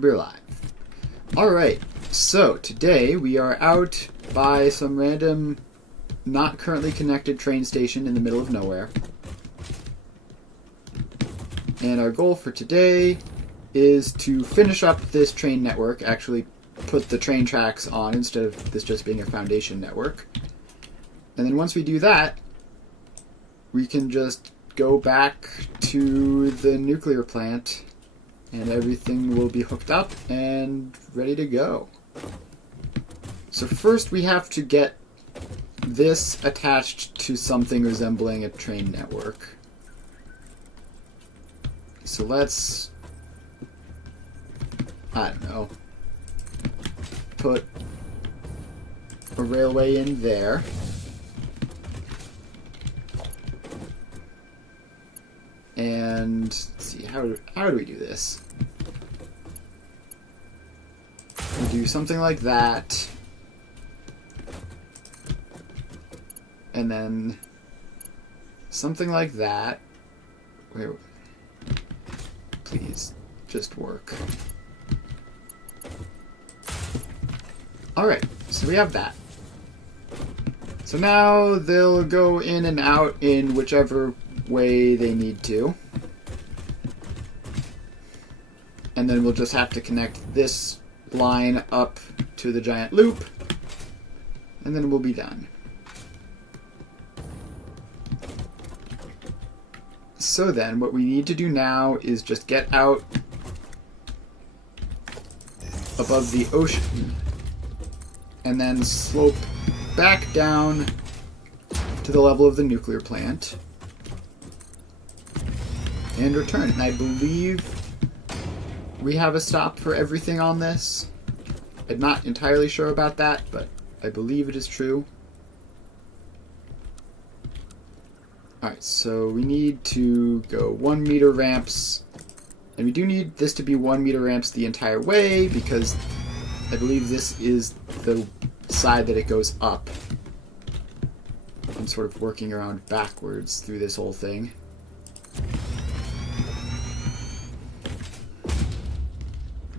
going to be live. Alright, so today we are out by some random, not currently connected train station in the middle of nowhere. And our goal for today is to finish up this train network, actually put the train tracks on instead of this just being a foundation network. And then once we do that, we can just go back to the nuclear plant and everything will be hooked up and ready to go. So first we have to get this attached to something resembling a train network. So let's, I don't know, put a railway in there. And let's see, how do we do this? We do something like that. And then something like that. Wait, please, just work. Alright, so we have that. So now they'll go in and out in whichever way they need to. And then we'll just have to connect this line up to the giant loop, and then we'll be done. So then, what we need to do now is just get out above the ocean, and then slope back down to the level of the nuclear plant, and return. And I believe we have a stop for everything on this. I'm not entirely sure about that, but I believe it is true. Alright, so we need to go 1 meter ramps, and we do need this to be 1 meter ramps the entire way, because I believe this is the side that it goes up. I'm sort of working around backwards through this whole thing.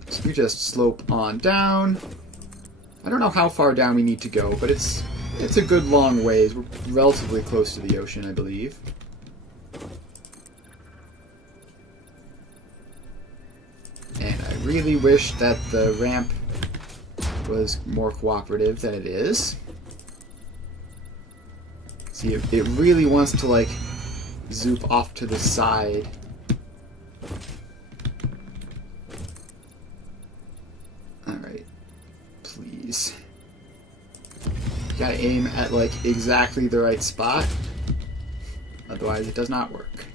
So we just slope on down. I don't know how far down we need to go, but it's a good long ways. We're relatively close to the ocean, I believe. And I really wish that the ramp was more cooperative than it is. See, it really wants to, like, zoop off to the side. Alright. Please. You gotta aim at, like, exactly the right spot. Otherwise, it does not work.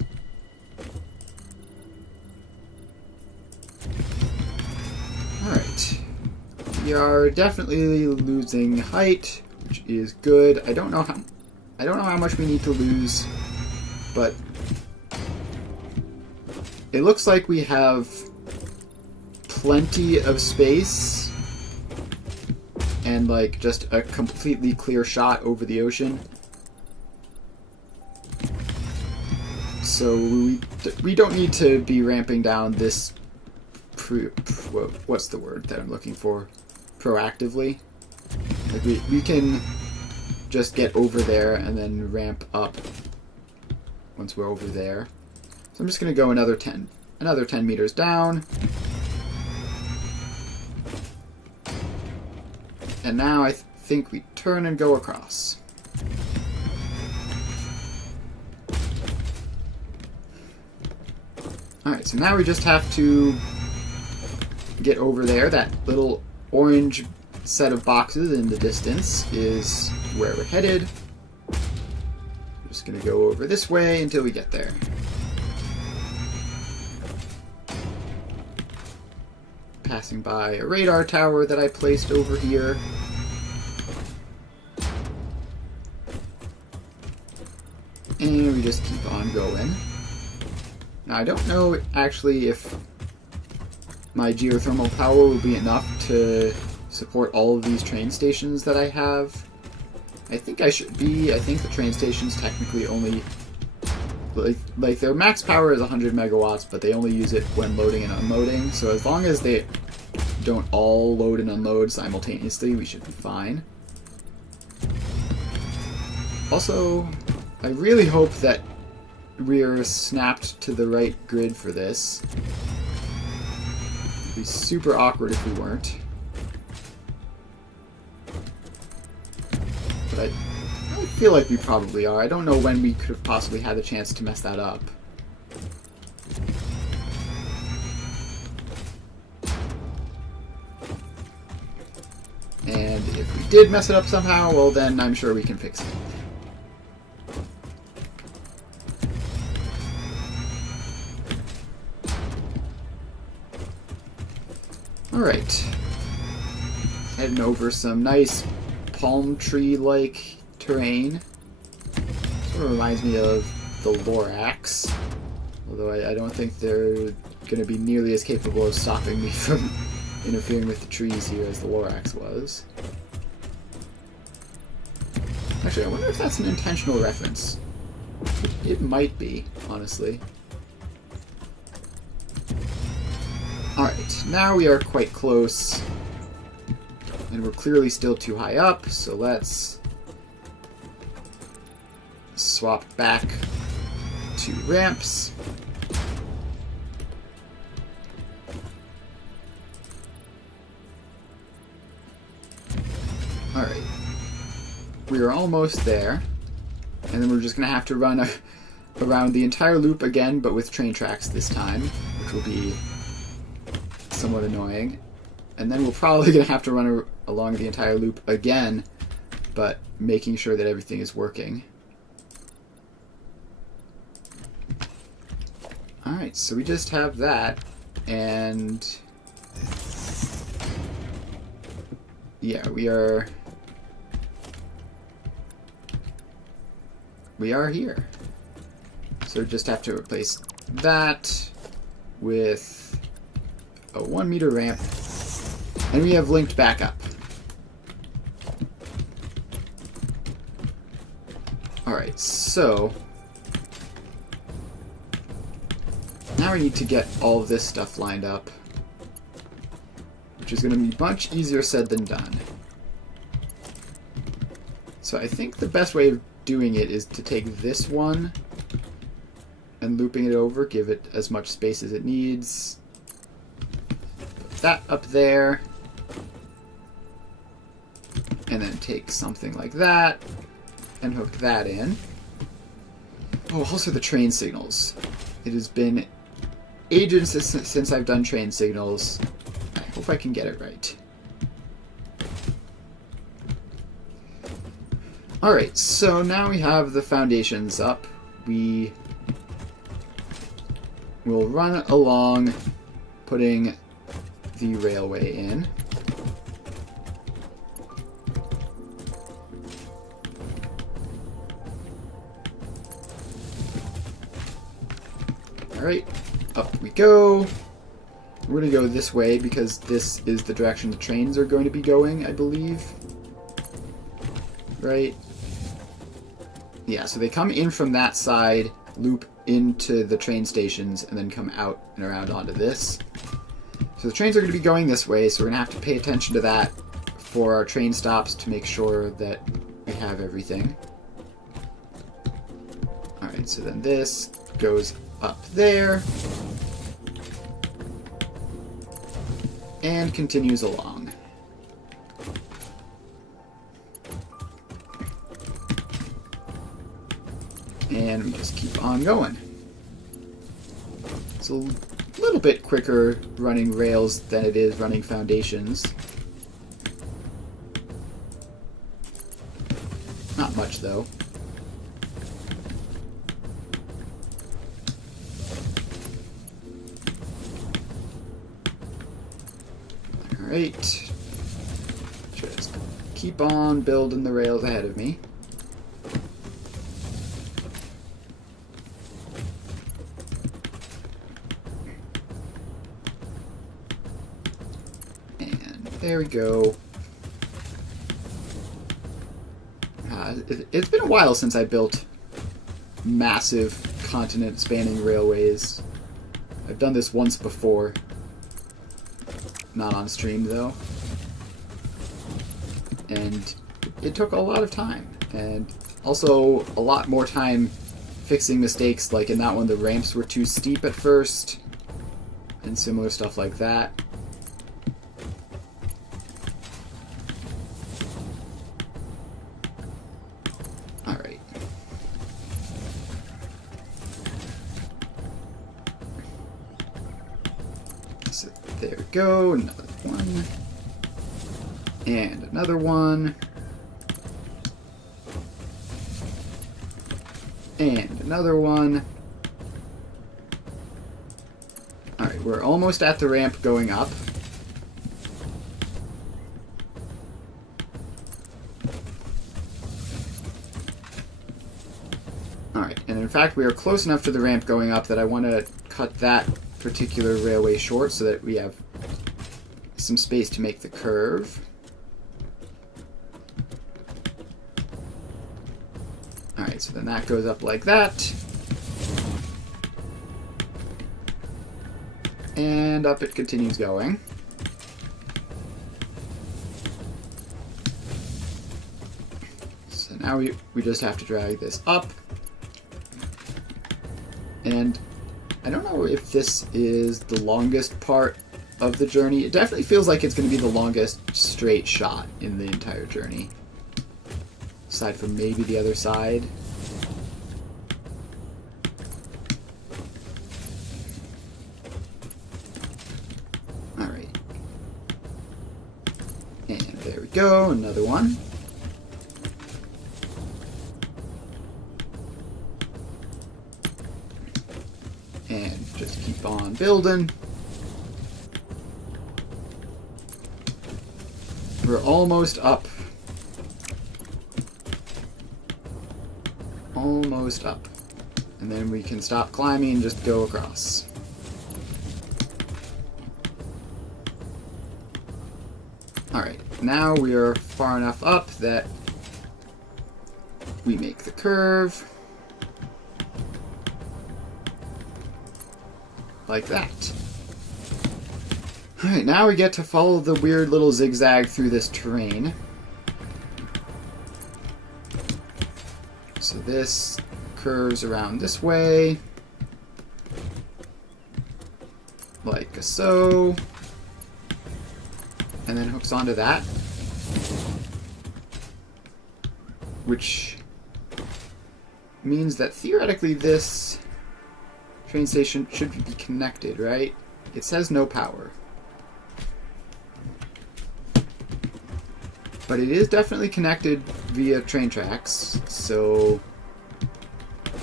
Alright. We are definitely losing height, which is good. I don't know how much we need to lose, but it looks like we have plenty of space and like just a completely clear shot over the ocean. So we don't need to be ramping down this what's the word that I'm looking for? Proactively. Like we can just get over there and then ramp up once we're over there. So I'm just going to go another 10 meters down. And now I think we turn and go across. Alright, so now we just have to get over there. That little orange set of boxes in the distance is where we're headed. I'm just going to go over this way until we get there. Passing by a radar tower that I placed over here. And we just keep on going. Now I don't know actually if my geothermal power will be enough to support all of these train stations that I have. I think I should be. I think the train stations technically only like their max power is 100 megawatts, but they only use it when loading and unloading. So as long as they don't all load and unload simultaneously, we should be fine. Also, I really hope that we're snapped to the right grid for this. It'd be super awkward if we weren't. But I feel like we probably are. I don't know when we could have possibly had the chance to mess that up. And if we did mess it up somehow, well then I'm sure we can fix it. Alright. Heading over some nice palm tree-like terrain. Sort of reminds me of the Lorax. Although I don't think they're going to be nearly as capable of stopping me from interfering with the trees here as the Lorax was. Actually, I wonder if that's an intentional reference. It might be, honestly. Alright, now we are quite close. And we're clearly still too high up, so let's swap back to ramps. Alright. We are almost there. And then we're just going to have to run around the entire loop again, but with train tracks this time, which will be somewhat annoying. And then we're probably going to have to run along the entire loop again, but making sure that everything is working. Alright, so we just have that, and yeah, we are here. So we just have to replace that with a 1 meter ramp, and we have linked back up. Alright, so now we need to get all of this stuff lined up, which is going to be much easier said than done. So I think the best way of doing it is to take this one and looping it over, give it as much space as it needs. Put that up there. And then take something like that and hook that in. Oh, also the train signals. It has been ages since I've done train signals. I hope I can get it right. Alright, so now we have the foundations up. We will run along putting the railway in. Alright, up we go. We're going to go this way because this is the direction the trains are going to be going, I believe. Right? Yeah, so they come in from that side, loop into the train stations, and then come out and around onto this. So the trains are going to be going this way, so we're going to have to pay attention to that for our train stops to make sure that we have everything. Alright, so then this goes up there and continues along. And we just keep on going. It's a little bit quicker running rails than it is running foundations. Not much, though. Alright. Just keep on building the rails ahead of me. There we go. It's been a while since I built massive continent-spanning railways. I've done this once before. not on stream though. And it took a lot of time, and also a lot more time fixing mistakes, like in that one the ramps were too steep at first, and similar stuff like that. Alright. So there we go, another one. And another one. And another one. Alright, we're almost at the ramp going up. Alright, and in fact we are close enough to the ramp going up that I want to cut that particular railway short so that we have some space to make the curve. Alright, so then that goes up like that. And up it continues going. So now we just have to drag this up. And I don't know if this is the longest part of the journey. It definitely feels like it's going to be the longest straight shot in the entire journey. Aside from maybe the other side. Alright. And there we go, another one. And just keep on building. We're almost up. Almost up. And then we can stop climbing and just go across. Alright, now we are far enough up that we make the curve. Like that. Alright, now we get to follow the weird little zigzag through this terrain. So this curves around this way, like so, and then hooks onto that, which means that theoretically this train station should be connected, right? It says no power. But it is definitely connected via train tracks, so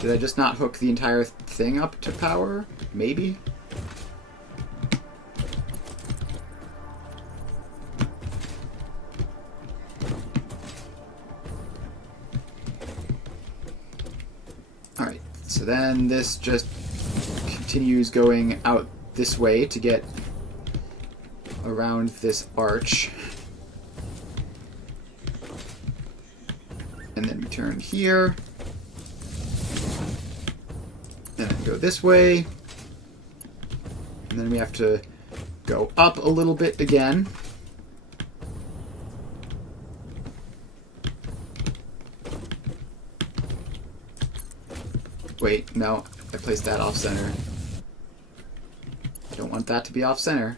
did I just not hook the entire thing up to power? Maybe? Alright, so then this just continues going out this way to get around this arch. And then we turn here. And then go this way. And then we have to go up a little bit again. Wait, no. I placed that off center. I don't want that to be off center.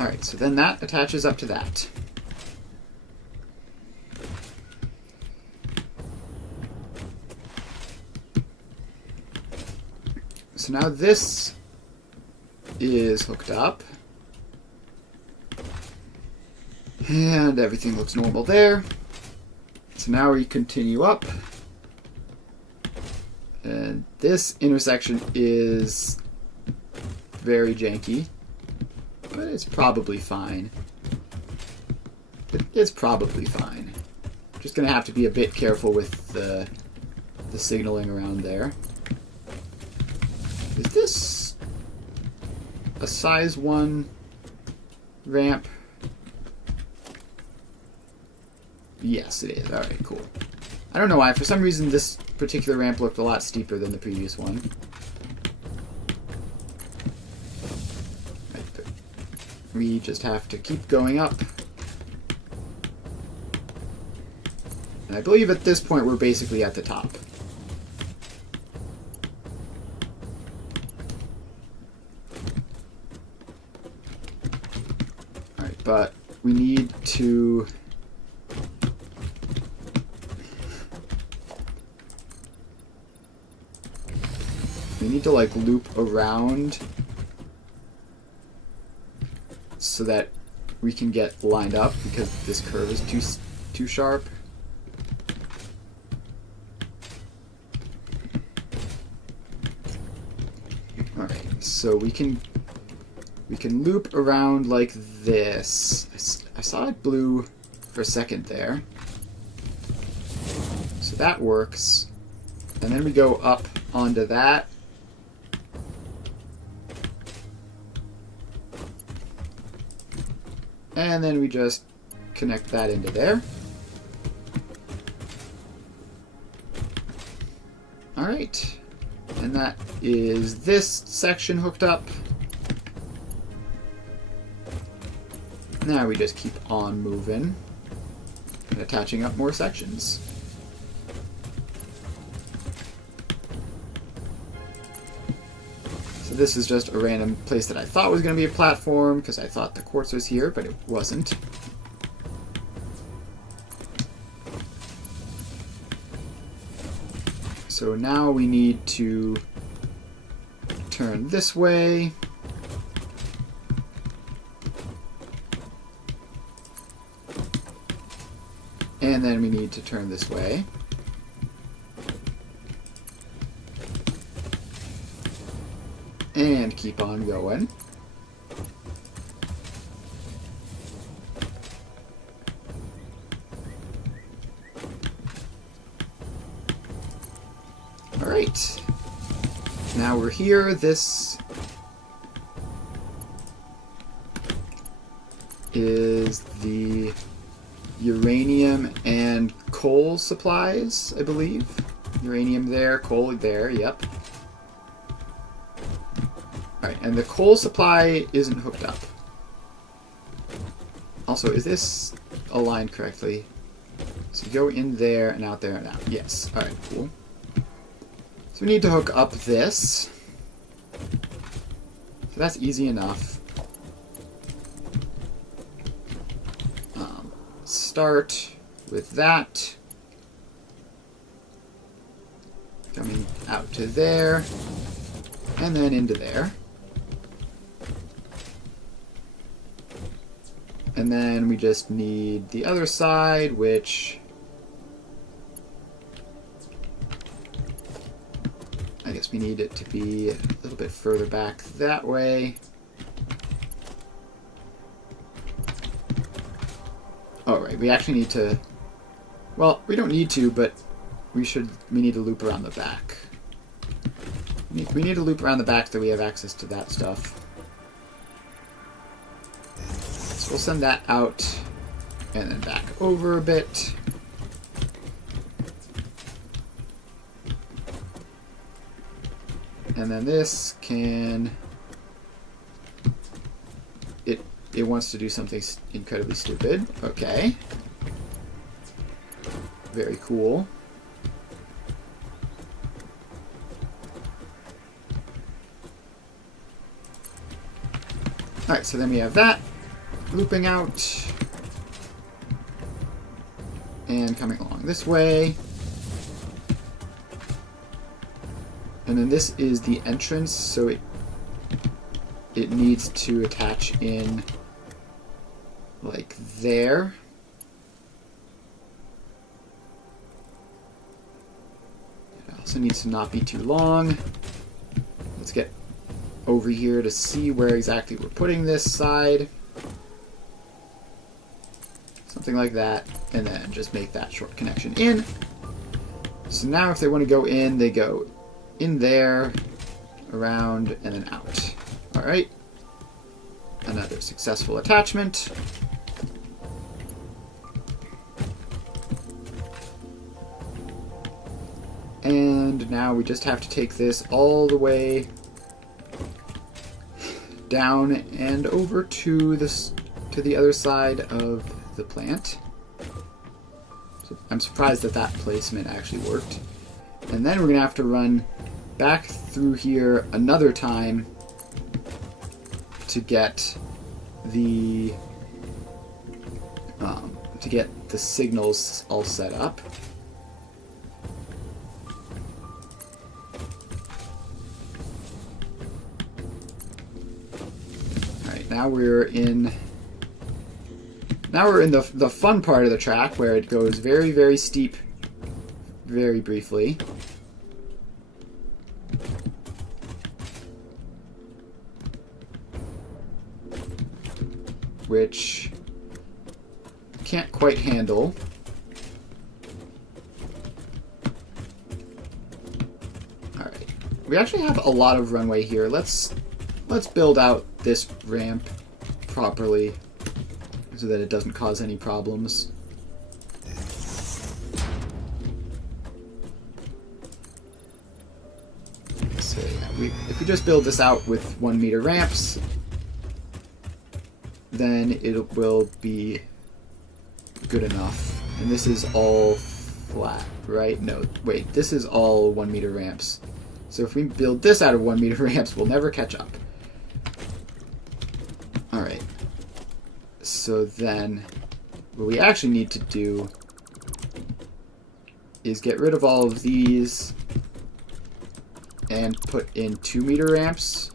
Alright, so then that attaches up to that. So now this is hooked up. And everything looks normal there. So now we continue up. And this intersection is very janky. But it's probably fine. It's probably fine. Just gonna have to be a bit careful with the signaling around there. Is this a size 1 ramp? Yes, it is. Alright, cool. I don't know why. For some reason, this particular ramp looked a lot steeper than the previous one. Right, but we just have to keep going up. And I believe at this point we're basically at the top. Alright, but we need to... like loop around so that we can get lined up because this curve is too sharp. Alright, so we can loop around like this. I saw it blue for a second there. So that works. And then we go up onto that. And then we just connect that into there. Alright. And that is this section hooked up. Now we just keep on moving and attaching up more sections. So this is just a random place that I thought was going to be a platform because I thought the quartz was here, but it wasn't. So now we need to turn this way. And then we need to turn this way. And keep on going. Alright. Now we're here. This is the uranium and coal supplies, I believe. Uranium there, coal there, yep. Alright, and the coal supply isn't hooked up. Also, is this aligned correctly? So you go in there and out there and out. Yes. Alright, cool. So we need to hook up this. So that's easy enough. Start with that. Coming out to there. And then into there. And then we just need the other side, which I guess we need it to be a little bit further back that way. Oh, right, we actually need to, well, we don't need to, but we need to loop around the back. We need to loop around the back so we have access to that stuff. So we'll send that out and then back over a bit. And then this can... It wants to do something incredibly stupid. Okay. Very cool. Alright, so then we have that looping out and coming along this way. And then this is the entrance, so it needs to attach in like there. It also needs to not be too long. Let's get over here to see where exactly we're putting this side. Something like that, and then just make that short connection in. So now if they want to go in, they go in there, around, and then out. Alright. Another successful attachment. And now we just have to take this all the way down and over to the other side of the plant. So I'm surprised that that placement actually worked. And then we're going to have to run back through here another time to get the signals all set up. Alright, now we're in the fun part of the track where it goes very, very steep very briefly. Which can't quite handle. Alright. We actually have a lot of runway here. Let's build out this ramp properly so that it doesn't cause any problems. So yeah, if we just build this out with 1 meter ramps, then it will be good enough. And this is all flat, right? No, wait, this is all 1 meter ramps. So if we build this out of 1 meter ramps, we'll never catch up. Alright. So then, what we actually need to do is get rid of all of these and put in 2 meter ramps,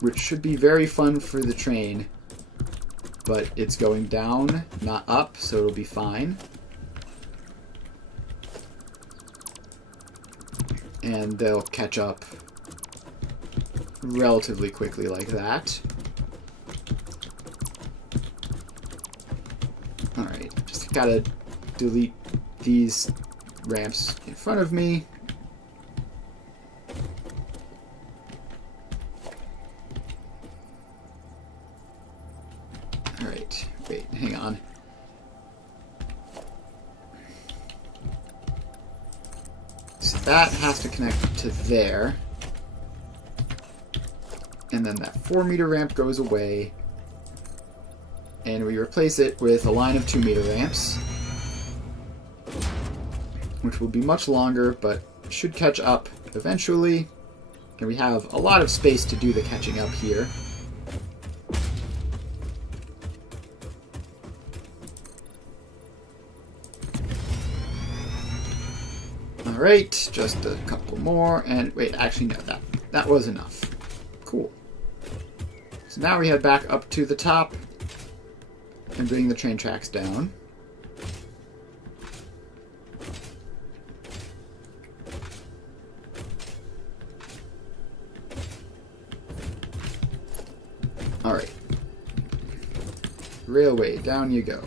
which should be very fun for the train, but it's going down, not up, so it'll be fine. And they'll catch up relatively quickly like that. Alright, just gotta delete these ramps in front of me. Alright, wait, hang on. So that has to connect to there. And then that 4 meter ramp goes away. And we replace it with a line of 2 meter ramps, which will be much longer, but should catch up eventually. And we have a lot of space to do the catching up here. Alright, just a couple more, and wait, actually no, that was enough. Cool. So now we head back up to the top and bring the train tracks down. Alright. Railway, down you go.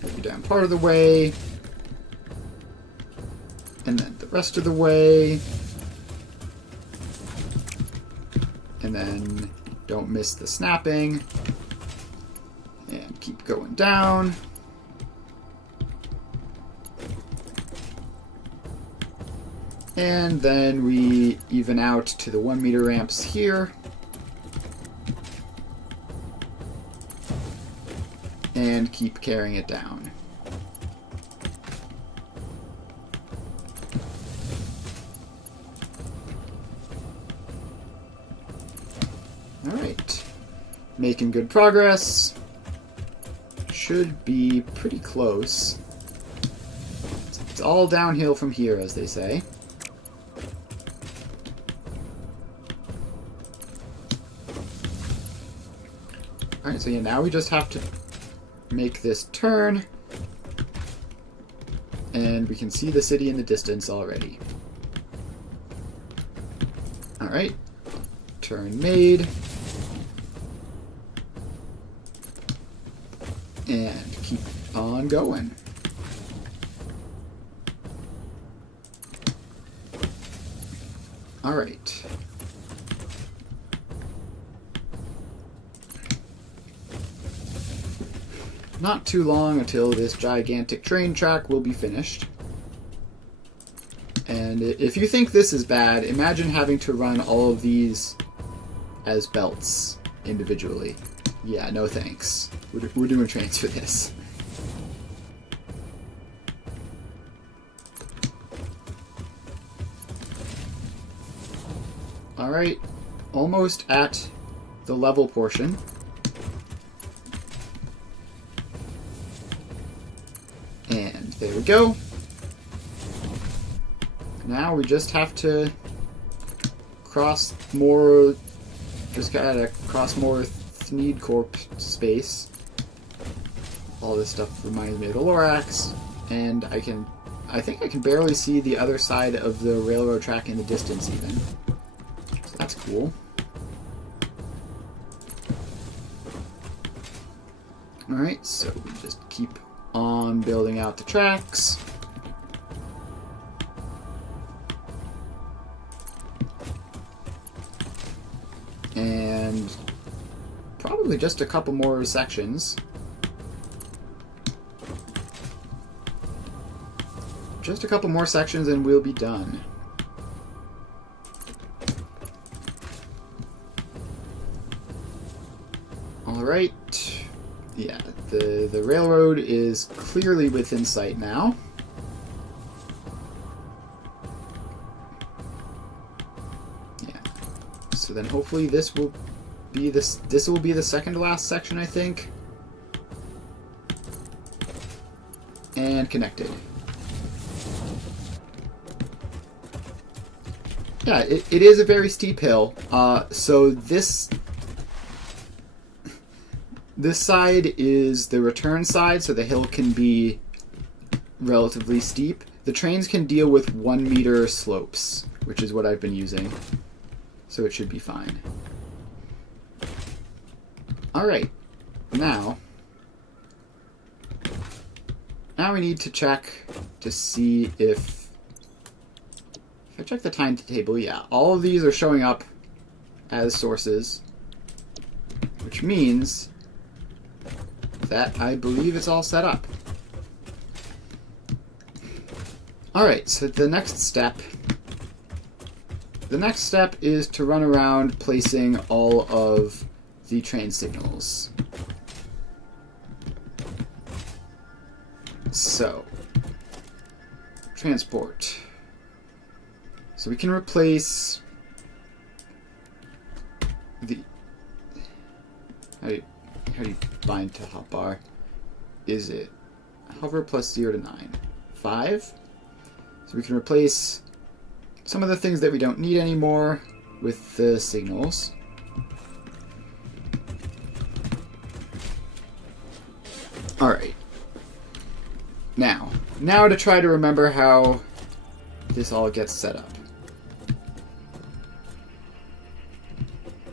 Put you down part of the way. And then the rest of the way. And then don't miss the snapping. And keep going down. And then we even out to the 1 meter ramps here. And keep carrying it down. Alright. Making good progress. Should be pretty close. It's all downhill from here, as they say. Alright, so yeah, now we just have to make this turn. And we can see the city in the distance already. Alright. Turn made. And keep on going. Alright. not too long until this gigantic train track will be finished. And if you think this is bad, imagine having to run all of these as belts individually. Yeah, no thanks. We're doing trains for this. Alright, almost at the level portion. And there we go. Now we just have to cross more, just gotta cross more Thneed Corp space. All this stuff reminds me of the Lorax, and I think I can barely see the other side of the railroad track in the distance even. So that's cool. Alright, so we just keep on building out the tracks. And probably just a couple more sections. Just a couple more sections and we'll be done. Alright. Yeah, the railroad is clearly within sight now. Yeah. So then hopefully this will be the second to last section, I think. And connected. Yeah, it is a very steep hill. So this side is the return side, so the hill can be relatively steep. The trains can deal with 1 meter slopes, which is what I've been using. So it should be fine. Alright, now we need to check to see if I check the timetable, yeah, all of these are showing up as sources, which means that I believe it's all set up. Alright, so the next step is to run around placing all of the train signals. So, transport. So we can replace the... How do you bind to hotbar? Is it hover plus 0 to 9? 5? So we can replace some of the things that we don't need anymore with the signals. Alright. Now to try to remember how this all gets set up.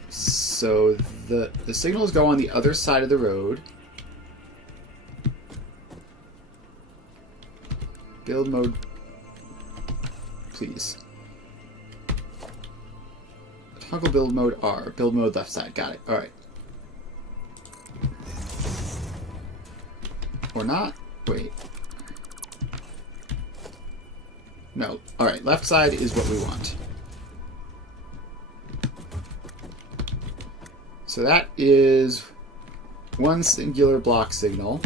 So the signals go on the other side of the road. Build mode, please. Toggle build mode R. Build mode left side. Got it. Alright. Or not? Wait. No. Alright, left side is what we want. So that is one singular block signal.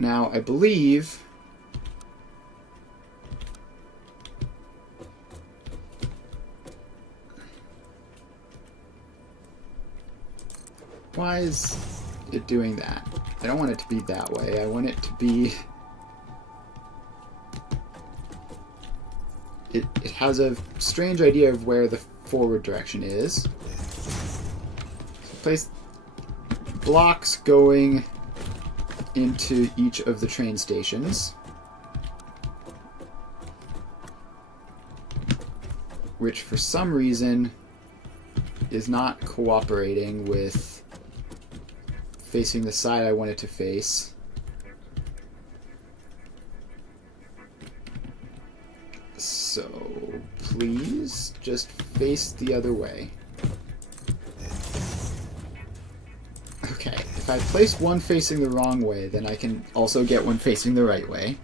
Now, I believe why is it doing that? I don't want it to be that way. I want it to be... It has a strange idea of where the forward direction is. So place blocks going into each of the train stations, which for some reason is not cooperating with facing the side I want it to face. So please just face the other way. if I place one facing the wrong way, then I can also get one facing the right way.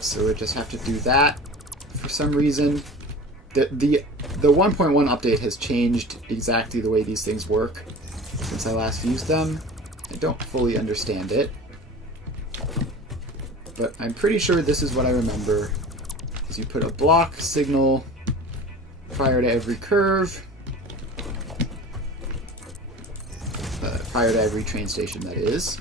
So we just have to do that. For some reason, the 1.1 update has changed exactly the way these things work since I last used them. I don't fully understand it, but I'm pretty sure this is what I remember. Is you put a block signal prior to every curve, prior to every train station, that is.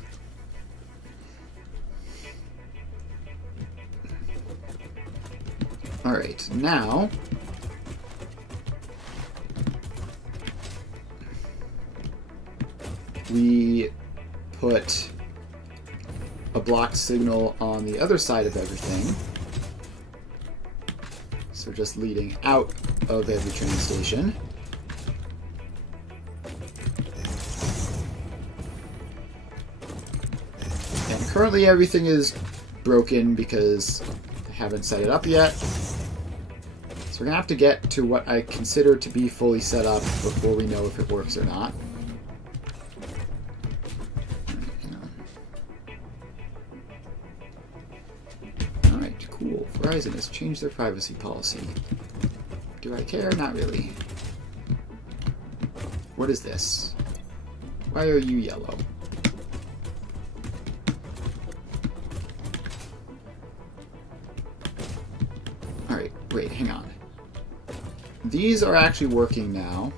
Alright, now we put a block signal on the other side of everything. So just leading out of every train station. And currently everything is broken because I haven't set it up yet. So we're going to have to get to what I consider to be fully set up before we know if it works or not. Alright, cool. Verizon has changed their privacy policy. Do I care? Not really. What is this? Why are you yellow? Alright, wait, hang on. These are actually working now.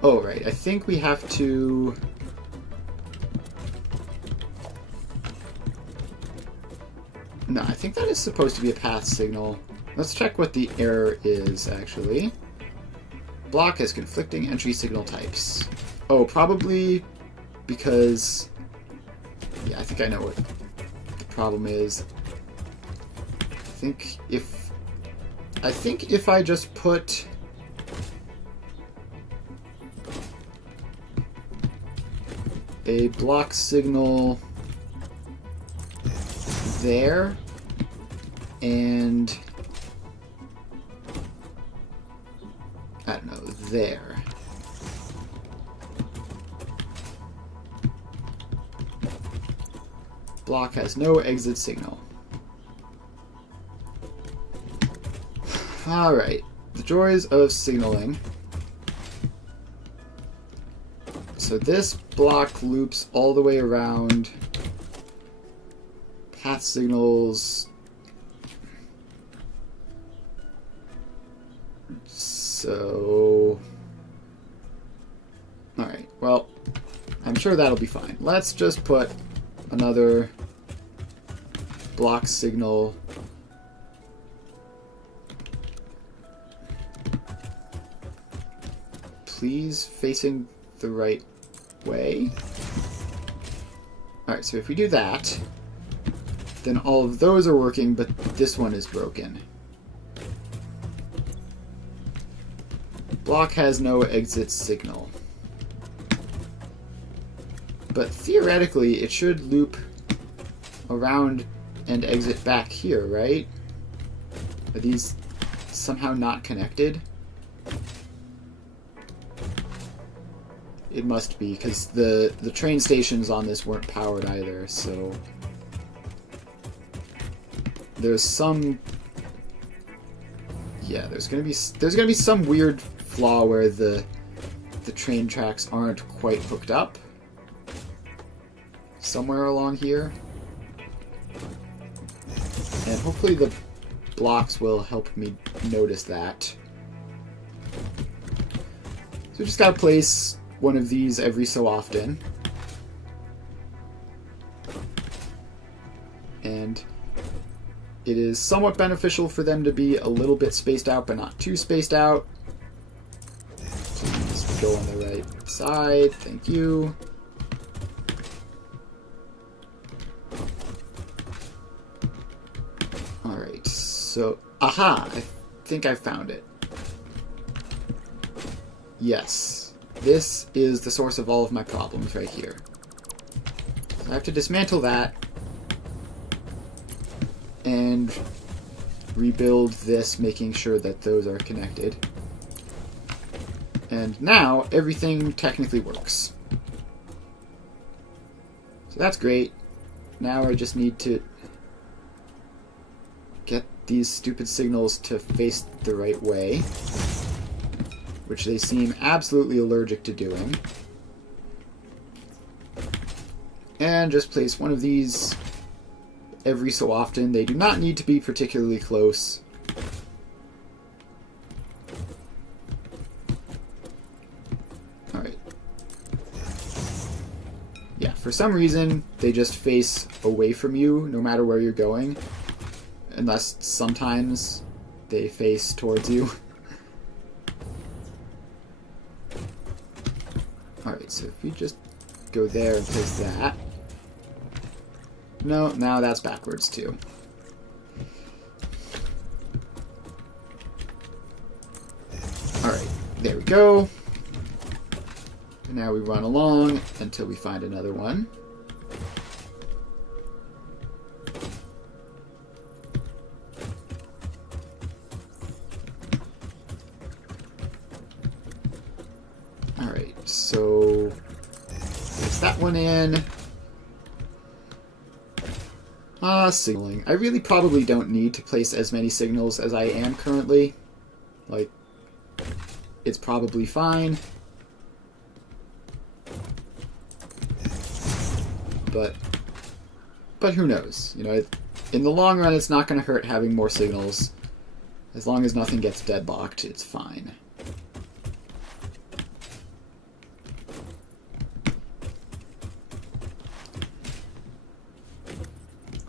Oh, right. I think we have to... No, I think that is supposed to be a path signal. Let's check what the error is, actually. Block has conflicting entry signal types. Oh, probably because... Yeah, I think I know what the problem is. I think if I just put a block signal there and I don't know, there. Block has no exit signal. Alright, the joys of signaling. So this block loops all the way around. Path signals. So... Alright, well, I'm sure that'll be fine. Let's just put another block signal please facing the right way. Alright, so if we do that, then all of those are working, but this one is broken. Block has no exit signal. But theoretically, it should loop around and exit back here, right? Are these somehow not connected? It must be, because the train stations on this weren't powered either, so... There's some... Yeah, there's gonna be some weird flaw where the train tracks aren't quite hooked up. Somewhere along here. And hopefully the blocks will help me notice that. So we just gotta place one of these every so often. And it is somewhat beneficial for them to be a little bit spaced out, but not too spaced out. Please go on the right side. Thank you. Alright, so... Aha! I think I found it. Yes. This is the source of all of my problems right here. I have to dismantle that and rebuild this, making sure that those are connected. And now everything technically works. So that's great. Now I just need to get these stupid signals to face the right way, which they seem absolutely allergic to doing. And just place one of these every so often. They do not need to be particularly close. Alright. Yeah, for some reason, they just face away from you no matter where you're going. Unless sometimes they face towards you. Alright, so if we just go there and place that. No, now that's backwards too. Alright, there we go. And now we run along until we find another one. Alright, so place that one in. Signaling. I really probably don't need to place as many signals as I am currently. Like, it's probably fine. But who knows? You know, in the long run, it's not going to hurt having more signals. As long as nothing gets deadlocked, it's fine.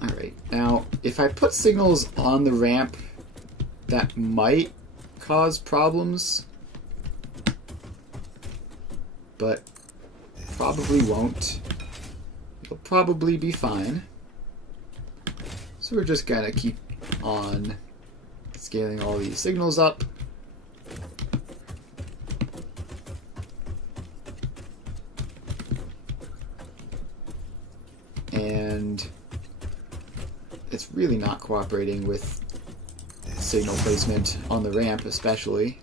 Alright, now, if I put signals on the ramp, that might cause problems, but probably won't. It'll probably be fine. So we're just gonna keep on scaling all these signals up. And it's really not cooperating with signal placement on the ramp, especially.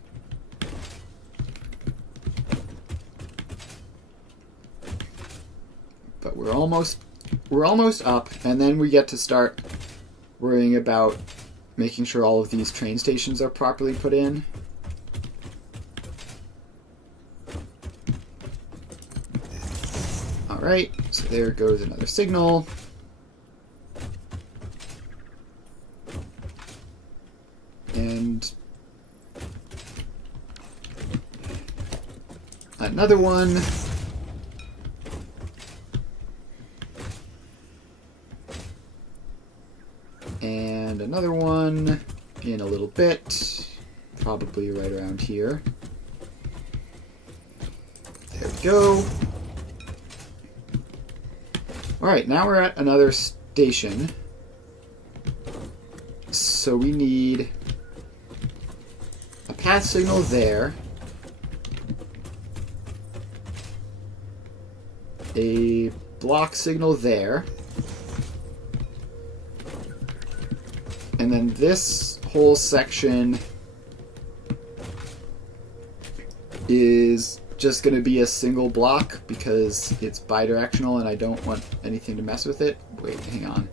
But we're almost up, and then we get to start worrying about making sure all of these train stations are properly put in. Alright, so there goes another signal. And another one. And another one in a little bit, probably right around here. There we go. Alright, now we're at another station. So we need a path signal there, a block signal there, and then this whole section is just going to be a single block because it's bidirectional and I don't want anything to mess with it. Wait, hang on.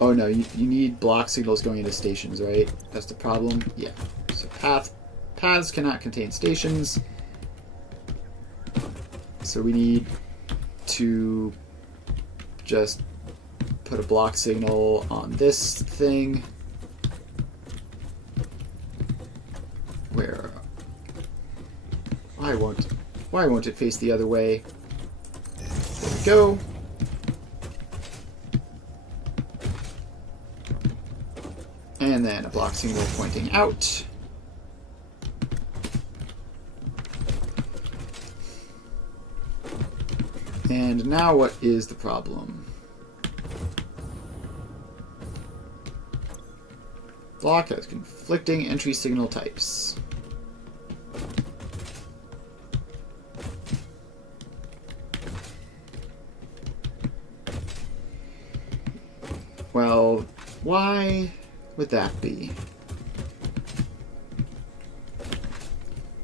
Oh no, you need block signals going into stations, right? That's the problem? Yeah. So paths cannot contain stations. So we need to just put a block signal on this thing. Where? Why won't it face the other way? There we go. And then a block signal pointing out. And now what is the problem? Block has conflicting entry signal types. Well, why would that be?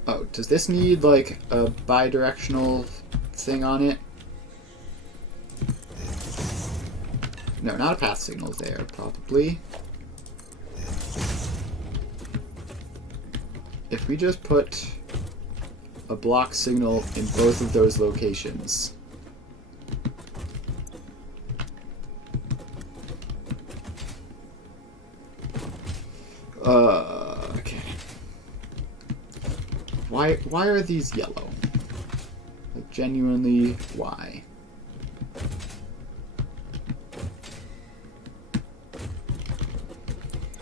Oh, does this need, like, a bidirectional thing on it? No, not a path signal there, probably. If we just put a block signal in both of those locations. Okay. Why are these yellow? Like, genuinely, why?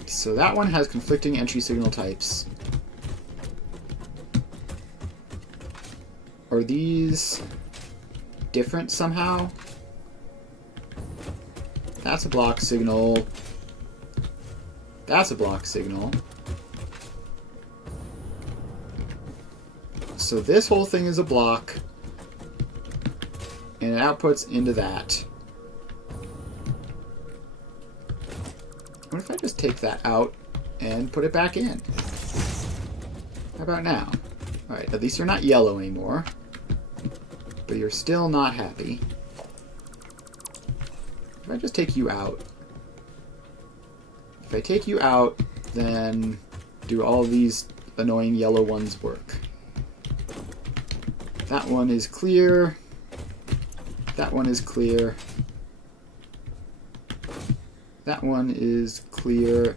So that one has conflicting entry signal types. Are these different somehow? That's a block signal. That's a block signal. So this whole thing is a block, and it outputs into that. What if I just take that out and put it back in? How about now? Alright, at least you're not yellow anymore. But you're still not happy. If I just take you out... If I take you out, then do all these annoying yellow ones work? That one is clear. That one is clear. That one is clear.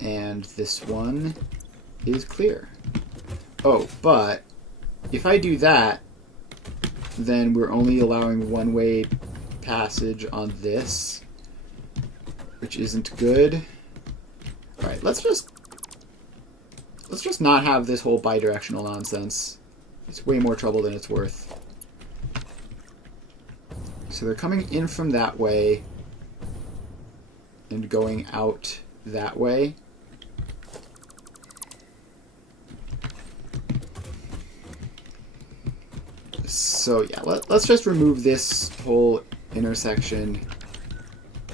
And this one is clear. Oh, but if I do that, then we're only allowing one-way passage on this, which isn't good. Alright, let's just not have this whole bidirectional nonsense. It's way more trouble than it's worth. So they're coming in from that way and going out that way. So yeah, let's just remove this whole intersection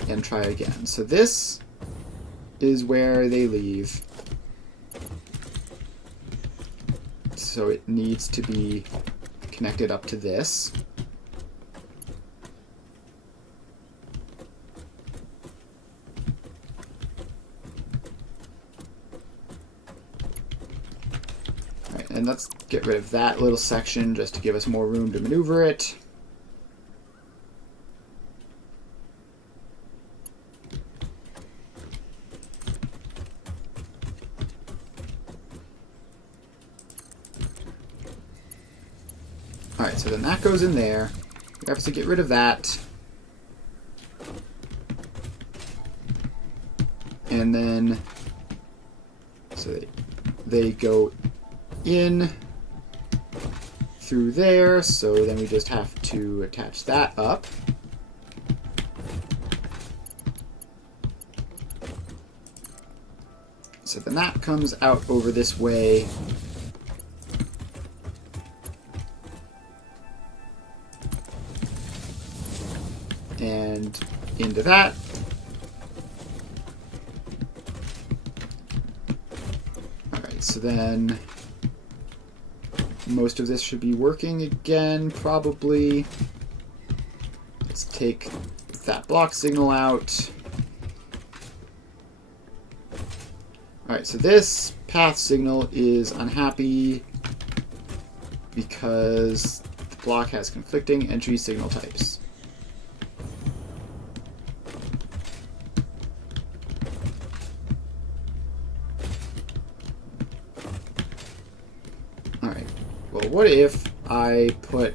and try again. So this is where they leave. So it needs to be connected up to this. Alright, and let's get rid of that little section just to give us more room to maneuver it. Alright, so then that goes in there. We have to get rid of that. And then, so they go in through there, so then we just have to attach that up. So then that comes out over this way. And into that. Alright, so then most of this should be working again, probably. Let's take that block signal out. Alright, so this path signal is unhappy because the block has conflicting entry signal types. Well, what if I put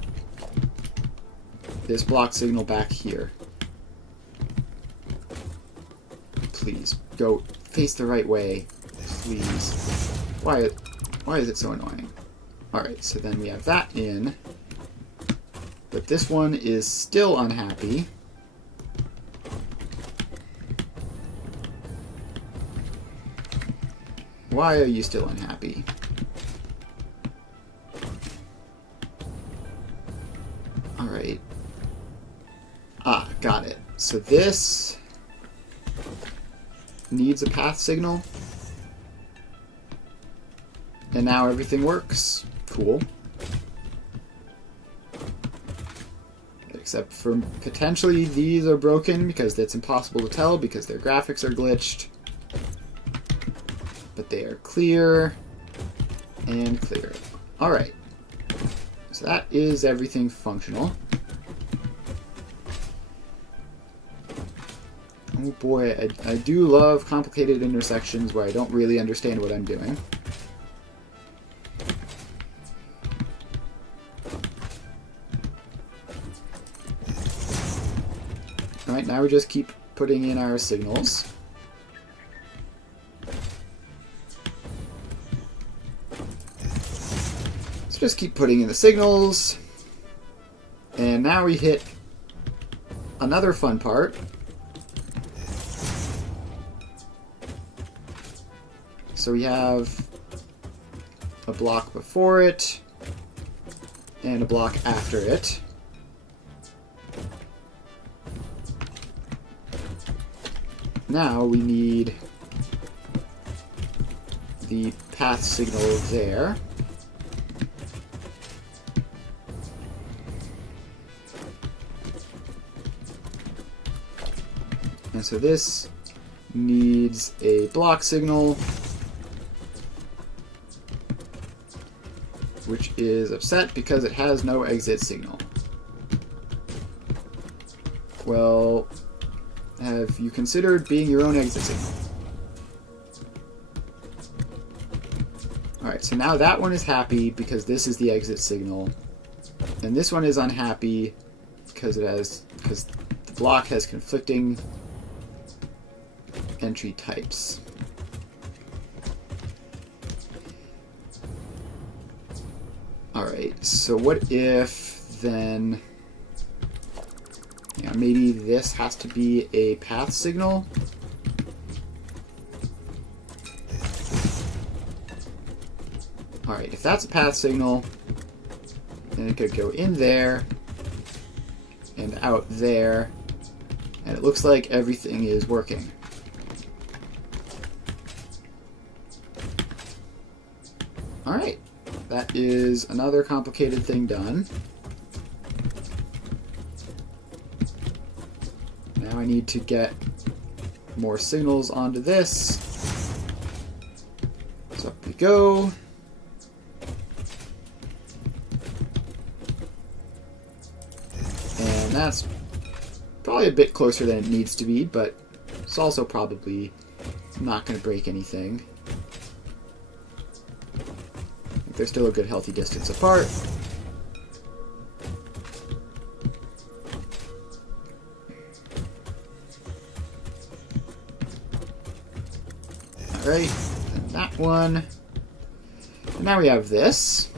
this block signal back here? Please, go face the right way. Please. Why is it so annoying? Alright, so then we have that in. But this one is still unhappy. Why are you still unhappy? Alright. Ah, got it. So this needs a path signal. And now everything works. Cool. Except for potentially these are broken because it's impossible to tell because their graphics are glitched. But they are clear and clear. Alright. So that is everything functional. Oh boy, I do love complicated intersections where I don't really understand what I'm doing. Alright, now we just keep putting in our signals. So just keep putting in the signals. And now we hit another fun part. So we have a block before it and a block after it. Now we need the path signal there. And so this needs a block signal, which is upset because it has no exit signal. Well, have you considered being your own exit signal? Alright, so now that one is happy because this is the exit signal. And this one is unhappy because the block has conflicting entry types. Alright, so what if then... Yeah, maybe this has to be a path signal. Alright, if that's a path signal, then it could go in there and out there, and it looks like everything is working. Alright, that is another complicated thing done. Now I need to get more signals onto this. So up we go. And that's probably a bit closer than it needs to be, but it's also probably not going to break anything. I think they're still a good healthy distance apart. Alright, and that one. And now we have this.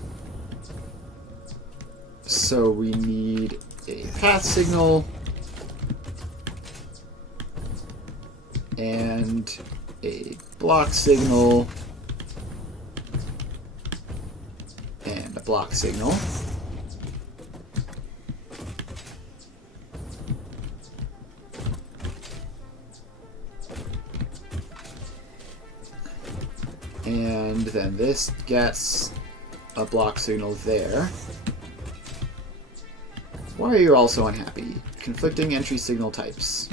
So we need a path signal and a block signal and a block signal. And then this gets a block signal there. Why are you also unhappy? Conflicting entry signal types.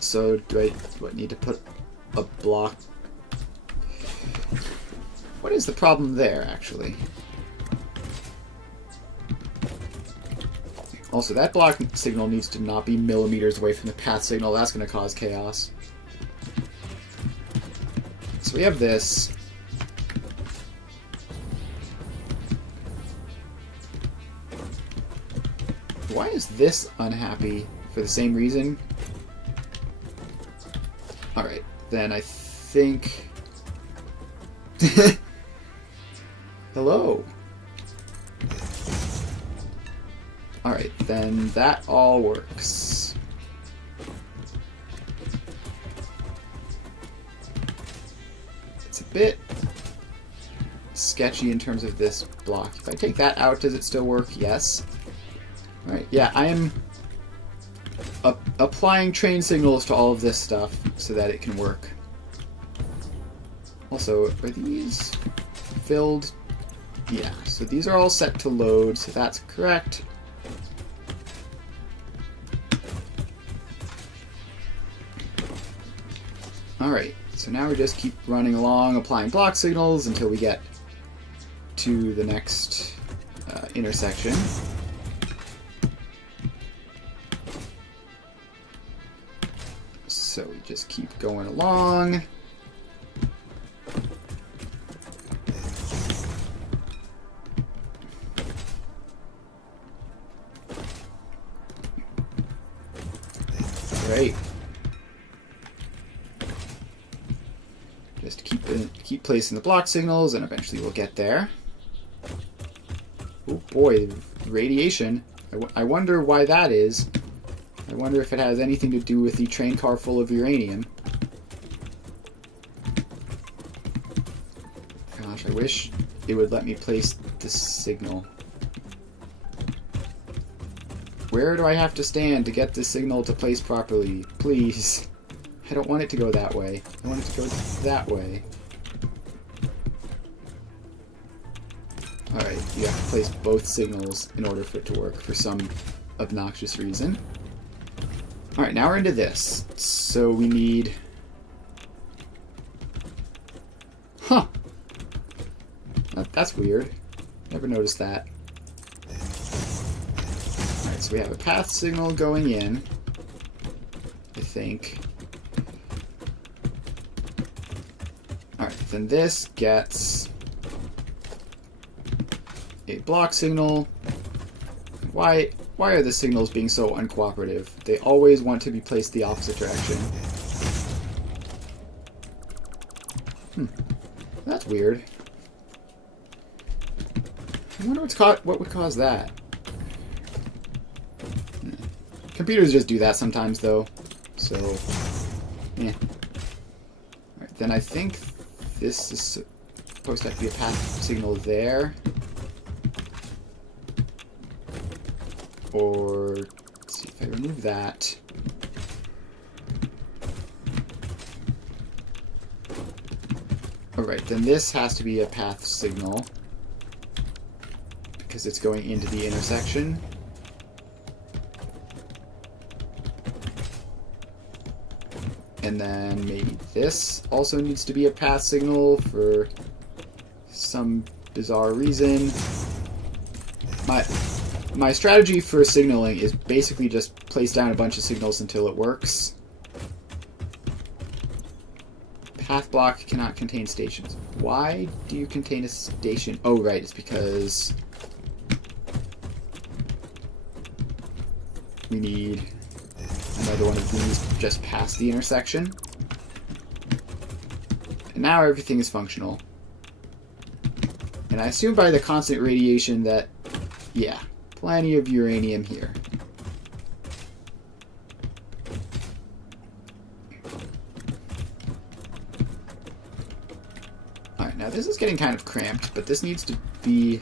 So do I need to put a block? What is the problem there, actually? Also, that block signal needs to not be millimeters away from the path signal. That's going to cause chaos. So we have this. Why is this unhappy for the same reason? Alright, then I think... Hello. Alright, then that all works. It's a bit sketchy in terms of this block. If I take that out, does it still work? Yes. Alright, yeah, I am applying train signals to all of this stuff so that it can work. Also, are these filled? Yeah, so these are all set to load, so that's correct. Alright, so now we just keep running along, applying block signals until we get to the next intersection. So we just keep going along. Great. Just keep placing the block signals, and eventually we'll get there. Oh boy, radiation. I wonder why that is. I wonder if it has anything to do with the train car full of uranium. Gosh, I wish it would let me place the signal. Where do I have to stand to get this signal to place properly? Please. I don't want it to go that way. I want it to go that way. Alright, you have to place both signals in order for it to work for some obnoxious reason. Alright, now we're into this. So we need... Huh! That's weird. Never noticed that. Alright, so we have a path signal going in. I think. Alright, then this gets a block signal. Why are the signals being so uncooperative? They always want to be placed the opposite direction. That's weird. I wonder what would cause that. Computers just do that sometimes, though. So, yeah. Alright, then I think this is supposed to have to be a path signal there. Or, let's see if I remove that. Alright, then this has to be a path signal. Because it's going into the intersection. And then maybe this also needs to be a path signal for some bizarre reason. My strategy for signaling is basically just place down a bunch of signals until it works. Path block cannot contain stations. Why do you contain a station? Oh, right, it's because we need another one of these just past the intersection. And now everything is functional. And I assume by the constant radiation that, yeah, plenty of uranium here. Alright, now this is getting kind of cramped, but this needs to be...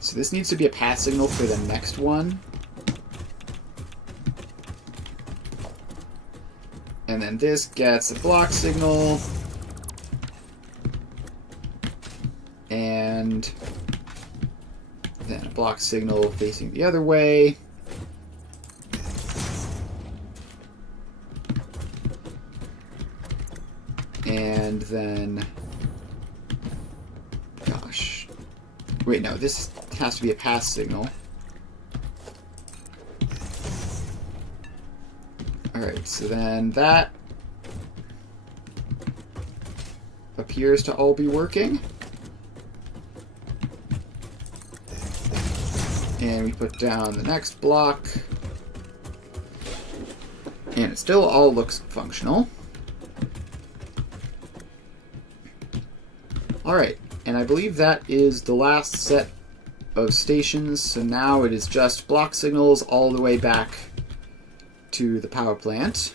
So this needs to be a path signal for the next one. And then this gets a block signal. And then a block signal facing the other way. And then... Gosh. Wait, no, this has to be a path signal. Alright, so then that appears to all be working. And we put down the next block. And it still all looks functional. Alright, and I believe that is the last set of stations, so now it is just block signals all the way back to the power plant.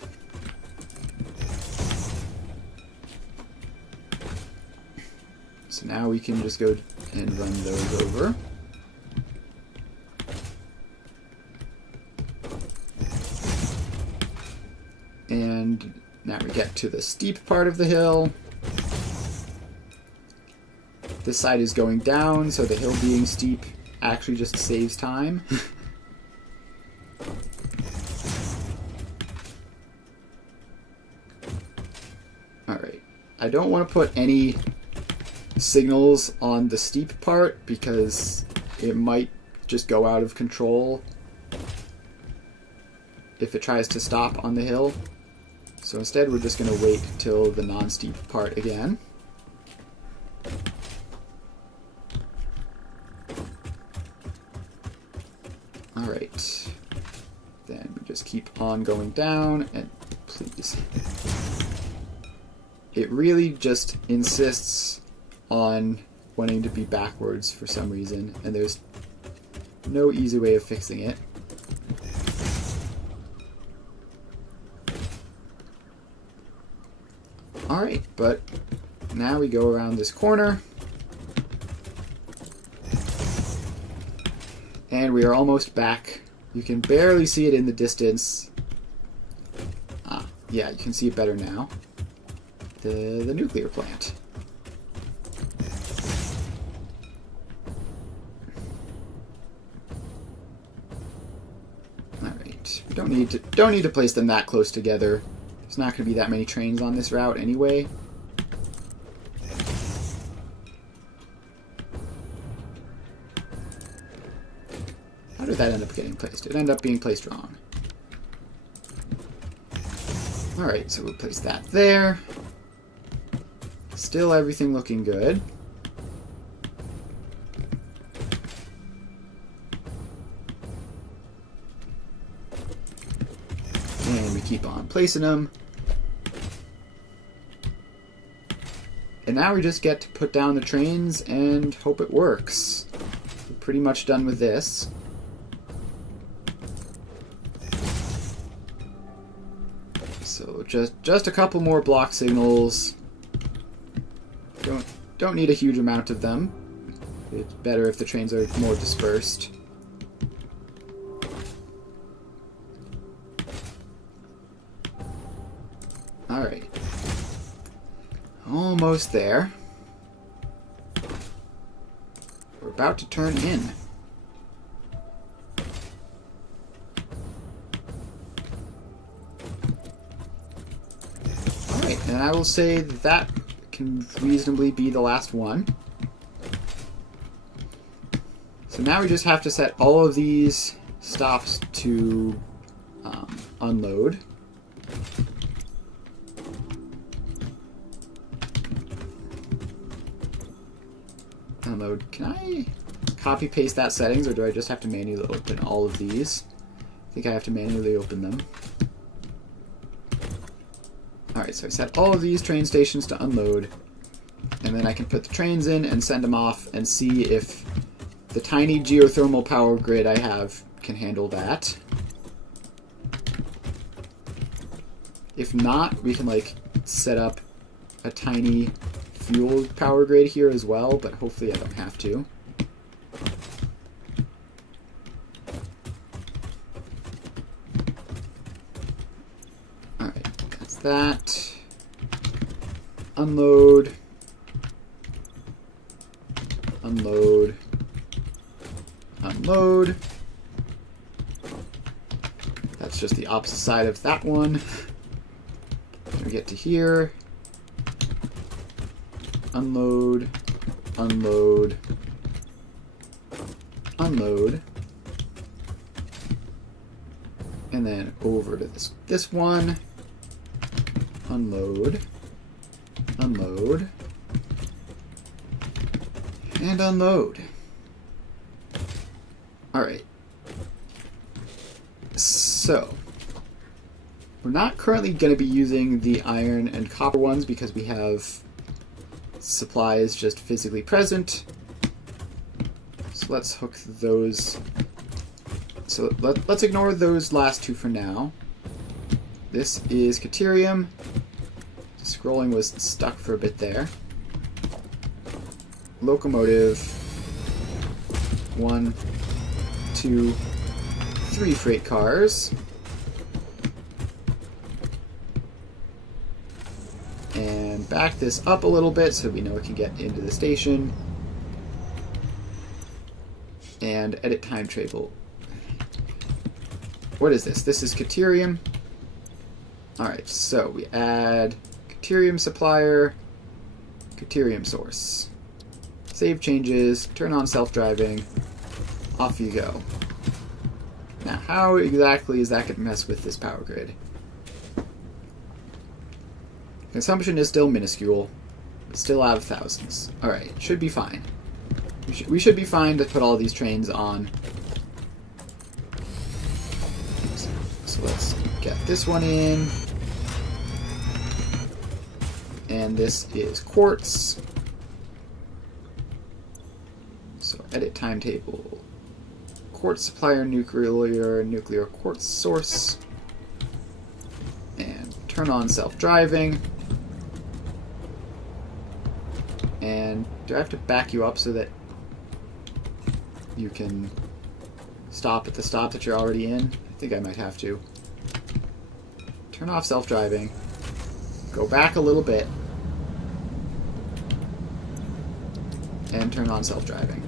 So now we can just go and run those over. And now we get to the steep part of the hill. This side is going down, so the hill being steep actually just saves time. Alright, I don't want to put any signals on the steep part because it might just go out of control if it tries to stop on the hill. So instead we're just going to wait till the non-steep part again. Alright, then we just keep on going down, and please. It really just insists on wanting to be backwards for some reason, and there's no easy way of fixing it. Alright, but now we go around this corner. And we are almost back. You can barely see it in the distance. Ah, yeah, you can see it better now. The nuclear plant. Alright. We don't need to place them that close together. There's not going to be that many trains on this route anyway. How did that end up getting placed? It ended up being placed wrong. Alright, so we'll place that there. Still everything looking good. And we keep on placing them. And now we just get to put down the trains and hope it works. We're pretty much done with this. So just a couple more block signals. Don't need a huge amount of them. It's better if the trains are more dispersed. Alright. Almost there. We're about to turn in. Alright, and I will say that can reasonably be the last one. So now we just have to set all of these stops to unload. Unload. Can I copy paste that settings, or do I just have to manually open all of these? I think I have to manually open them. Alright, so I set all of these train stations to unload, and then I can put the trains in and send them off and see if the tiny geothermal power grid I have can handle that. If not, we can like set up a tiny fuel power grid here as well, but hopefully I don't have to. Alright, that's that. Unload. Unload. Unload. That's just the opposite side of that one. We get to here. Unload. Unload. Unload. And then over to this one. Unload. Unload. And unload. Alright. So, we're not currently going to be using the iron and copper ones because we have supplies just physically present. So let's hook those. So let's ignore those last two for now. This is Caterium. Scrolling was stuck for a bit there. Locomotive. 1, 2, 3 freight cars. back this up a little bit so we know it can get into the station. And edit timetable. What is this? This is Caterium. Alright, so we add Caterium supplier, Caterium source. Save changes, turn on self-driving, off you go. Now, how exactly is that going to mess with this power grid? Consumption is still minuscule, but still out of thousands. Alright, should be fine. We should be fine to put all these trains on. So let's get this one in. And this is quartz. So edit timetable. Quartz supplier, nuclear quartz source. And turn on self-driving. And do I have to back you up so that you can stop at the stop that you're already in? I think I might have to. Turn off self-driving. Go back a little bit. And turn on self-driving.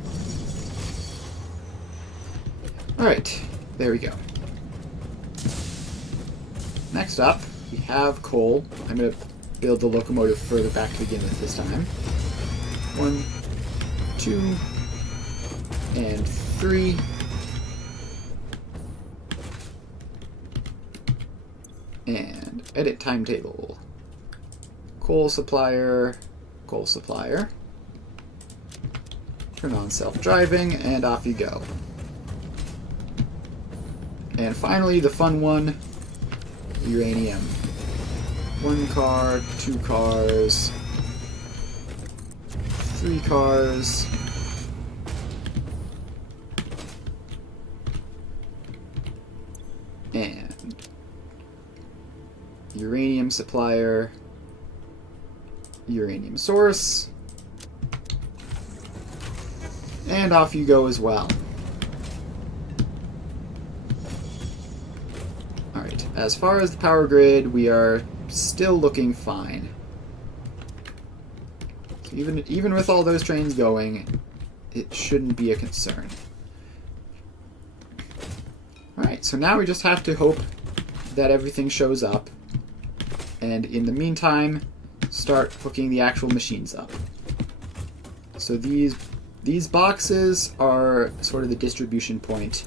Alright, there we go. Next up, we have coal. I'm going to build the locomotive further back to begin with this time. 1, 2, and 3. And edit timetable. Coal supplier, coal supplier. Turn on self-driving, and off you go. And finally, the fun one, uranium. 1 car, 2 cars, 3 cars, and uranium supplier, uranium source, and off you go as well. Alright, as far as the power grid, we are still looking fine. So even with all those trains going, it shouldn't be a concern. Alright, so now we just have to hope that everything shows up, and in the meantime, start hooking the actual machines up. So these boxes are sort of the distribution point.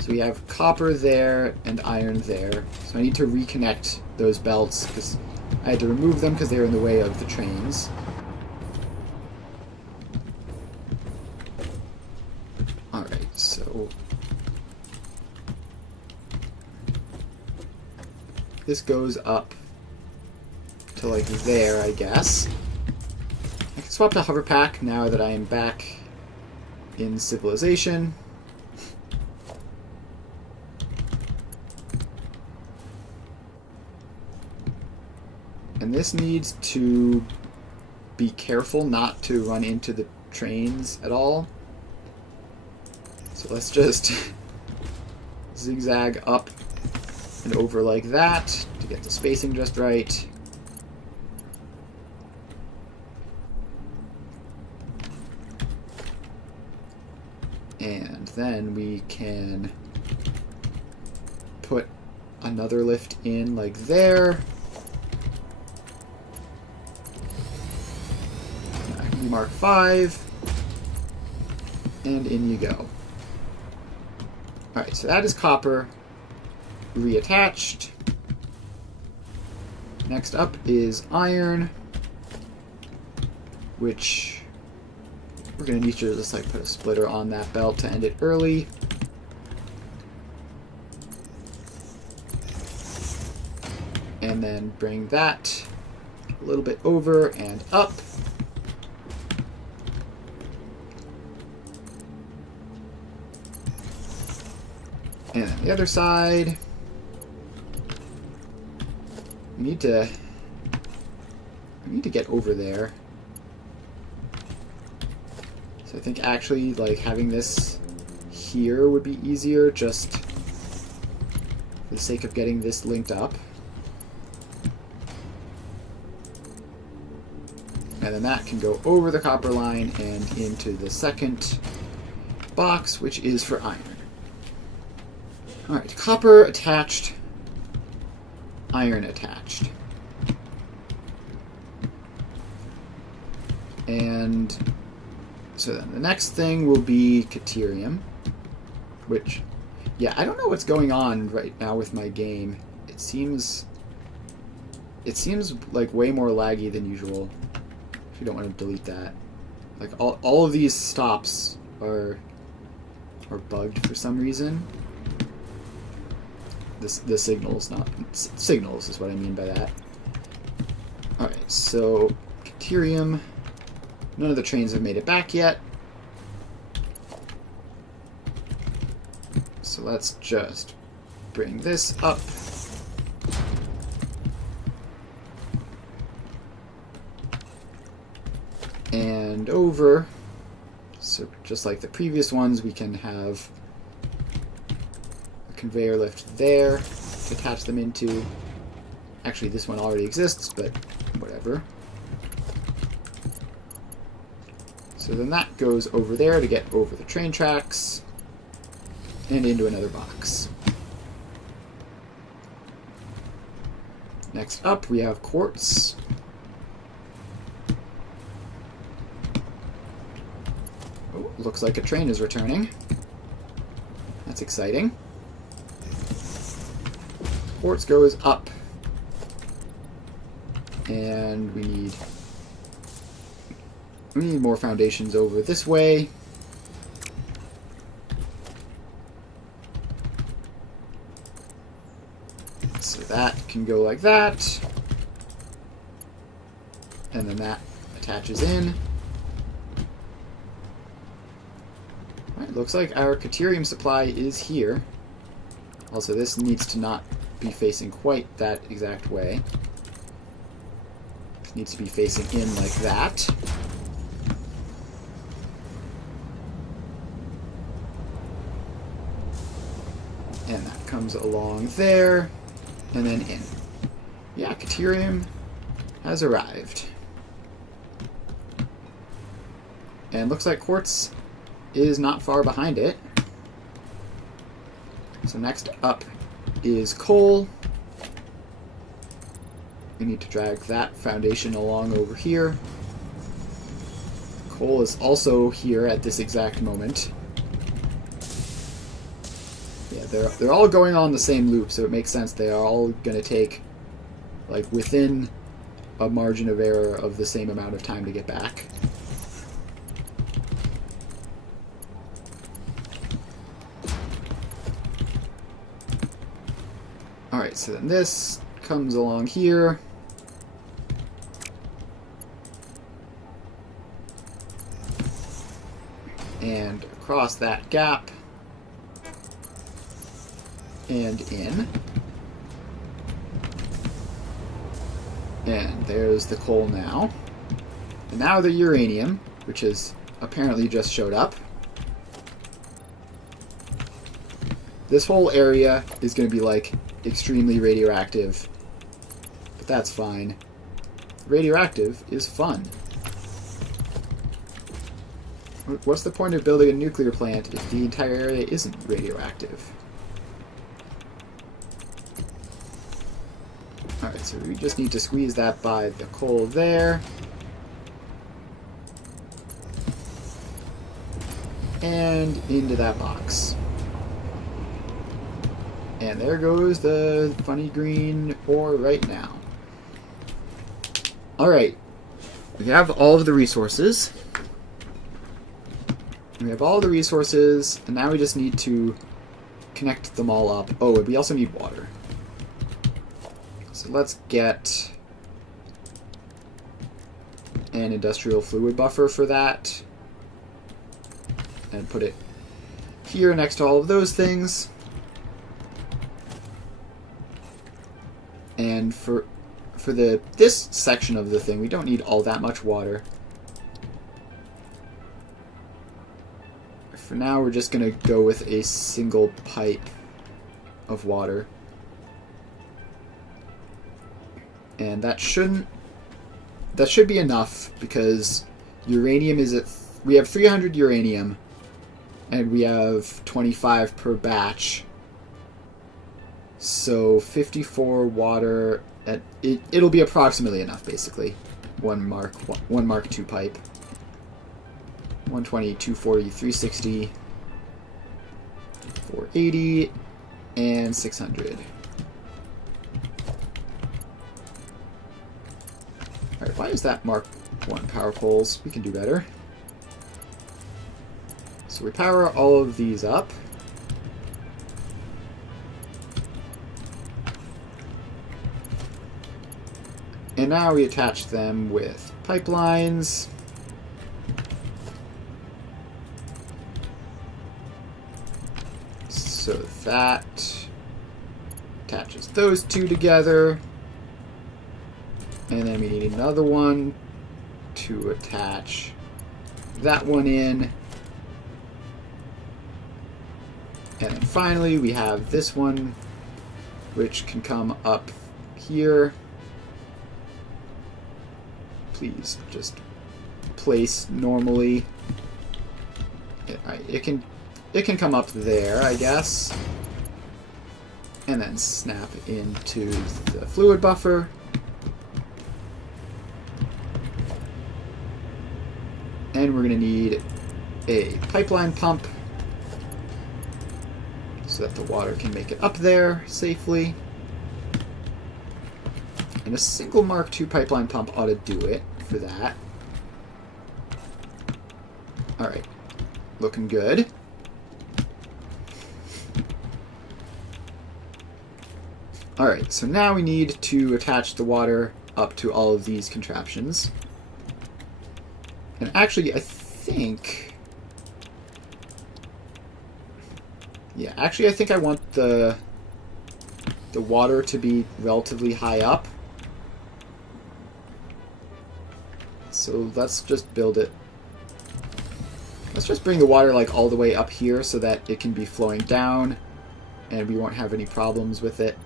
So we have copper there and iron there. So I need to reconnect those belts because I had to remove them because they were in the way of the trains. Alright, so this goes up to like there, I guess. I can swap to hover pack now that I am back in civilization. And this needs to be careful not to run into the trains at all. So let's just zigzag up and over like that to get the spacing just right. And then we can put another lift in like there. Mark 5. And in you go. Alright, so that is copper reattached. Next up is iron, which we're going to need to just like put a splitter on that belt to end it early. And then bring that a little bit over and up. And then the other side, we need to get over there. So I think actually like having this here would be easier just for the sake of getting this linked up. And then that can go over the copper line and into the second box, which is for iron. Alright, copper attached, iron attached. And so then the next thing will be Caterium, which, yeah, I don't know what's going on right now with my game. It seems like way more laggy than usual. If you don't want to delete that. Like all of these stops are bugged for some reason. The signals, not signals is what I mean by that. Alright, so Caterium. None of the trains have made it back yet. So let's just bring this up. And over. So just like the previous ones, we can have a conveyor lift there to attach them into. Actually, this one already exists, but whatever. So then that goes over there to get over the train tracks and into another box. Next up, we have quartz. Oh, looks like a train is returning. That's exciting. Quartz goes up. And we need more foundations over this way. So that can go like that. And then that attaches in. Alright, looks like our Caterium supply is here. Also, this needs to not be facing quite that exact way. It needs to be facing in like that. And that comes along there, and then in. Yeah, Caterium has arrived. And looks like quartz is not far behind it. So next up is coal. We need to drag that foundation along over here. Coal is also here at this exact moment. Yeah, they're all going on the same loop, so it makes sense they are all going to take, like, within a margin of error of the same amount of time to get back. Alright, so then this comes along here. And across that gap. And in. And there's the coal now. And now the uranium, which has apparently just showed up. This whole area is going to be, like, extremely radioactive. But that's fine. Radioactive is fun. What's the point of building a nuclear plant if the entire area isn't radioactive? Alright, so we just need to squeeze that by the coal there. And into that box. And there goes the funny green ore right now. Alright, we have all of the resources. We have all the resources, and now we just need to connect them all up. Oh, and we also need water. So let's get an industrial fluid buffer for that. And put it here next to all of those things. And for this section of the thing, we don't need all that much water. For now, we're just going to go with a single pipe of water. And that shouldn't that should be enough because uranium is at... We have 300 uranium, and we have 25 per batch. So 54 water... It'll be approximately enough, basically. One Mark II pipe. 120, 240, 360, 480, and 600. Alright, why is that Mark I power poles? We can do better. So we power all of these up. And now we attach them with pipelines. So that attaches those two together. And then we need another one to attach that one in. And then finally we have this one, which can come up here. Please just place normally. It can come up there, I guess. And then snap into the fluid buffer. And we're going to need a pipeline pump so that the water can make it up there safely. And a single Mark II pipeline pump ought to do it for that. Alright. Looking good. Alright, so now we need to attach the water up to all of these contraptions. And actually, I think... Yeah, actually I think I want the water to be relatively high up. So let's just build it. Let's just bring the water like all the way up here so that it can be flowing down and we won't have any problems with it,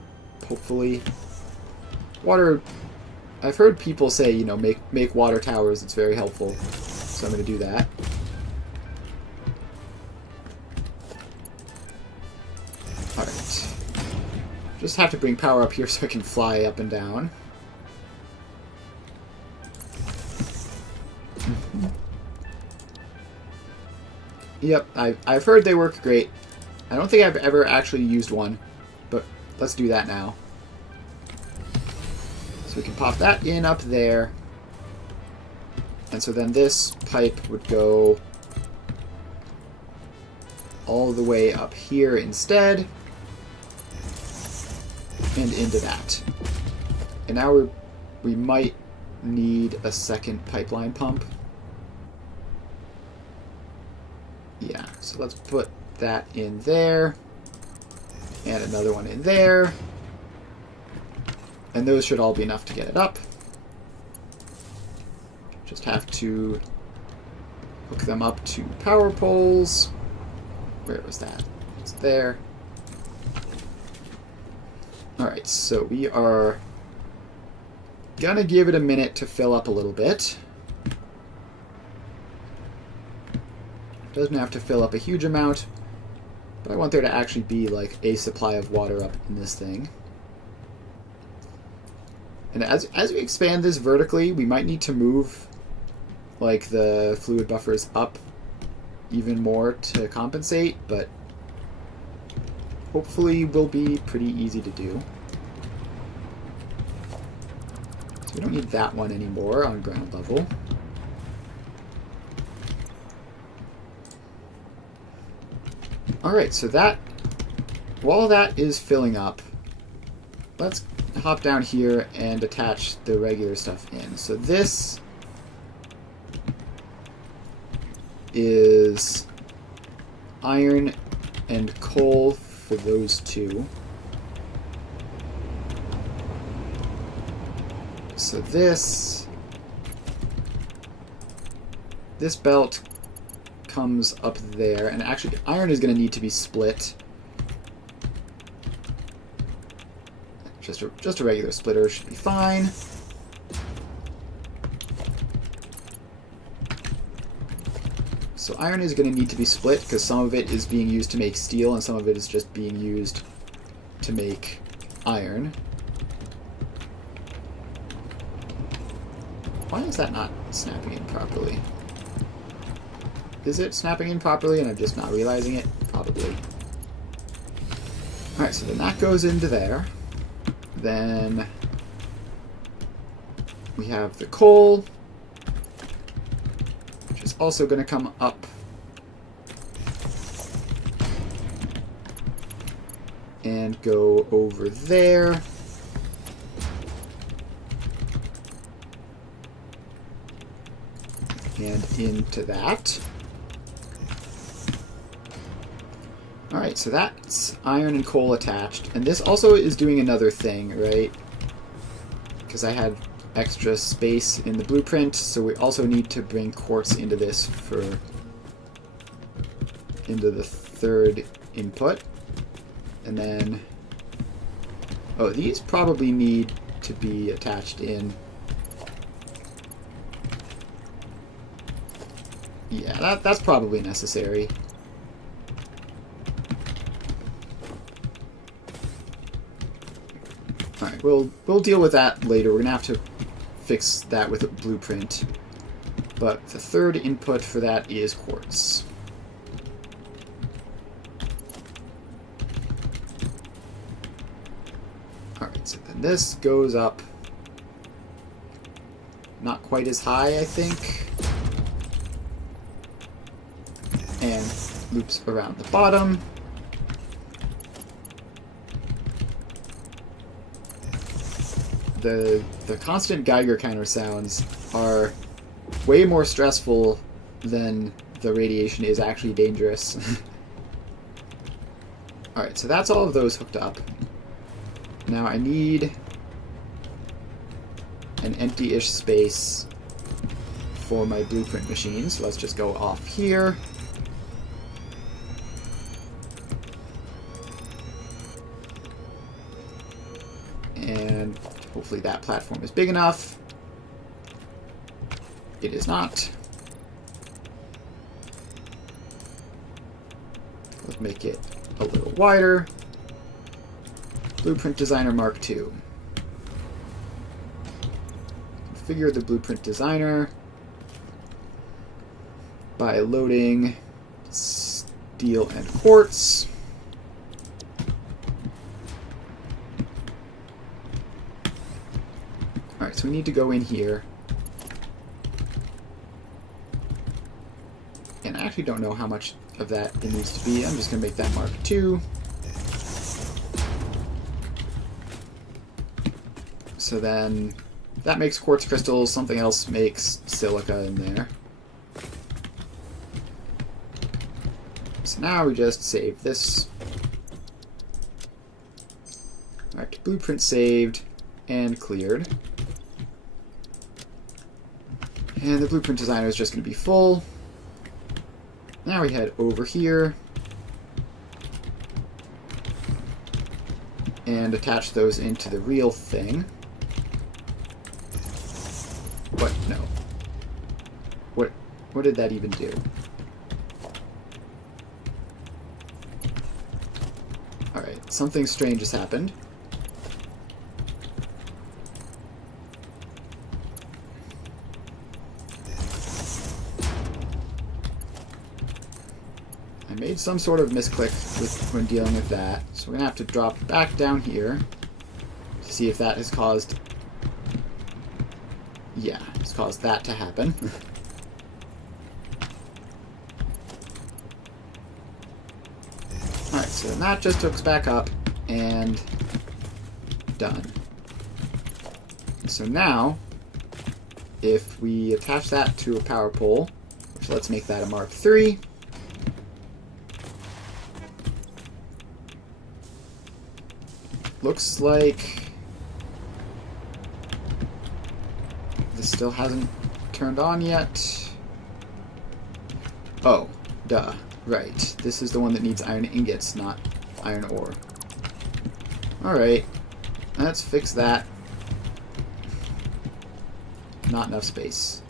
hopefully. Water, I've heard people say, you know, make water towers, it's very helpful. So I'm going to do that. Alright. Just have to bring power up here so I can fly up and down. Yep, I've heard they work great. I don't think I've ever actually used one, but let's do that now. So we can pop that in up there. And so then this pipe would go all the way up here instead. And into that. And now we might need a second pipeline pump. Yeah, so let's put that in there. And another one in there. And those should all be enough to get it up. Just have to hook them up to power poles. Where was that? It's there. Alright, so we are gonna give it a minute to fill up a little bit. Doesn't have to fill up a huge amount, but I want there to actually be like a supply of water up in this thing. And as we expand this vertically, we might need to move like the fluid buffers up even more to compensate, but hopefully will be pretty easy to do. So we don't need that one anymore on ground level. Alright, so that, while that is filling up, let's hop down here and attach the regular stuff in. So this is iron and coal for those two. So this belt comes up there, and actually iron is going to need to be split. Just a regular splitter should be fine. So iron is going to need to be split because some of it is being used to make steel and some of it is just being used to make iron. Why is that not snapping in properly? Is it snapping in properly and I'm just not realizing it? Probably. Alright, so then that goes into there. Then we have the coal, which is also going to come up. And go over there. And into that. Alright, so that's iron and coal attached. And this also is doing another thing, right? Because I had extra space in the blueprint, so we also need to bring quartz into this into the third input. And then... oh, these probably need to be attached in. Yeah, that's probably necessary. Alright, we'll deal with that later. We're going to have to fix that with a blueprint. But the third input for that is quartz. Alright, so then this goes up. Not quite as high, I think. And loops around the bottom. The constant Geiger counter sounds are way more stressful than the radiation is actually dangerous. Alright, so that's all of those hooked up. Now I need an empty-ish space for my blueprint machine, so let's just go off here. And hopefully that platform is big enough. It is not. Let's make it a little wider. Blueprint Designer Mark II. Configure the Blueprint Designer by loading steel and quartz. Alright, so we need to go in here. And I actually don't know how much of that it needs to be. I'm just going to make that Mark II. So then that makes quartz crystals, something else makes silica in there. So now we just save this. Alright, blueprint saved and cleared. And the blueprint designer is just going to be full. Now we head over here and attach those into the real thing. What? No. What did that even do? Alright, something strange has happened. I made some sort of misclick when dealing with that, so we're going to have to drop back down here to see if that has caused... yeah, it's caused that to happen. Alright, so then that just hooks back up, and done. So now, if we attach that to a power pole, which let's make that a Mark III, looks like this still hasn't turned on yet. Oh, duh. Right. This is the one that needs iron ingots, not iron ore. Alright. Let's fix that. Not enough space.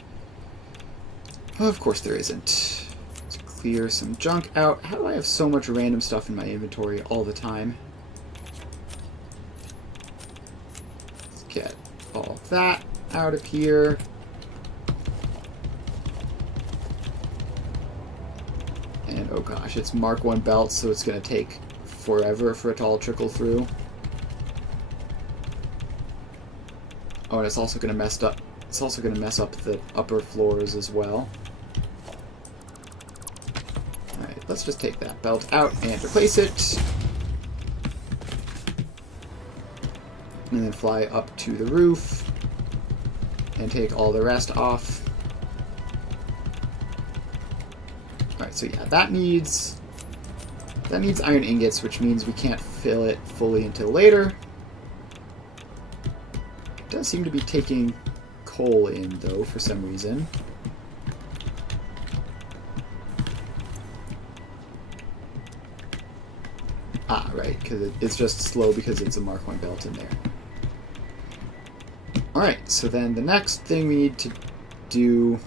Of course there isn't. So clear some junk out. How do I have so much random stuff in my inventory all the time? Let's get all that out of here. And oh gosh, it's Mark 1 belt, so it's going to take forever for it to all trickle through. Oh, and it's also going to mess up. It's also going to mess up the upper floors as well. All right, let's just take that belt out and replace it, and then fly up to the roof and take all the rest off. All right, so yeah, that needs iron ingots, which means we can't fill it fully until later. It does seem to be taking coal in, though, for some reason. Ah, right, because it's just slow because it's a Mark 1 belt in there. Alright, so then the next thing we need to do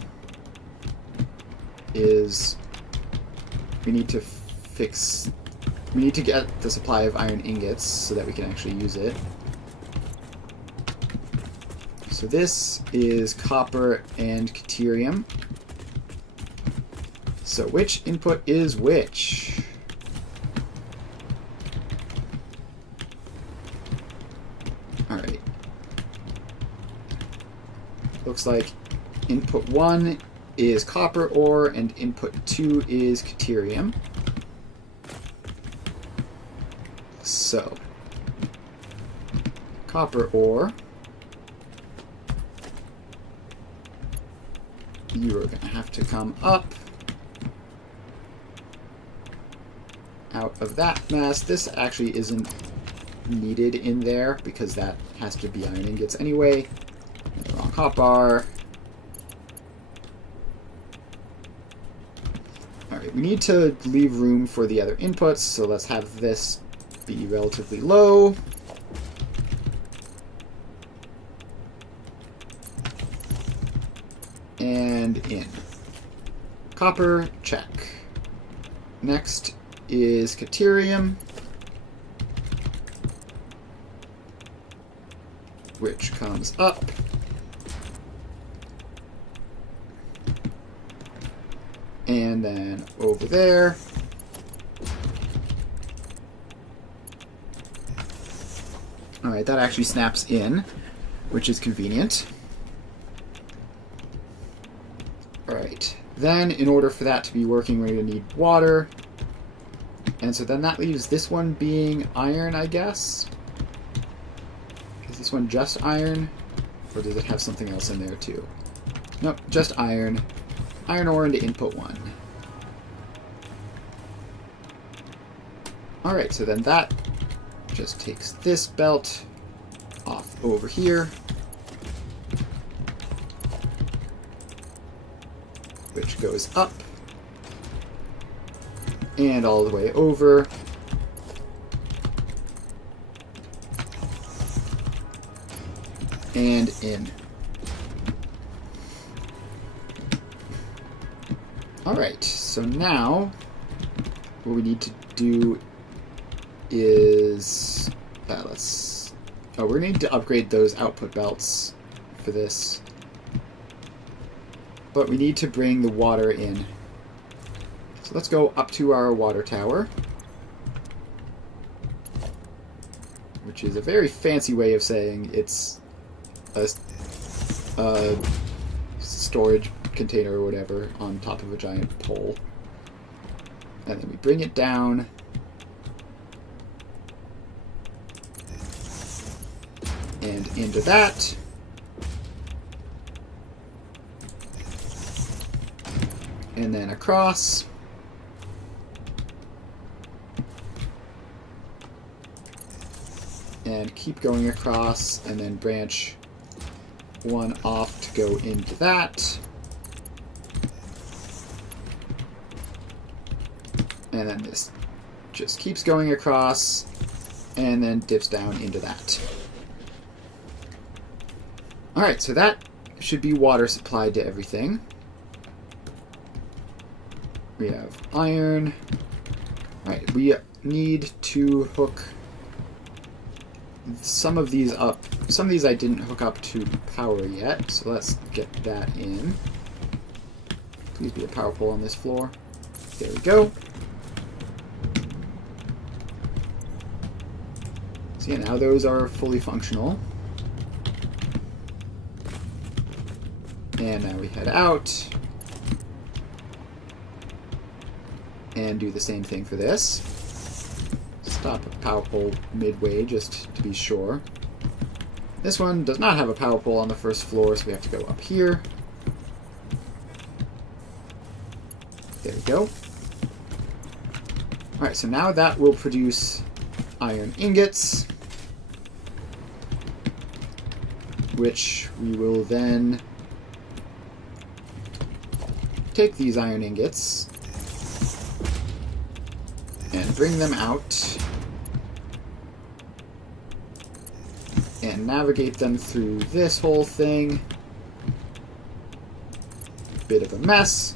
is we need to get the supply of iron ingots so that we can actually use it. So this is copper and caterium. So which input is which? Alright. Looks like input 1 is copper ore and input 2 is caterium. So, copper ore. You are going to have to come up out of that mess. This actually isn't needed in there because that has to be iron ingots anyway. The wrong hotbar. Alright, we need to leave room for the other inputs, so let's have this be relatively low. And in. Copper, check. Next is caterium, which comes up. And then over there. Alright, that actually snaps in, which is convenient. Alright, then in order for that to be working, we're going to need water. And so then that leaves this one being iron, I guess? Is this one just iron? Or does it have something else in there too? Nope, just iron. Iron ore into input 1. Alright, so then that just takes this belt off over here, which goes up and all the way over. And in. Alright, so now what we need to do is we're going to need to upgrade those output belts for this. But we need to bring the water in. So let's go up to our water tower, which is a very fancy way of saying it's a storage container or whatever on top of a giant pole. And then we bring it down. And into that. And then across. And keep going across, and then branch one off to go into that. And then this just keeps going across, and then dips down into that. Alright, so that should be water supplied to everything. We have iron. Alright, we need to hook some of these up. Some of these I didn't hook up to power yet, so let's get that in. Please be a power pole on this floor. There we go. So yeah, now those are fully functional. And now we head out. And do the same thing for this. Stop a power pole midway, just to be sure. This one does not have a power pole on the first floor, so we have to go up here. There we go. Alright, so now that will produce iron ingots, which we will then take these iron ingots and bring them out and navigate them through this whole thing. Bit of a mess,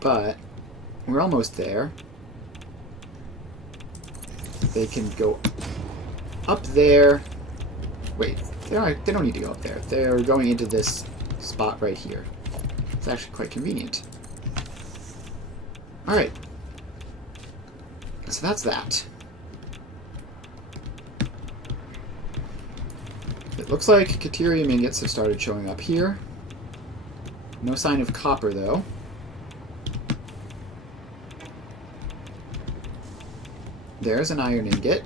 but we're almost there. They can go up there. Wait, they don't need to go up there. They're going into this spot right here. It's actually quite convenient. Alright. So that's that. It looks like Caterium ingots have started showing up here. No sign of copper, though. There's an iron ingot.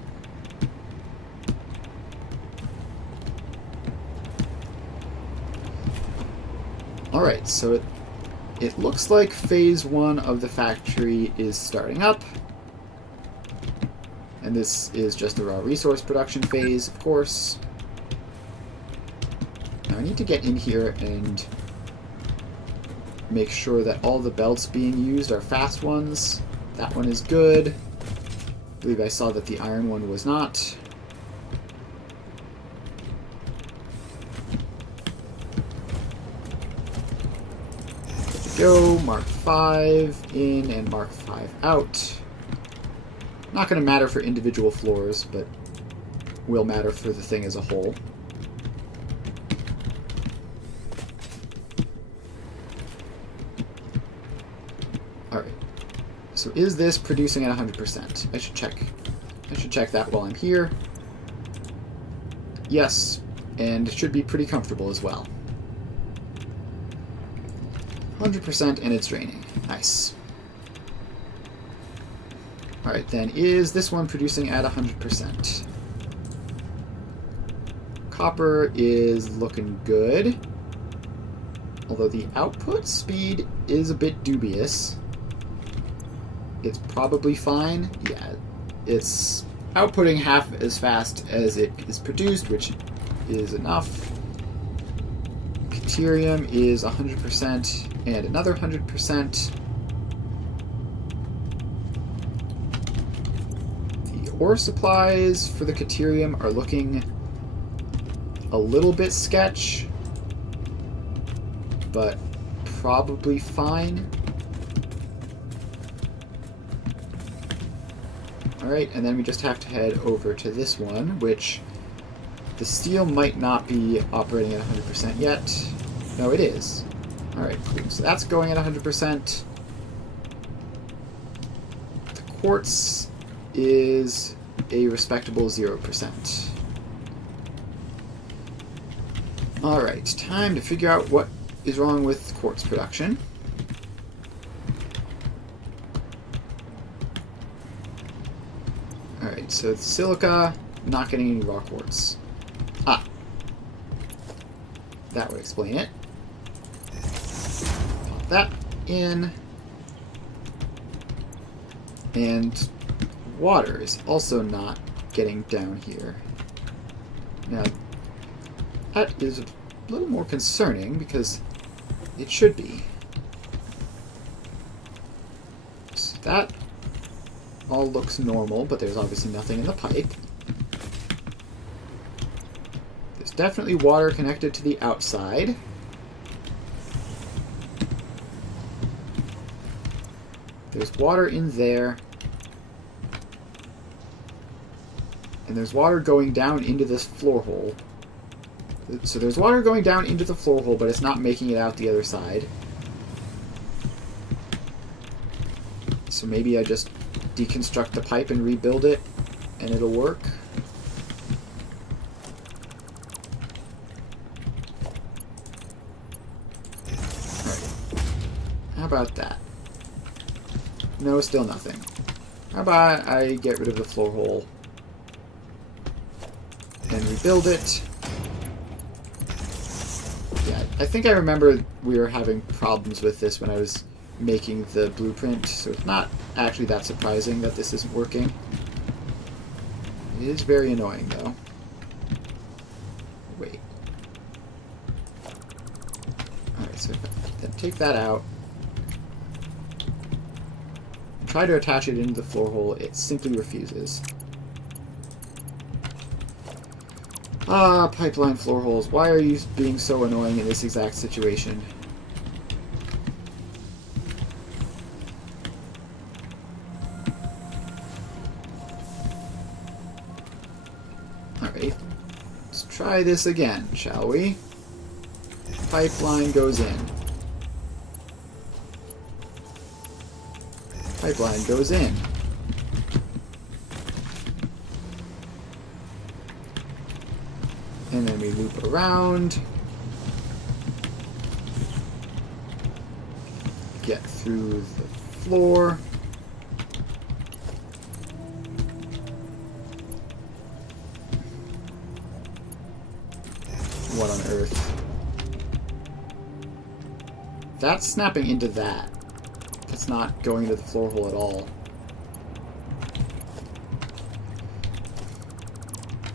Alright, so it looks like phase 1 of the factory is starting up. And this is just the raw resource production phase, of course. Now I need to get in here and make sure that all the belts being used are fast ones. That one is good. I believe I saw that the iron one was not. Go, Mark 5 in and Mark 5 out. Not going to matter for individual floors, but will matter for the thing as a whole. Alright. So is this producing at 100%? I should check. I should check that while I'm here. Yes, and it should be pretty comfortable as well. 100% and it's draining. Nice. Alright, then is this one producing at 100%? Copper is looking good. Although the output speed is a bit dubious. It's probably fine. Yeah, it's outputting half as fast as it is produced, which is enough. Caterium is 100% and another 100%. The ore supplies for the Caterium are looking a little bit sketch, but probably fine. Alright, and then we just have to head over to this one, which the steel might not be operating at 100% yet. No, it is. Alright, cool. So that's going at 100%. The quartz is a respectable 0%. Alright, time to figure out what is wrong with quartz production. Alright, so silica, not getting any raw quartz. Ah. That would explain it. Pop that in. And water is also not getting down here. Now, that is a little more concerning because it should be. So that all looks normal, but there's obviously nothing in the pipe. There's definitely water connected to the outside. There's water in there. And there's water going down into this floor hole. So there's water going down into the floor hole, but it's not making it out the other side. So maybe I just deconstruct the pipe and rebuild it, and it'll work. Alright. How about that? No, still nothing. How about I get rid of the floor hole and rebuild it? Yeah, I think I remember we were having problems with this when I was making the blueprint, so it's not actually that surprising that this isn't working. It is very annoying, though. Wait. Alright, so then take that out. Try to attach it into the floor hole. It simply refuses. Ah, pipeline floor holes. Why are you being so annoying in this exact situation? Alright. Let's try this again, shall we? Pipeline goes in. Pipeline goes in. And then we loop around. Get through the floor. What on earth? That's snapping into that. That's not going into the floor hole at all.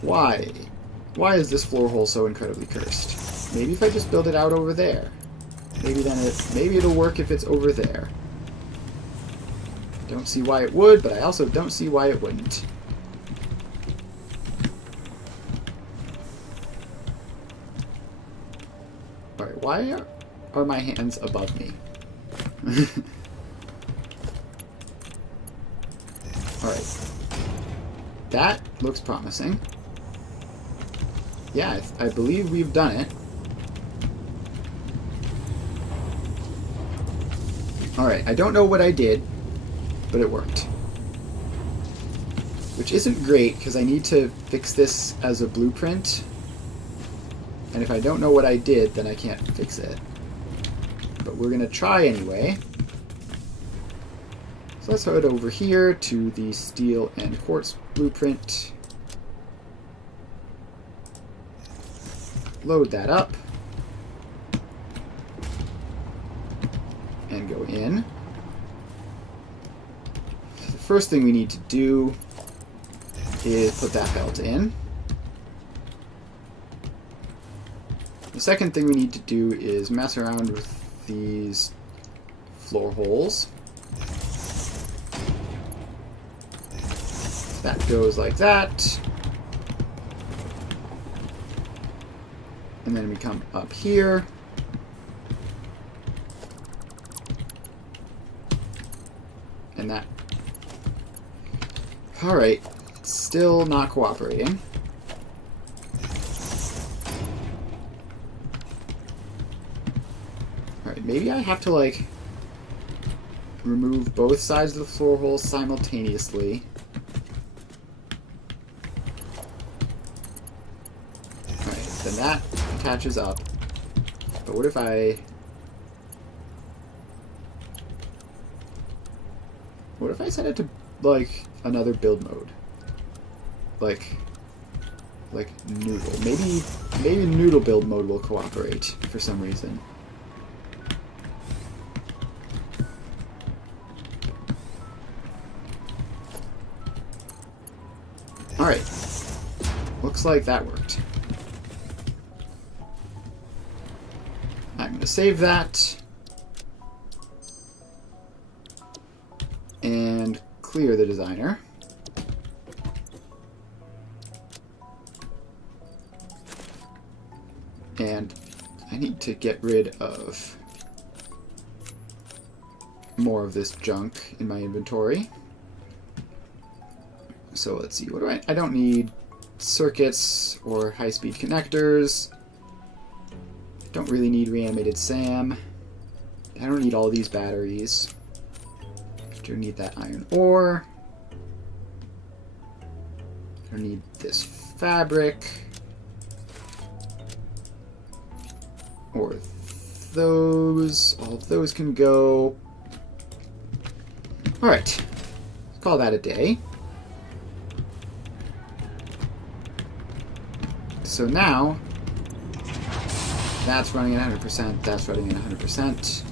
Why? Why is this floor hole so incredibly cursed? Maybe if I just build it out over there. Maybe it'll work if it's over there. Don't see why it would, but I also don't see why it wouldn't. Alright, why are my hands above me? Alright. That looks promising. Yeah, I believe we've done it. Alright, I don't know what I did, but it worked. Which isn't great, because I need to fix this as a blueprint. And if I don't know what I did, then I can't fix it. But we're going to try anyway. So let's head over here to the steel and quartz blueprint. Load that up. And go in. So the first thing we need to do is put that belt in. The second thing we need to do is mess around with these floor holes. That goes like that. And then we come up here. And that. Alright. Still not cooperating. Alright, maybe I have to, like, remove both sides of the floor hole simultaneously. Alright, then that attaches up. But what if I... What if I set it to, like, another build mode? Like noodle. Maybe noodle build mode will cooperate for some reason. Alright. Looks like that worked. I'm going to save that. And clear the designer. And I need to get rid of more of this junk in my inventory. So let's see, what do I don't need circuits or high-speed connectors. I don't really need reanimated SAM. I don't need all these batteries. I do need that iron ore. I don't need this fabric. Or those. All of those can go. Alright. Let's call that a day. So now, that's running at 100%, that's running at 100%.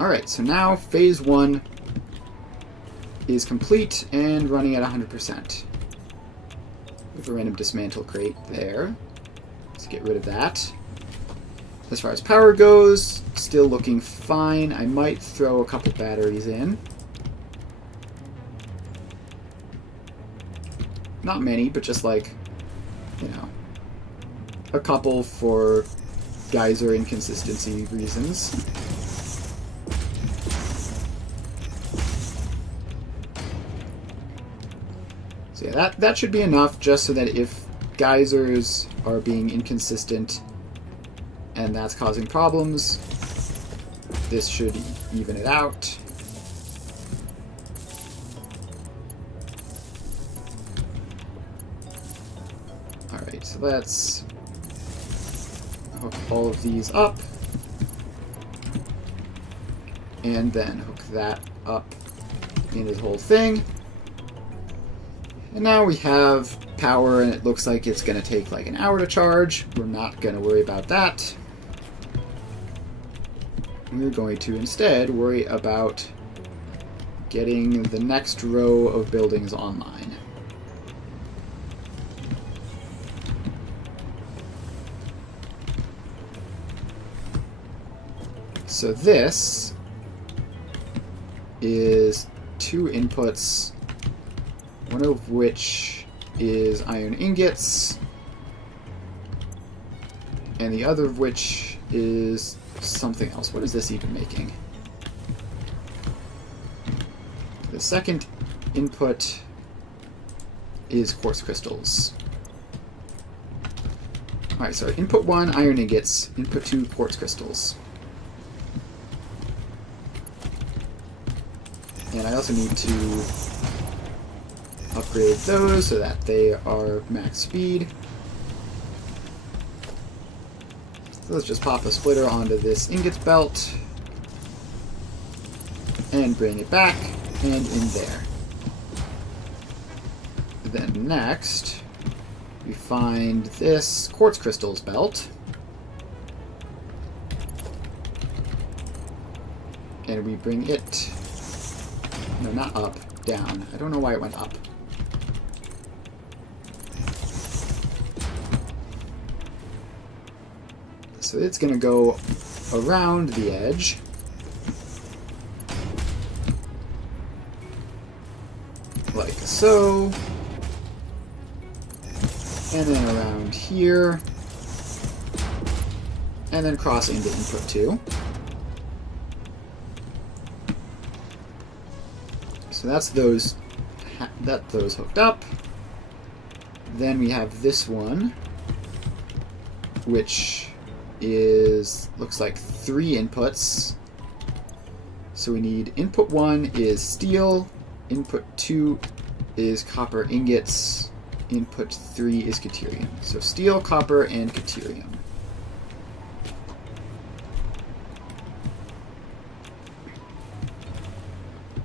Alright, so now phase 1 is complete and running at 100%. With a random dismantle crate there. Let's get rid of that. As far as power goes, still looking fine. I might throw a couple batteries in. Not many, but just like, you know, a couple for geyser inconsistency reasons. So yeah, that should be enough, just so that if geysers are being inconsistent and that's causing problems, this should even it out. Alright, so let's hook all of these up, and then hook that up into the whole thing. And now we have power, and it looks like it's going to take like an hour to charge. We're not going to worry about that. We're going to instead worry about getting the next row of buildings online. So this is 2 inputs, one of which is iron ingots, and the other of which is something else. What is this even making? The second input is quartz crystals. Alright, so input 1, iron ingots, input 2, quartz crystals. And I also need to upgrade those so that they are max speed. So let's just pop a splitter onto this ingots belt and bring it back and in there. Then next, we find this quartz crystals belt. And we bring it, no, not up, down. I don't know why it went up. So it's going to go around the edge. Like so. And then around here. And then cross into input 2. So that's those hooked up. Then we have this one, which looks like 3 inputs. So we need input 1 is steel, input 2 is copper ingots, input 3 is caterium. So steel, copper, and caterium.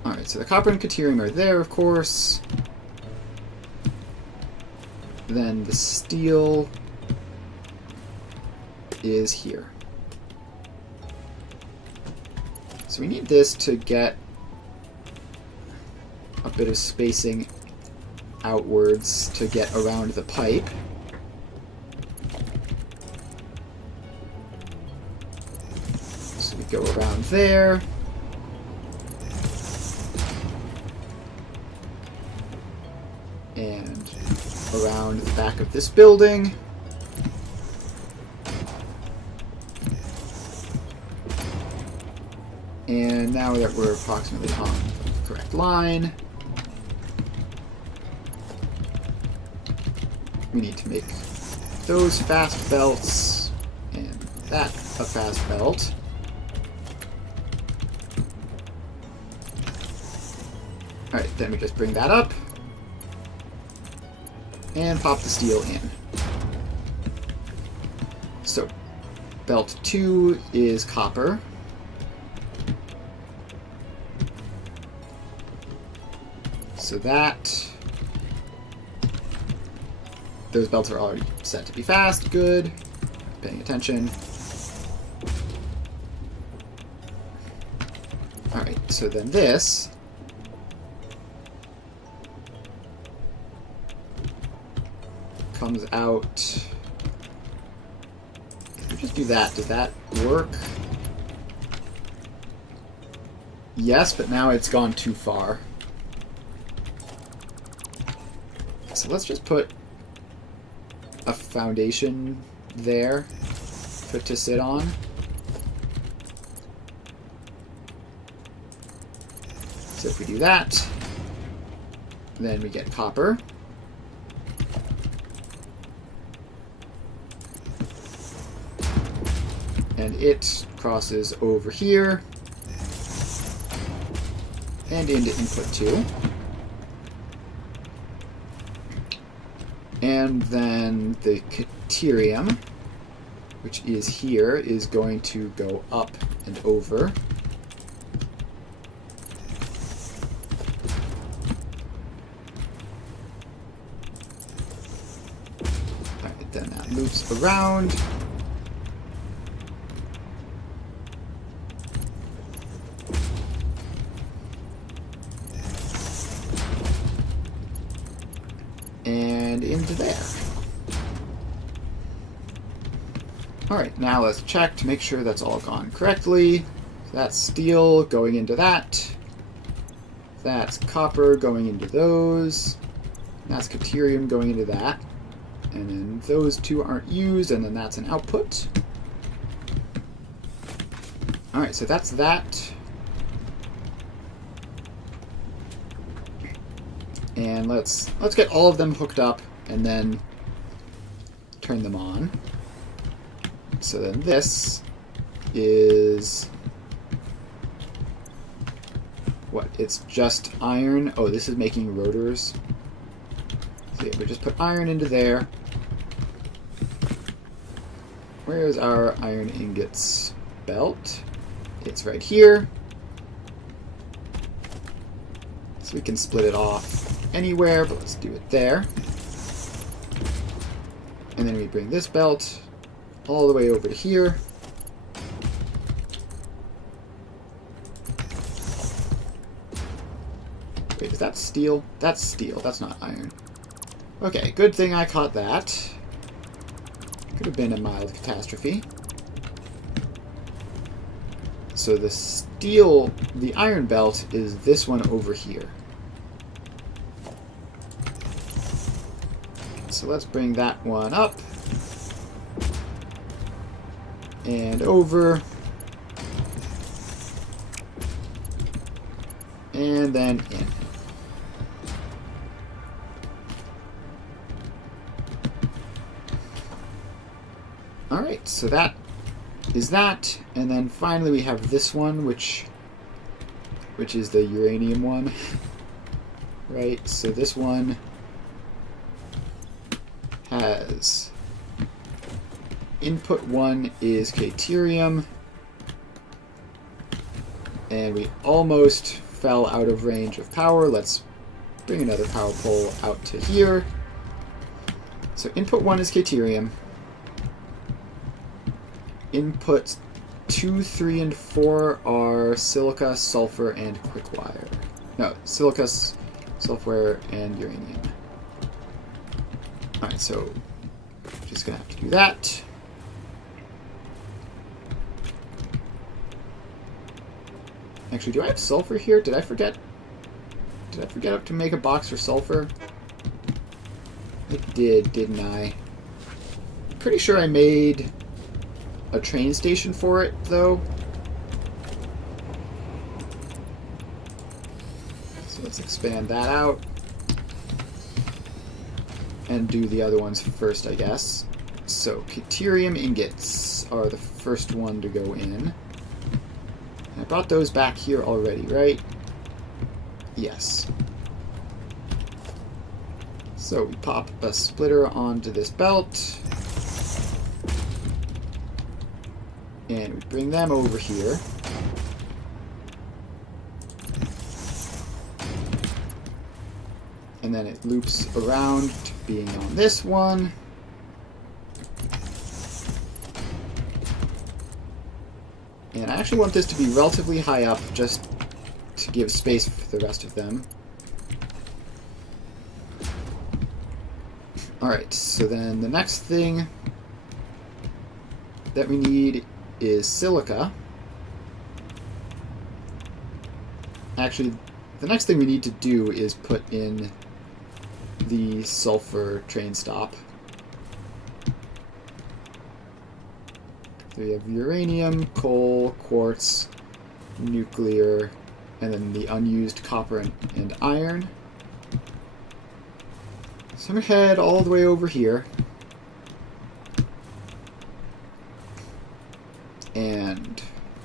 Alright, so the copper and caterium are there, of course. Then the steel is here. So we need this to get a bit of spacing outwards to get around the pipe. So we go around there. And around the back of this building. And now that we're approximately on the correct line, we need to make those fast belts and that a fast belt. Alright, then we just bring that up and pop the steel in. So, belt 2 is copper. So those belts are already set to be fast. Good. Paying attention. Alright, so then this comes out. If we just do that, does that work? Yes, but now it's gone too far. So let's just put a foundation there for it to sit on. So if we do that, then we get copper. And it crosses over here and into input 2. And then the caterium, which is here, is going to go up and over. Alright, then that loops around. And into there. Alright, now let's check to make sure that's all gone correctly. So that's steel going into that. That's copper going into those. That's caterium going into that. And then those two aren't used, and then that's an output. Alright, so that's that. And let's get all of them hooked up and then turn them on. So then this is what? It's just iron. Oh, this is making rotors. So yeah, we just put iron into there. Where is our iron ingots belt? It's right here. So we can split it off anywhere, but let's do it there. And then we bring this belt all the way over to here. Wait, is that steel? That's steel, that's not iron. Okay, good thing I caught that. Could have been a mild catastrophe. So the steel, the iron belt is this one over here. So let's bring that one up and over and then in. Alright, so that is that, and then finally we have this one, which is the uranium one. Right, so this one has input 1 is caterium, and we almost fell out of range of power. Let's bring another power pole out to here. So input 1 is caterium. Inputs 2, 3, and 4 are silica, sulfur, and quickwire. No, silica, sulfur, and uranium. Alright, so just gonna have to do that. Actually, do I have sulfur here? Did I forget to make a box for sulfur? I did, didn't I? Pretty sure I made a train station for it, though. So let's expand that out. And do the other ones first, I guess. So, Deuterium ingots are the first one to go in. I brought those back here already, right? Yes. So, we pop a splitter onto this belt. And we bring them over here. And then it loops around to being on this one. And I actually want this to be relatively high up just to give space for the rest of them. Alright, so then the next thing that we need is silica. Actually, the next thing we need to do is put in the sulfur train stop. So we have uranium, coal, quartz, nuclear, and then the unused copper and iron. So I'm going to head all the way over here. And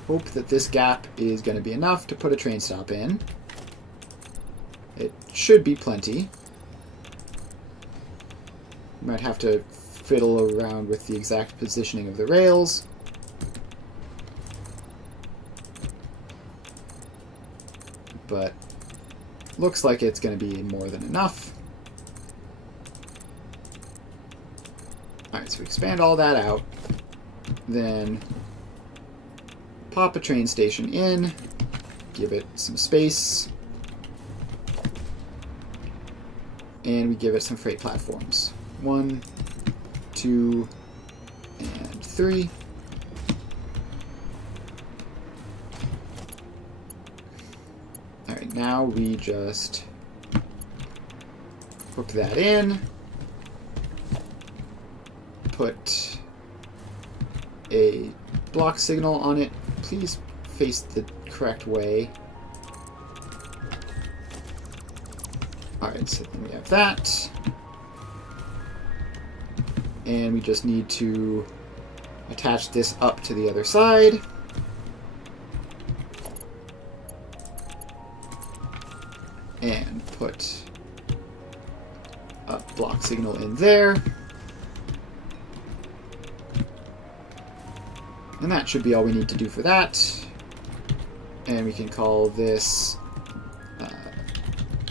hope that this gap is going to be enough to put a train stop in. It should be plenty. Might have to fiddle around with the exact positioning of the rails. But looks like it's going to be more than enough. Alright, so we expand all that out. Then pop a train station in. Give it some space. And we give it some freight platforms. 1, 2, and 3. Alright, now we just hook that in. Put a block signal on it. Please face the correct way. Alright, so then we have that. And we just need to attach this up to the other side. And put a block signal in there. And that should be all we need to do for that. And we can call this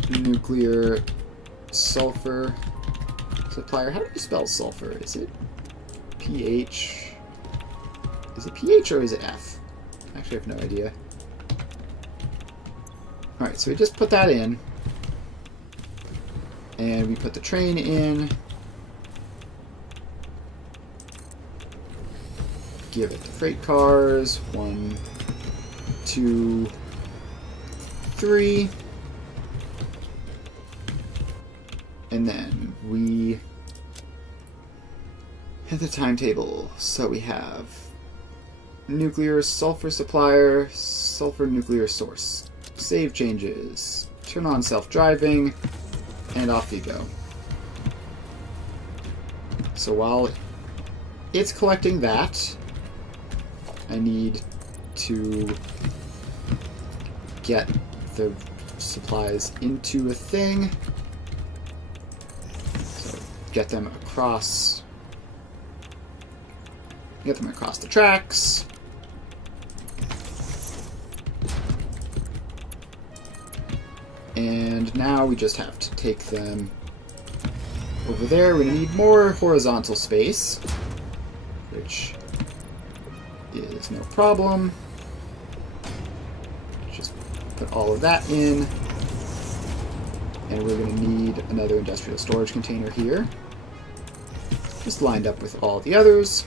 nuclear sulfur supplier. How do you spell sulfur? Is it PH? Is it PH or is it F? Actually, I have no idea. Alright, so we just put that in. And we put the train in. Give it the freight cars. 1, 2, 3. And then we hit the timetable. So we have nuclear sulfur supplier, sulfur nuclear source. Save changes. Turn on self-driving. And off you go. So while it's collecting that, I need to get the supplies into a thing. So get them across the tracks. And now we just have to take them over there. We're going to need more horizontal space, which is no problem. Just put all of that in. And we're going to need another industrial storage container here. Just lined up with all the others.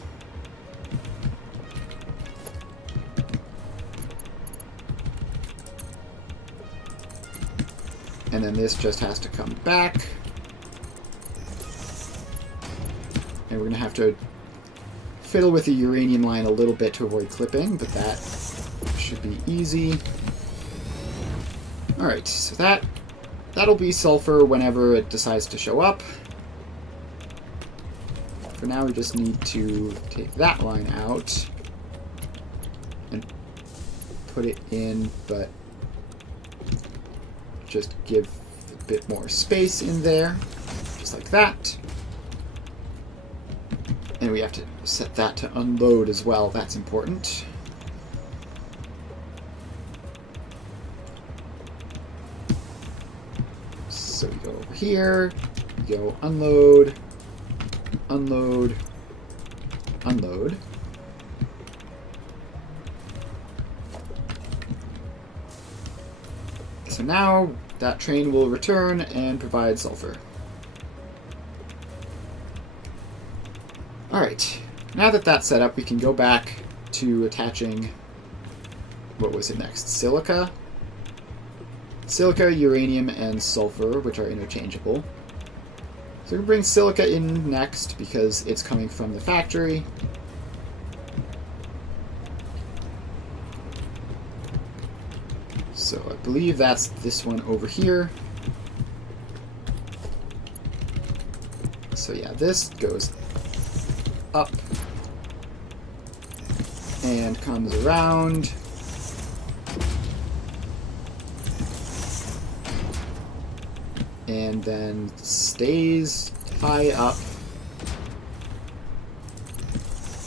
And then this just has to come back. And we're going to have to fiddle with the uranium line a little bit to avoid clipping, but that should be easy. Alright, so that that'll be sulfur whenever it decides to show up. For now, we just need to take that line out and put it in, but just give a bit more space in there, just like that. And we have to set that to unload as well. That's important. So we go over here, we go unload, unload, unload. So now that train will return and provide sulfur. Alright, now that that's set up, we can go back to attaching, what was it next? Silica? Silica, uranium, and sulfur, which are interchangeable. So we bring silica in next because it's coming from the factory. So I believe that's this one over here. So yeah, this goes up and comes around. And then stays high up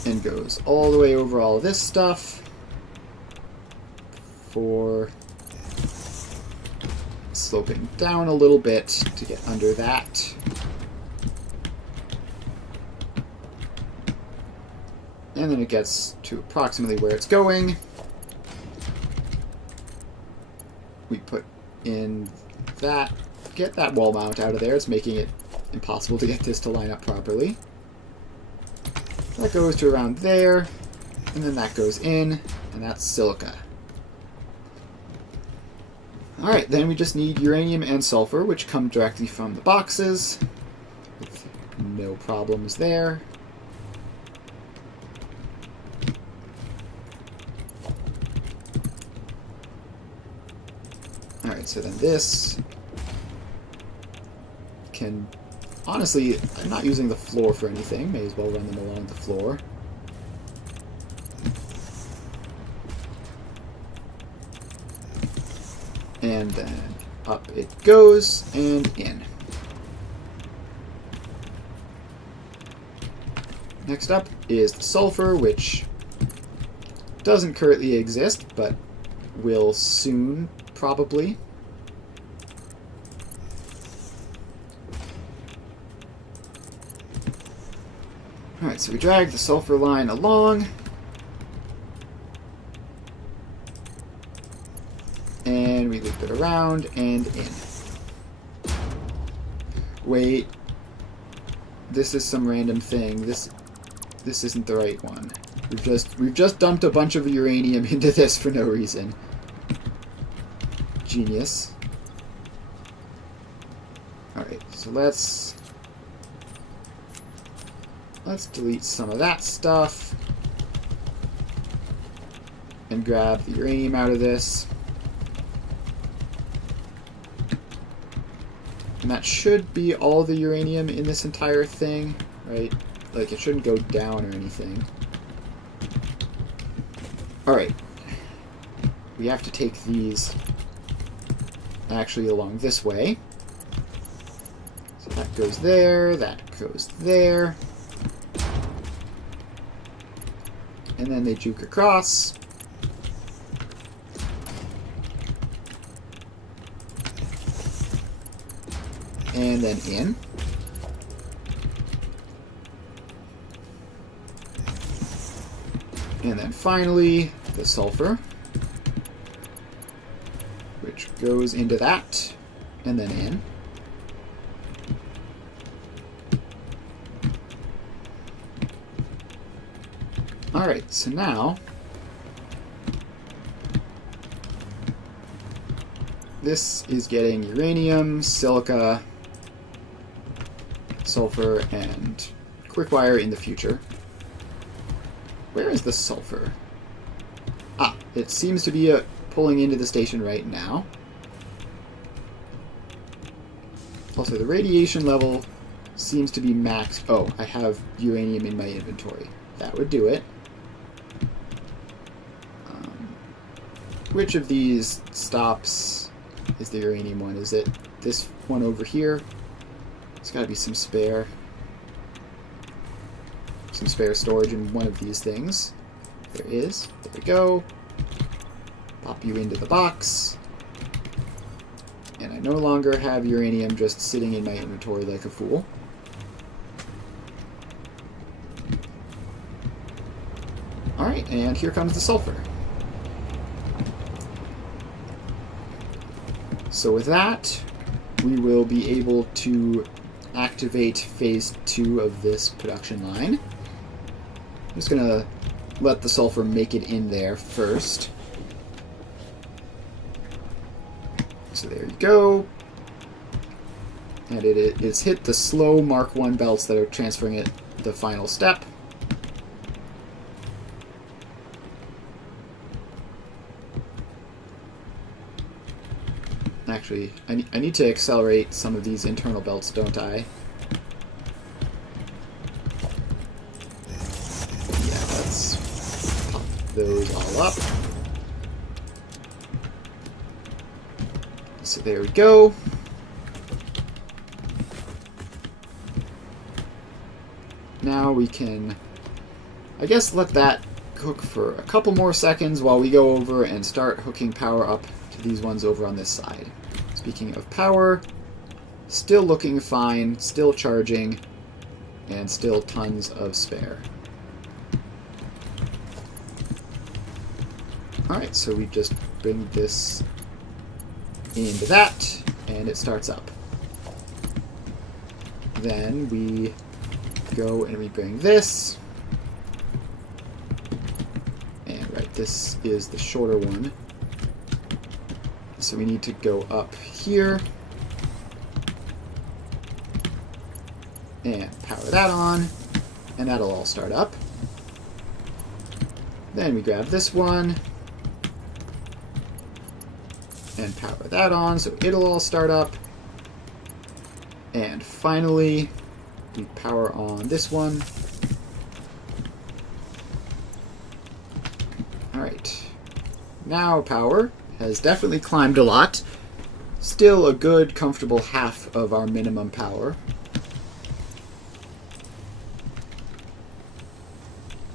and goes all the way over all of this stuff for sloping down a little bit to get under that. And then it gets to approximately where it's going. We put in that. Get that wall mount out of there. It's making it impossible to get this to line up properly. That goes to around there, and then that goes in, and that's silica. Alright, then we just need uranium and sulfur, which come directly from the boxes, with no problems there. Alright, so then this can... Honestly, I'm not using the floor for anything. May as well run them along the floor. And then up it goes, and in. Next up is the sulfur, which doesn't currently exist, but will soon, probably. Alright, so we drag the sulfur line along. And we loop it around and in. Wait. This is some random thing. This isn't the right one. We've just dumped a bunch of uranium into this for no reason. Genius. Alright, so let's delete some of that stuff and grab the uranium out of this. And that should be all the uranium in this entire thing, right? Like, it shouldn't go down or anything. Alright. We have to take these actually along this way. So that goes there, that goes there. And then they juke across. And then in. And then finally, the sulfur, which goes into that, and then in. Alright, so now this is getting uranium, silica, sulfur, and quickwire in the future. Where is the sulfur? Ah, it seems to be pulling into the station right now. Also, the radiation level seems to be maxed. Oh, I have uranium in my inventory. That would do it. Which of these stops is the uranium one? Is it this one over here? There's got to be some spare storage in one of these things. There is. There we go. Pop you into the box. And I no longer have uranium just sitting in my inventory like a fool. Alright, and here comes the sulfur. So with that, we will be able to activate phase 2 of this production line. I'm just going to let the sulfur make it in there first. So there you go. And it's hit the slow Mark 1 belts that are transferring it the final step. Actually, I need to accelerate some of these internal belts, don't I? Yeah, let's pop those all up. So there we go. Now we can, I guess, let that cook for a couple more seconds while we go over and start hooking power up to these ones over on this side. Speaking of power, still looking fine, still charging, and still tons of spare. Alright, so we just bring this into that, and it starts up. Then we go and we bring this, and right, this is the shorter one. So we need to go up here and power that on, and that'll all start up. Then we grab this one and power that on, so it'll all start up. And finally, we power on this one. Alright, now power has definitely climbed a lot. Still a good, comfortable half of our minimum power.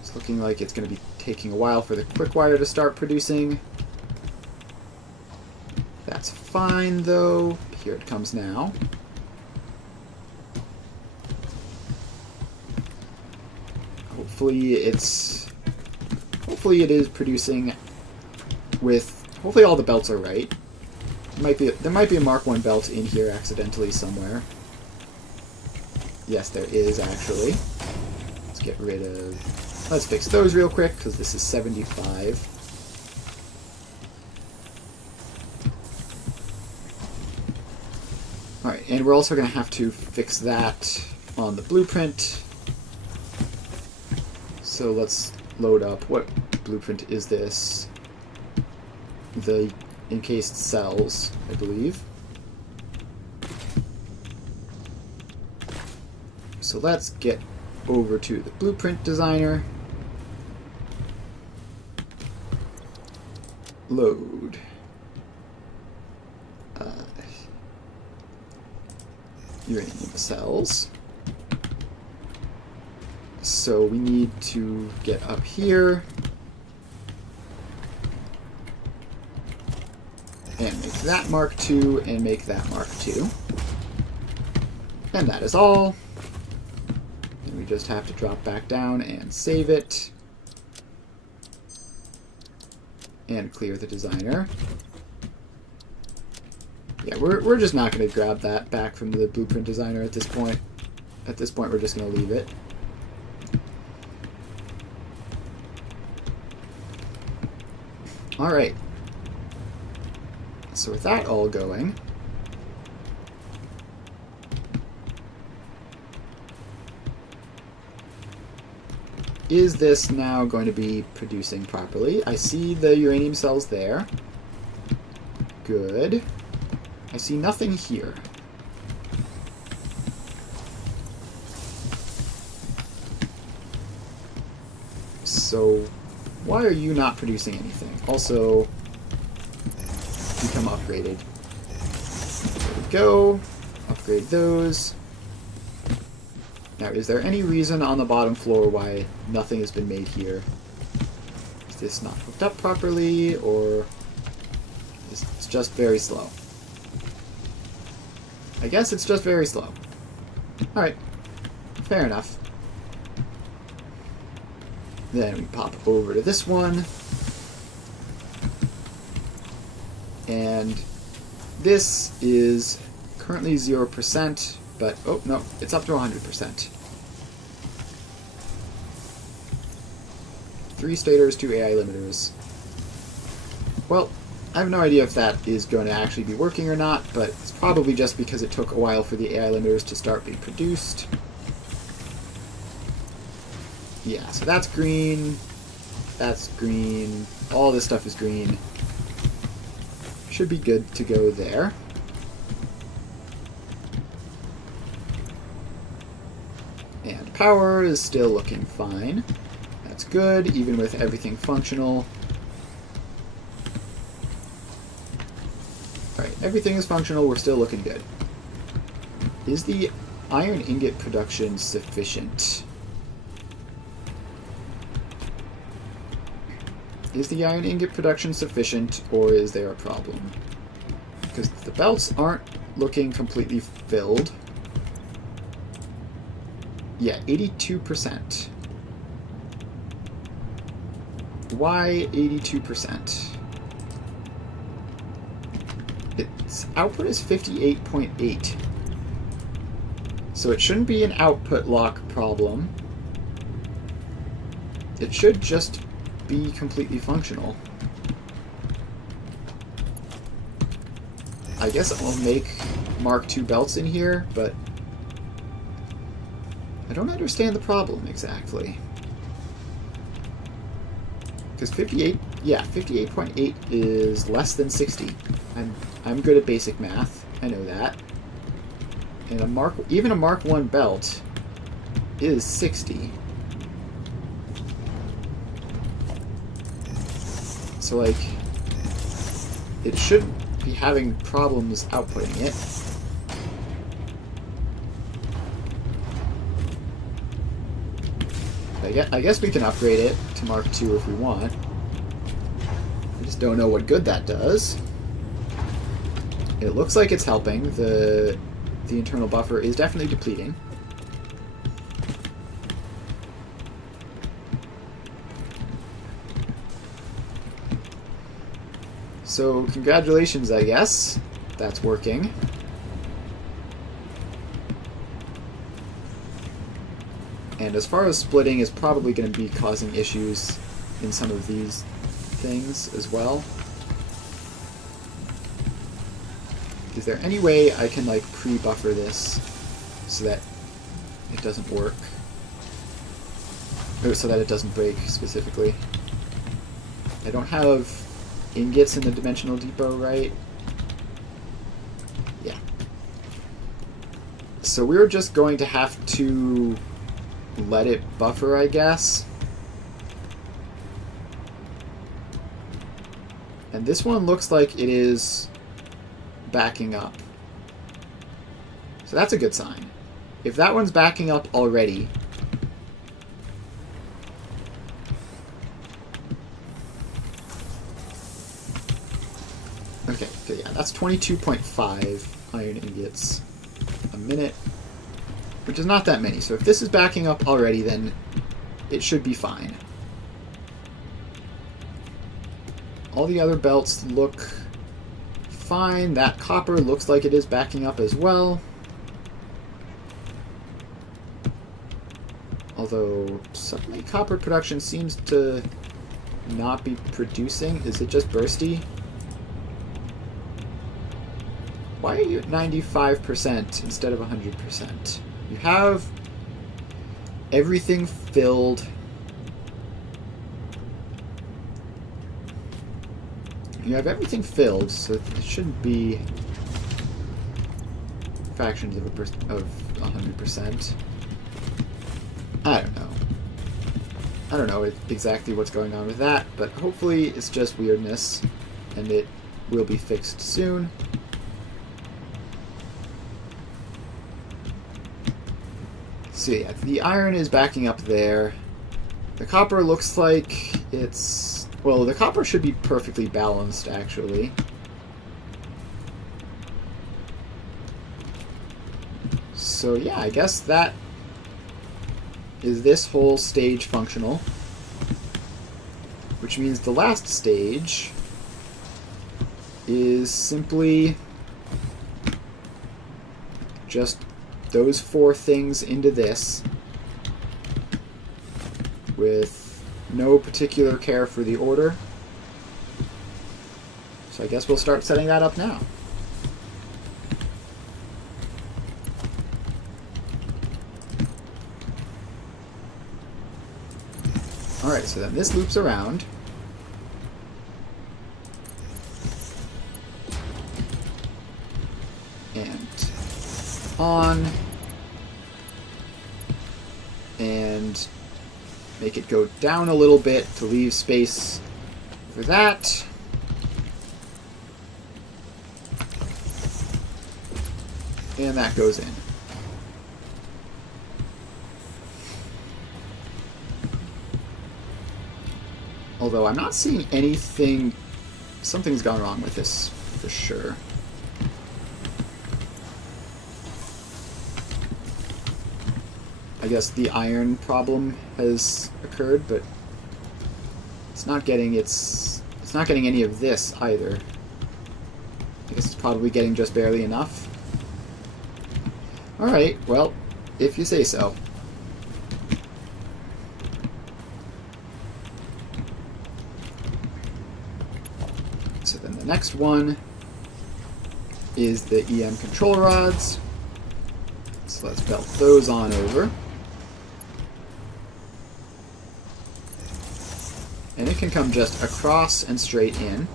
It's looking like it's going to be taking a while for the quick wire to start producing. That's fine, though. Here it comes now. Hopefully it is producing with. Hopefully all the belts are right. There might be a Mark 1 belt in here accidentally somewhere. Yes, there is actually. Let's get rid of. Let's fix those real quick because this is 75. Alright, and we're also going to have to fix that on the blueprint. So let's load up. What blueprint is this? The encased cells, I believe. So let's get over to the blueprint designer. Load. Uranium cells. So we need to get up here and make that Mark II and make that Mark II. And that is all. And we just have to drop back down and save it. And clear the designer. Yeah, we're just not going to grab that back from the blueprint designer at this point. At this point, we're just going to leave it. Alright. So with that all going, is this now going to be producing properly? I see the uranium cells there. Good. I see nothing here. So why are you not producing anything? Also, become upgraded. There we go. Upgrade those. Now, is there any reason on the bottom floor why nothing has been made here? Is this not hooked up properly, or is it just very slow? I guess it's just very slow. Alright. Fair enough. Then we pop over to this one. And this is currently 0%, but, oh, no, it's up to 100%. 3 stators, 2 AI limiters. Well, I have no idea if that is going to actually be working or not, but it's probably just because it took a while for the AI limiters to start being produced. Yeah, so that's green, all this stuff is green. Should be good to go there. And power is still looking fine. That's good, even with everything functional. Alright, everything is functional, we're still looking good. Is the iron ingot production sufficient? Is the iron ingot production sufficient, or is there a problem? Because the belts aren't looking completely filled. Yeah, 82%. Why 82%? Its output is 58.8. So it shouldn't be an output lock problem. It should just be completely functional. I guess I'll make Mark II belts in here, but I don't understand the problem exactly. Because 58.8 is less than 60. I'm good at basic math. I know that. And even a Mark I belt is 60. So, like, it shouldn't be having problems outputting it. I guess we can upgrade it to Mark II if we want. I just don't know what good that does. It looks like it's helping. The internal buffer is definitely depleting. So, congratulations, I guess. That's working. And as far as splitting is probably going to be causing issues in some of these things as well. Is there any way I can, like, pre-buffer this so that it doesn't work? Or so that it doesn't break, specifically. I don't have ingots in the dimensional depot, right? Yeah. So we're just going to have to let it buffer, I guess. And this one looks like it is backing up. So that's a good sign. If that one's backing up already, okay, yeah, that's 22.5 iron ingots a minute, which is not that many. So if this is backing up already, then it should be fine. All the other belts look fine. That copper looks like it is backing up as well. Although suddenly copper production seems to not be producing. Is it just bursty? Why are you at 95% instead of 100%? You have everything filled. You have everything filled, so it shouldn't be fractions of 100%. I don't know. I don't know exactly what's going on with that, but hopefully it's just weirdness, and it will be fixed soon. So yeah, the iron is backing up there. The copper looks like it's... well, the copper should be perfectly balanced, actually. So yeah, I guess that is this whole stage functional. Which means the last stage is simply just those 4 things into this with no particular care for the order. So I guess we'll start setting that up now. Alright, so then this loops around. And on. And make it go down a little bit to leave space for that. And that goes in. Although I'm not seeing anything... something's gone wrong with this, for sure. I guess the iron problem has occurred, but it's not getting any of this either. I guess it's probably getting just barely enough. Alright, well, if you say so. So then the next one is the EM control rods. So let's belt those on over. And it can come just across and straight in.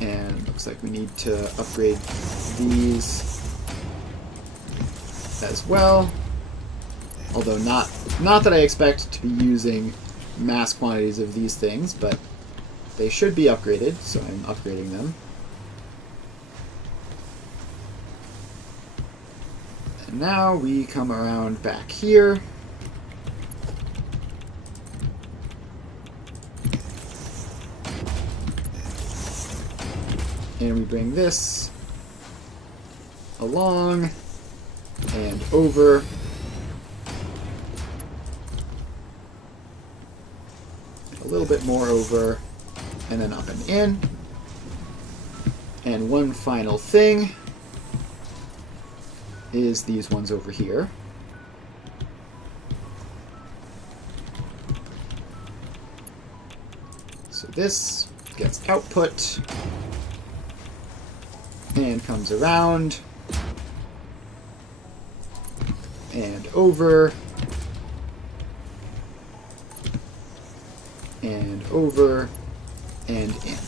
And looks like we need to upgrade these as well. Although not that I expect to be using mass quantities of these things, but they should be upgraded, so I'm upgrading them. And now we come around back here. And we bring this along and over. A little bit more over, and then up and in. And one final thing is these ones over here. So this gets output and comes around and over and over and in.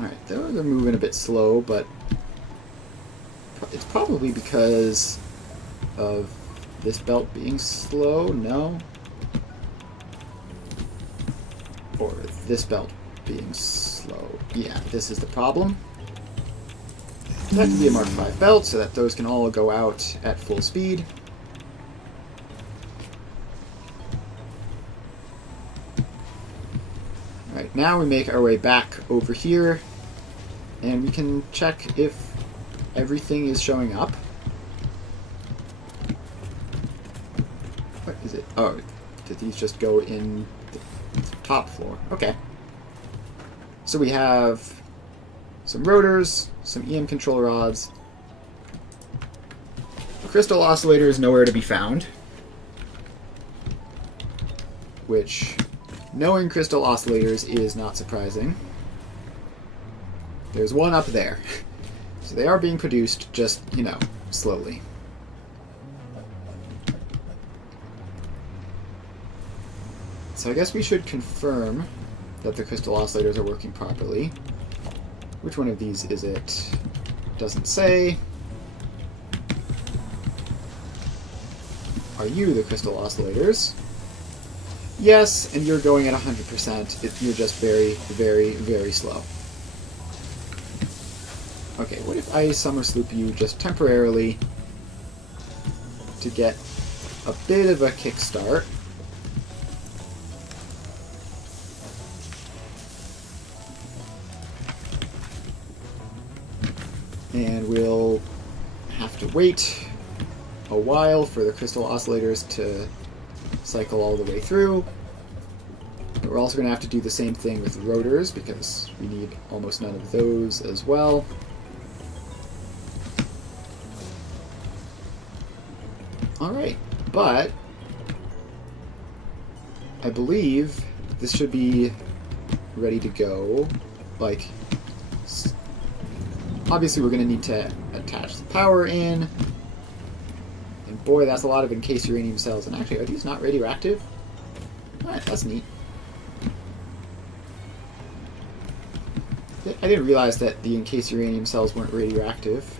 Alright, those are moving a bit slow, but it's probably because of this belt being slow, no? Or this belt being slow. Yeah, this is the problem. That can be a Mark V belt, so that those can all go out at full speed. Alright, now we make our way back over here, and we can check if everything is showing up. What is it? Oh, did these just go in the top floor? Okay. So we have some rotors, some EM control rods. The crystal oscillator is nowhere to be found, which, knowing crystal oscillators, is not surprising. There's one up there. So they are being produced, just, you know, slowly. So I guess we should confirm that the crystal oscillators are working properly. Which one of these is it? Doesn't say. Are you the crystal oscillators? Yes, and you're going at 100%. You're just very, very, very slow. Okay, what if I summer sloop you just temporarily to get a bit of a kickstart? And we'll have to wait a while for the crystal oscillators to cycle all the way through. But we're also going to have to do the same thing with rotors because we need almost none of those as well. Alright, but I believe this should be ready to go. Like, obviously we're going to need to attach the power in. And boy, that's a lot of encased uranium cells. And actually, are these not radioactive? Alright, that's neat. I didn't realize that the encased uranium cells weren't radioactive.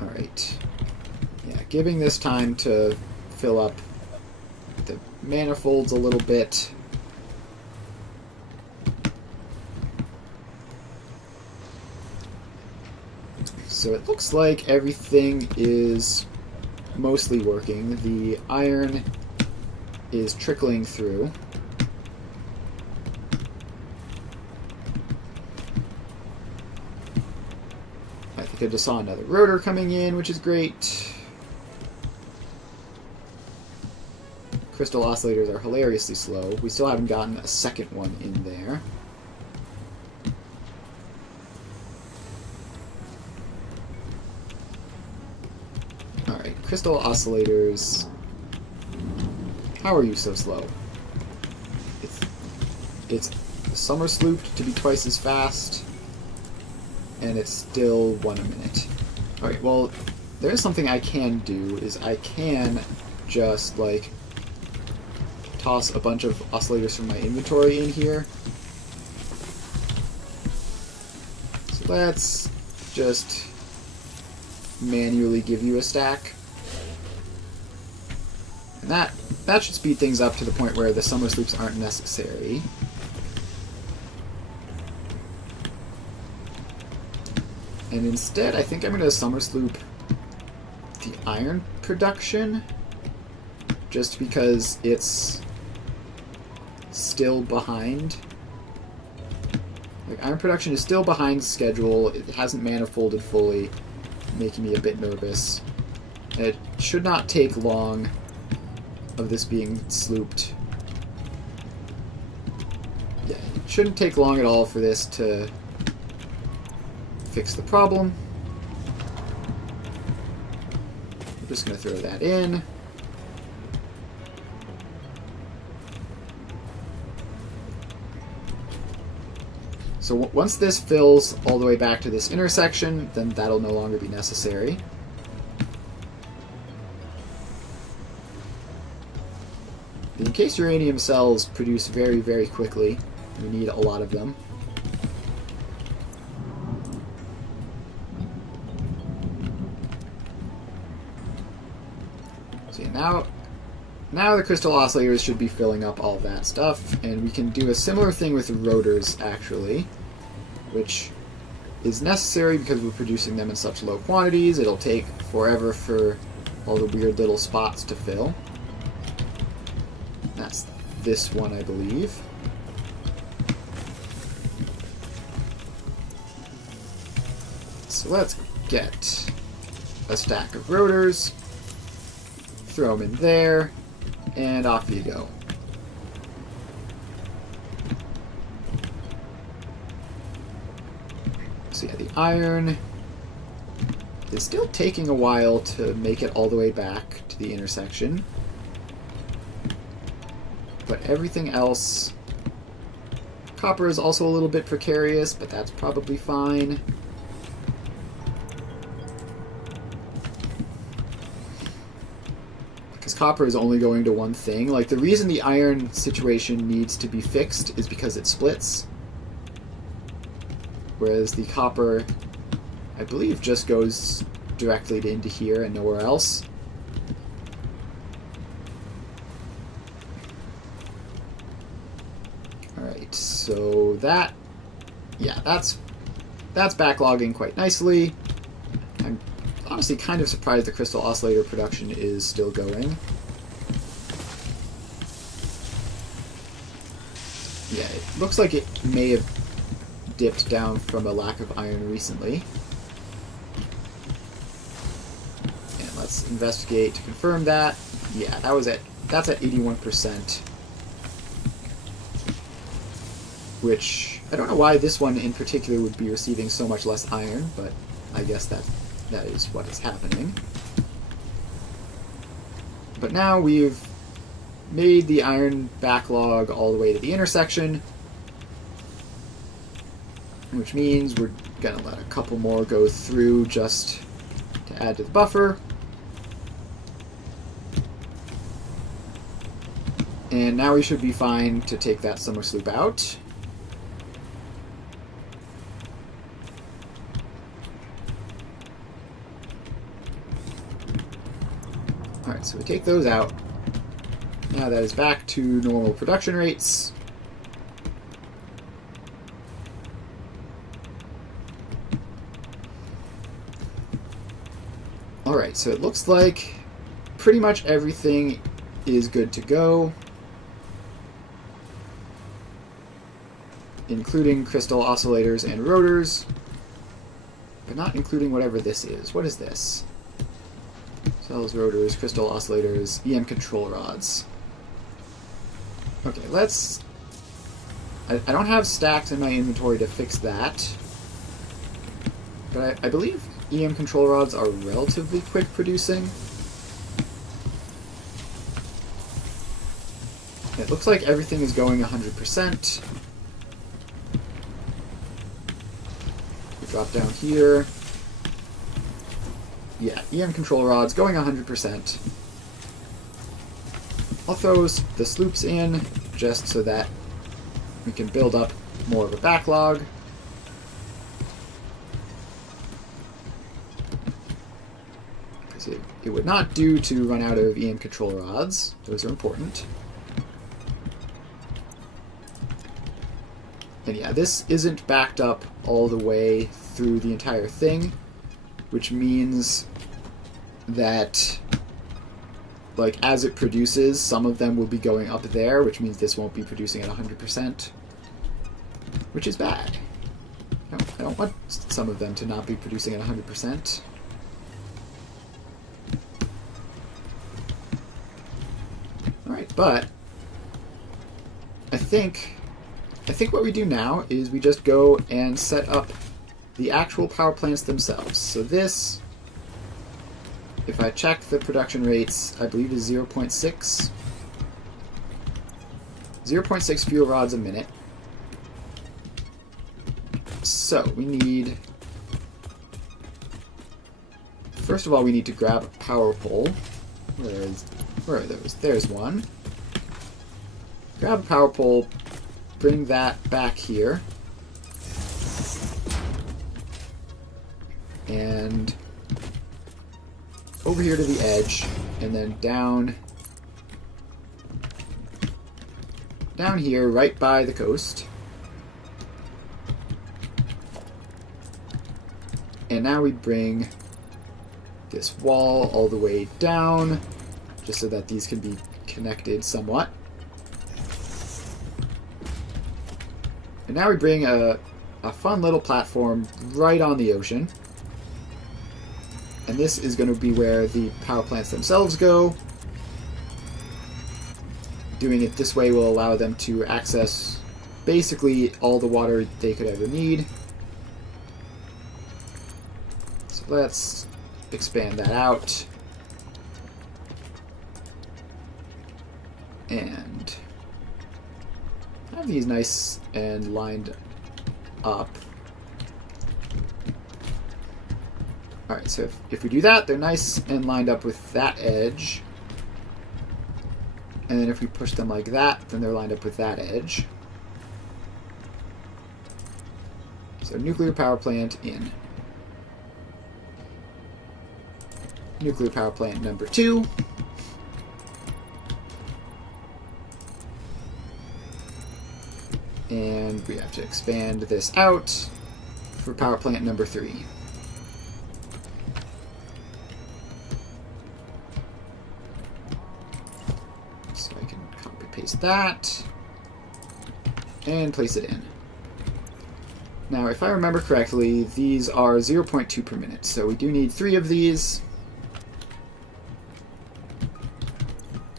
Alright. Yeah, giving this time to fill up the manifolds a little bit. So it looks like everything is mostly working. The iron is trickling through. I think I just saw another rotor coming in, which is great. Crystal oscillators are hilariously slow. We still haven't gotten a second one in there. Alright, crystal oscillators. How are you so slow? It's summer slooped to be twice as fast, and it's still 1 a minute. Alright, well, there is something I can do, is I can just, like, toss a bunch of oscillators from my inventory in here. So let's just manually give you a stack. And that should speed things up to the point where the summer sloops aren't necessary. And instead, I think I'm going to summer sloop the iron production, just because it's still behind. Like, iron production is still behind schedule. It hasn't manifolded fully, making me a bit nervous. And it should not take long of this being slooped. Yeah, it shouldn't take long at all for this to fix the problem. I'm just going to throw that in. So once this fills all the way back to this intersection, then that'll no longer be necessary. The encased uranium cells produce very, very quickly. We need a lot of them. So yeah, now the crystal oscillators should be filling up all that stuff, and we can do a similar thing with rotors, actually, which is necessary because we're producing them in such low quantities. It'll take forever for all the weird little spots to fill. That's this one, I believe. So let's get a stack of rotors, throw them in there, and off you go. So yeah, the iron is still taking a while to make it all the way back to the intersection. But everything else... Copper is also a little bit precarious, but that's probably fine. Because copper is only going to one thing. Like, the reason the iron situation needs to be fixed is because it splits. Whereas the copper, I believe, just goes directly into here and nowhere else. Alright, so that... yeah, that's backlogging quite nicely. I'm honestly kind of surprised the crystal oscillator production is still going. Yeah, it looks like it may have dipped down from a lack of iron recently. And let's investigate to confirm that. Yeah, that's at 81%. Which, I don't know why this one in particular would be receiving so much less iron, but I guess that is what is happening. But now we've made the iron backlog all the way to the intersection, which means we're going to let a couple more go through just to add to the buffer. And now we should be fine to take that summer sloop out. Alright, so we take those out. Now that is back to normal production rates. Alright, so it looks like pretty much everything is good to go, including crystal oscillators and rotors, but not including whatever this is. What is this? Cells, rotors, crystal oscillators, EM control rods. Okay, let's... I don't have stacks in my inventory to fix that, but I believe EM control rods are relatively quick producing. It looks like everything is going 100%. We drop down here. Yeah, EM control rods going 100%. I'll throw the sloops in just so that we can build up more of a backlog. Because it would not do to run out of EM control rods. Those are important. And yeah, this isn't backed up all the way through the entire thing, which means that, like, as it produces, some of them will be going up there, which means this won't be producing at 100%, which is bad. I don't want some of them to not be producing at 100%. Alright, but I think what we do now is we just go and set up the actual power plants themselves. So this, if I check the production rates, I believe is 0.6. 0.6 fuel rods a minute. So we need... first of all, we need to grab a power pole. Where are those? There's one. Grab a power pole, bring that back here. And over here to the edge, and then down here, right by the coast. And now we bring this wall all the way down, just so that these can be connected somewhat. And now we bring a fun little platform right on the ocean. And this is going to be where the power plants themselves go. Doing it this way will allow them to access basically all the water they could ever need. So let's expand that out. And have these nice and lined up. Alright, so if we do that, they're nice and lined up with that edge. And then if we push them like that, then they're lined up with that edge. So nuclear power plant in. Nuclear power plant number 2. And we have to expand this out for power plant number 3. So I can copy paste that and place it in. Now, if I remember correctly, these are 0.2 per minute, so we do need 3 of these.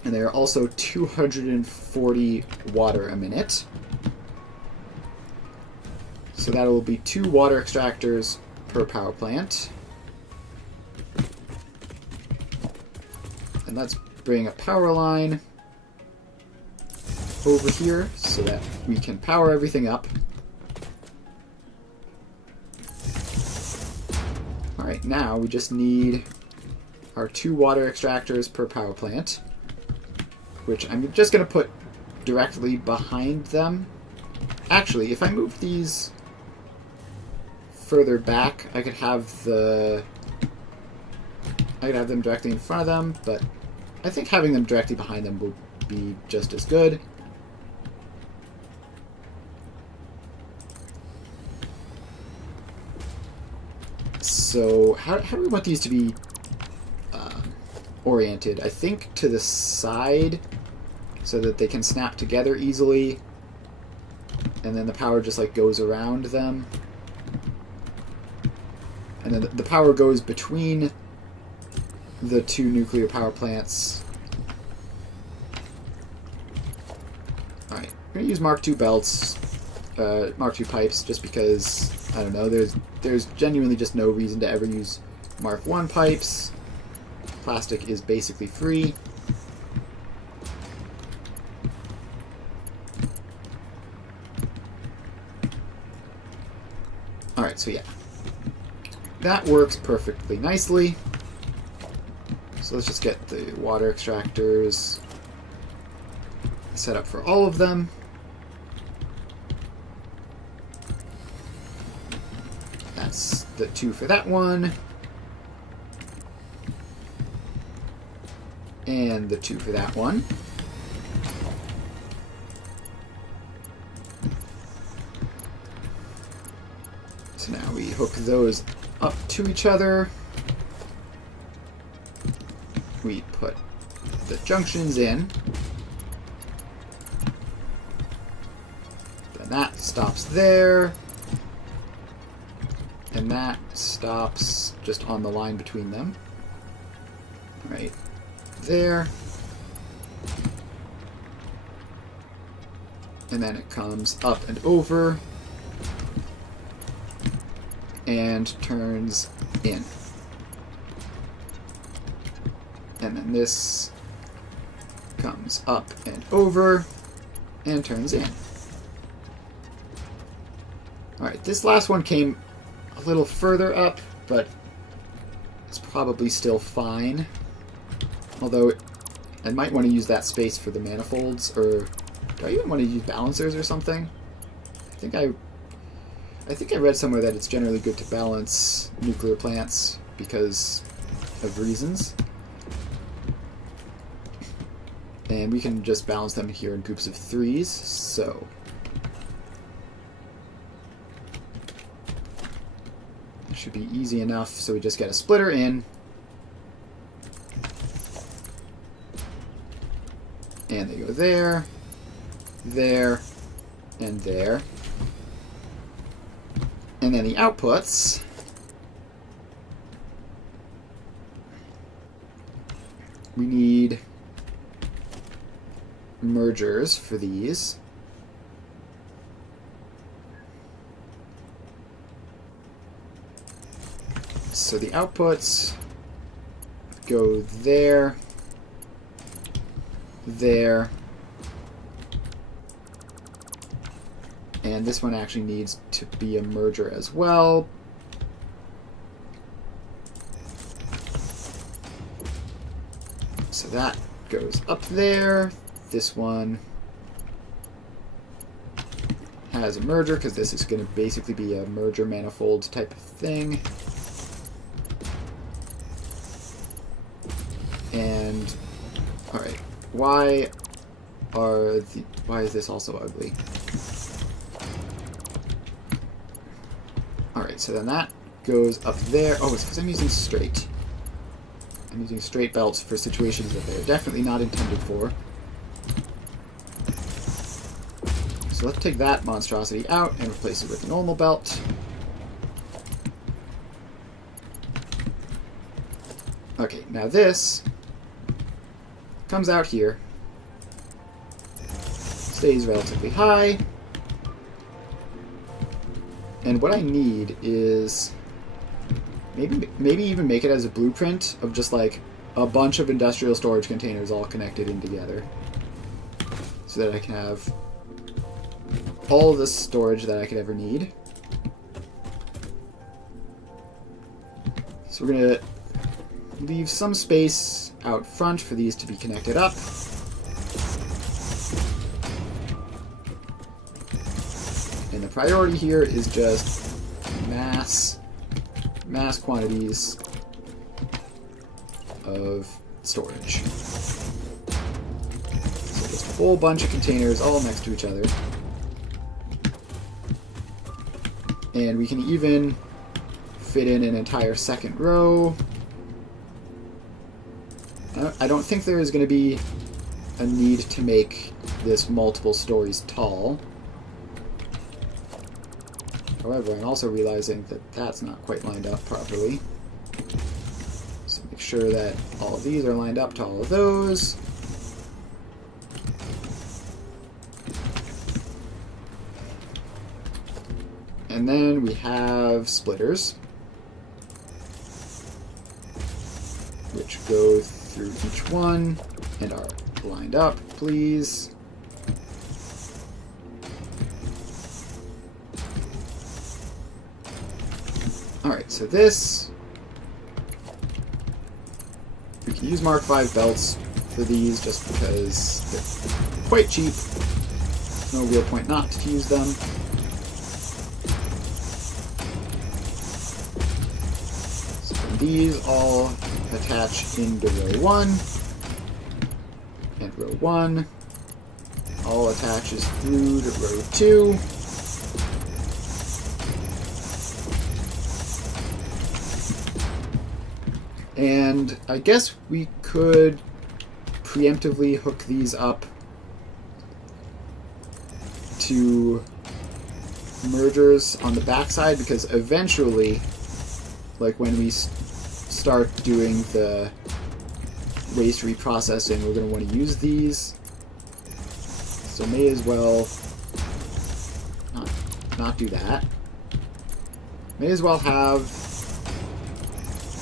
And they are also 240 water a minute. So that will be 2 water extractors per power plant. And let's bring a power line over here so that we can power everything up. Alright, now we just need our 2 water extractors per power plant, which I'm just going to put directly behind them. Actually, if I move these further back, I could have them directly in front of them, but I think having them directly behind them will be just as good. So how do we want these to be oriented? I think to the side so that they can snap together easily, and then the power just like goes around them. And then the power goes between the 2 nuclear power plants. Alright, I'm going to use Mark II belts, Mark II pipes, just because, I don't know, there's genuinely just no reason to ever use Mark I pipes. Plastic is basically free. Alright, so yeah. That works perfectly nicely. So let's just get the water extractors set up for all of them. That's the 2 for that one. And the 2 for that one. So now we hook those up to each other. We put the junctions in. Then that stops there. And that stops just on the line between them. Right there. And then it comes up and over and turns in. And then this comes up and over and turns in. Alright, this last one came a little further up, but it's probably still fine. Although I might want to use that space for the manifolds, or do I even want to use balancers or something? I think I read somewhere that it's generally good to balance nuclear plants because of reasons. And we can just balance them here in groups of 3s, so it should be easy enough. So we just get a splitter in, and they go there, there, and there. And then the outputs, we need mergers for these. So the outputs go there, there, and this one actually needs to be a merger as well. So that goes up there, this one has a merger, because this is going to basically be a merger manifold type of thing. And, alright, why is this also ugly? Alright, so then that goes up there. Oh, it's because I'm using straight. I'm using straight belts for situations that they're definitely not intended for. So let's take that monstrosity out and replace it with a normal belt. Okay, now this comes out here, stays relatively high, and what I need is maybe even make it as a blueprint of just like a bunch of industrial storage containers all connected in together, so that I can have all of the storage that I could ever need. So we're going to leave some space out front for these to be connected up. And the priority here is just mass quantities of storage. So just a whole bunch of containers all next to each other. And we can even fit in an entire second row. I don't think there is going to be a need to make this multiple stories tall. However, I'm also realizing that that's not quite lined up properly. So make sure that all of these are lined up to all of those. And then we have splitters, which go through each one and are lined up, please. Alright, so this, we can use Mark V belts for these just because they're quite cheap. There's no real point not to use them. These all attach into row 1, and row 1 all attaches through to row 2. And I guess we could preemptively hook these up to mergers on the backside, because eventually, like when we start doing the waste reprocessing, we're going to want to use these. So may as well not do that. May as well have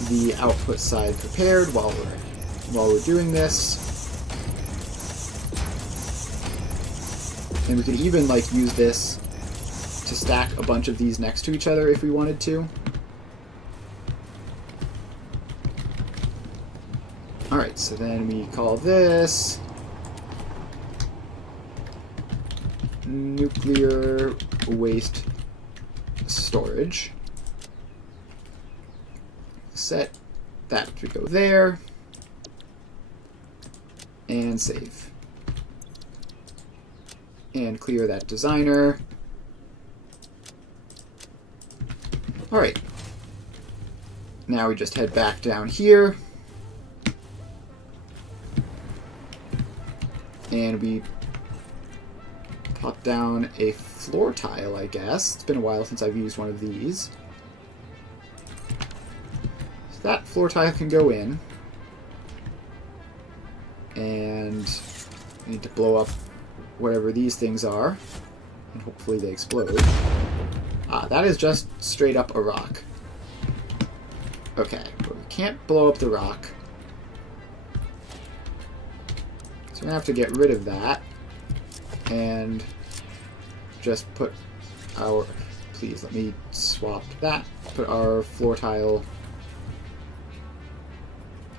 the output side prepared while we're doing this. And we could even like use this to stack a bunch of these next to each other if we wanted to. Alright, so then we call this nuclear waste storage. Set that to go there, and save. And clear that designer. Alright. Now we just head back down here. And we pop down a floor tile, I guess. It's been a while since I've used one of these. So that floor tile can go in. And I need to blow up whatever these things are. And hopefully they explode. Ah, that is just straight up a rock. Okay, but we can't blow up the rock. So we're going to have to get rid of that and just put our, please let me swap that, put our floor tile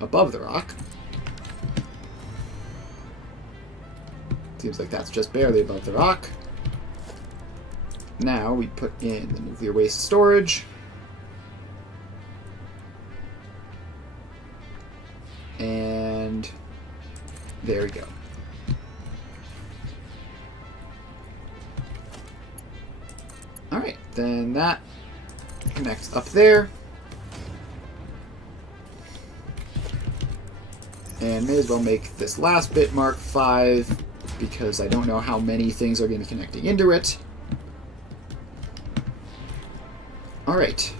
above the rock. Seems like that's just barely above the rock. Now we put in the nuclear waste storage. And there we go. Alright, then that connects up there. And may as well make this last bit mark 5, because I don't know how many things are going to be connecting into it. Alright.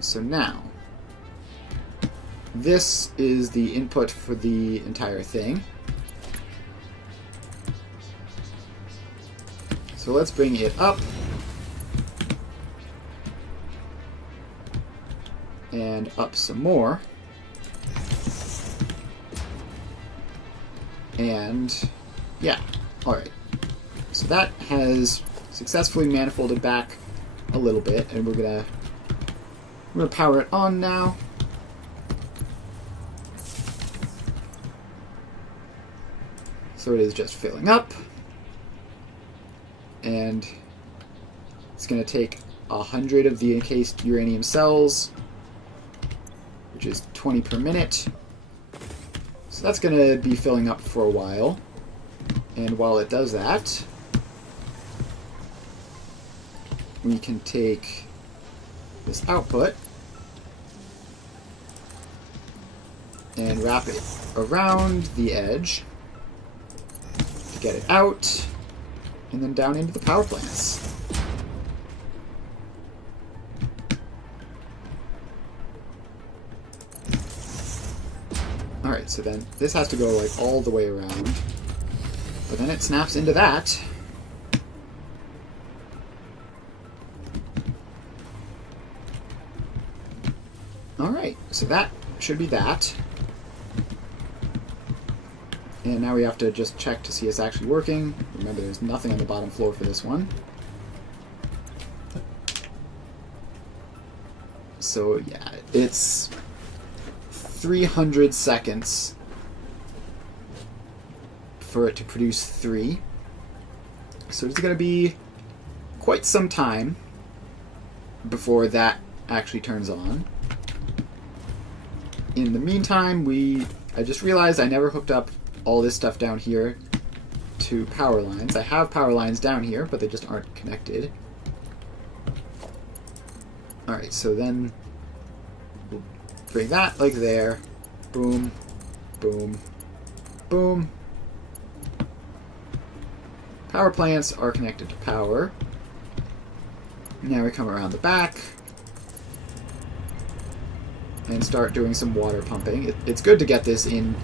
So now, this is the input for the entire thing. So let's bring it up. And up some more. And yeah, alright. So that has successfully manifolded back a little bit, and we're gonna power it on now. So it is just filling up. And it's gonna take 100 of the encased uranium cells, which is 20 per minute. So that's going to be filling up for a while. And while it does that, we can take this output and wrap it around the edge to get it out, and then down into the power plants. Alright, so then this has to go like all the way around, but then it snaps into that. Alright, so that should be that. And now we have to just check to see it's actually working. Remember, there's nothing on the bottom floor for this one. So yeah, it's 300 seconds for it to produce 3. So it's going to be quite some time before that actually turns on. In the meantime, I just realized I never hooked up all this stuff down here to power lines. I have power lines down here, but they just aren't connected. Alright, so then we'll bring that like there. Boom, boom, boom. Power plants are connected to power. Now we come around the back and start doing some water pumping. It's good to get this in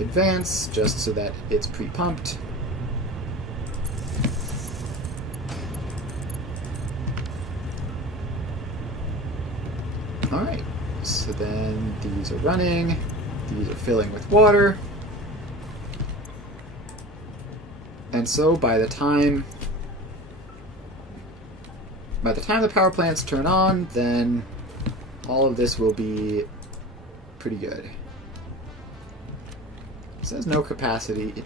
advance, just so that it's pre-pumped. Alright, so then these are running, these are filling with water, and so by the time the power plants turn on, then all of this will be pretty good. It says no capacity.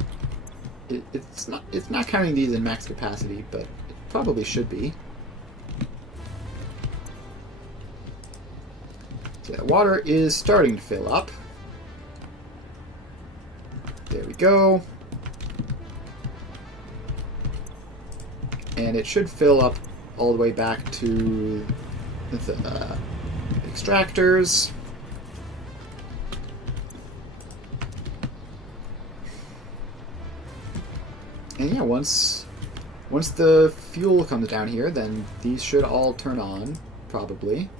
It's not counting these in max capacity, but it probably should be. So yeah, water is starting to fill up. There we go. And it should fill up all the way back to the extractors. And yeah, once the fuel comes down here, then these should all turn on, probably.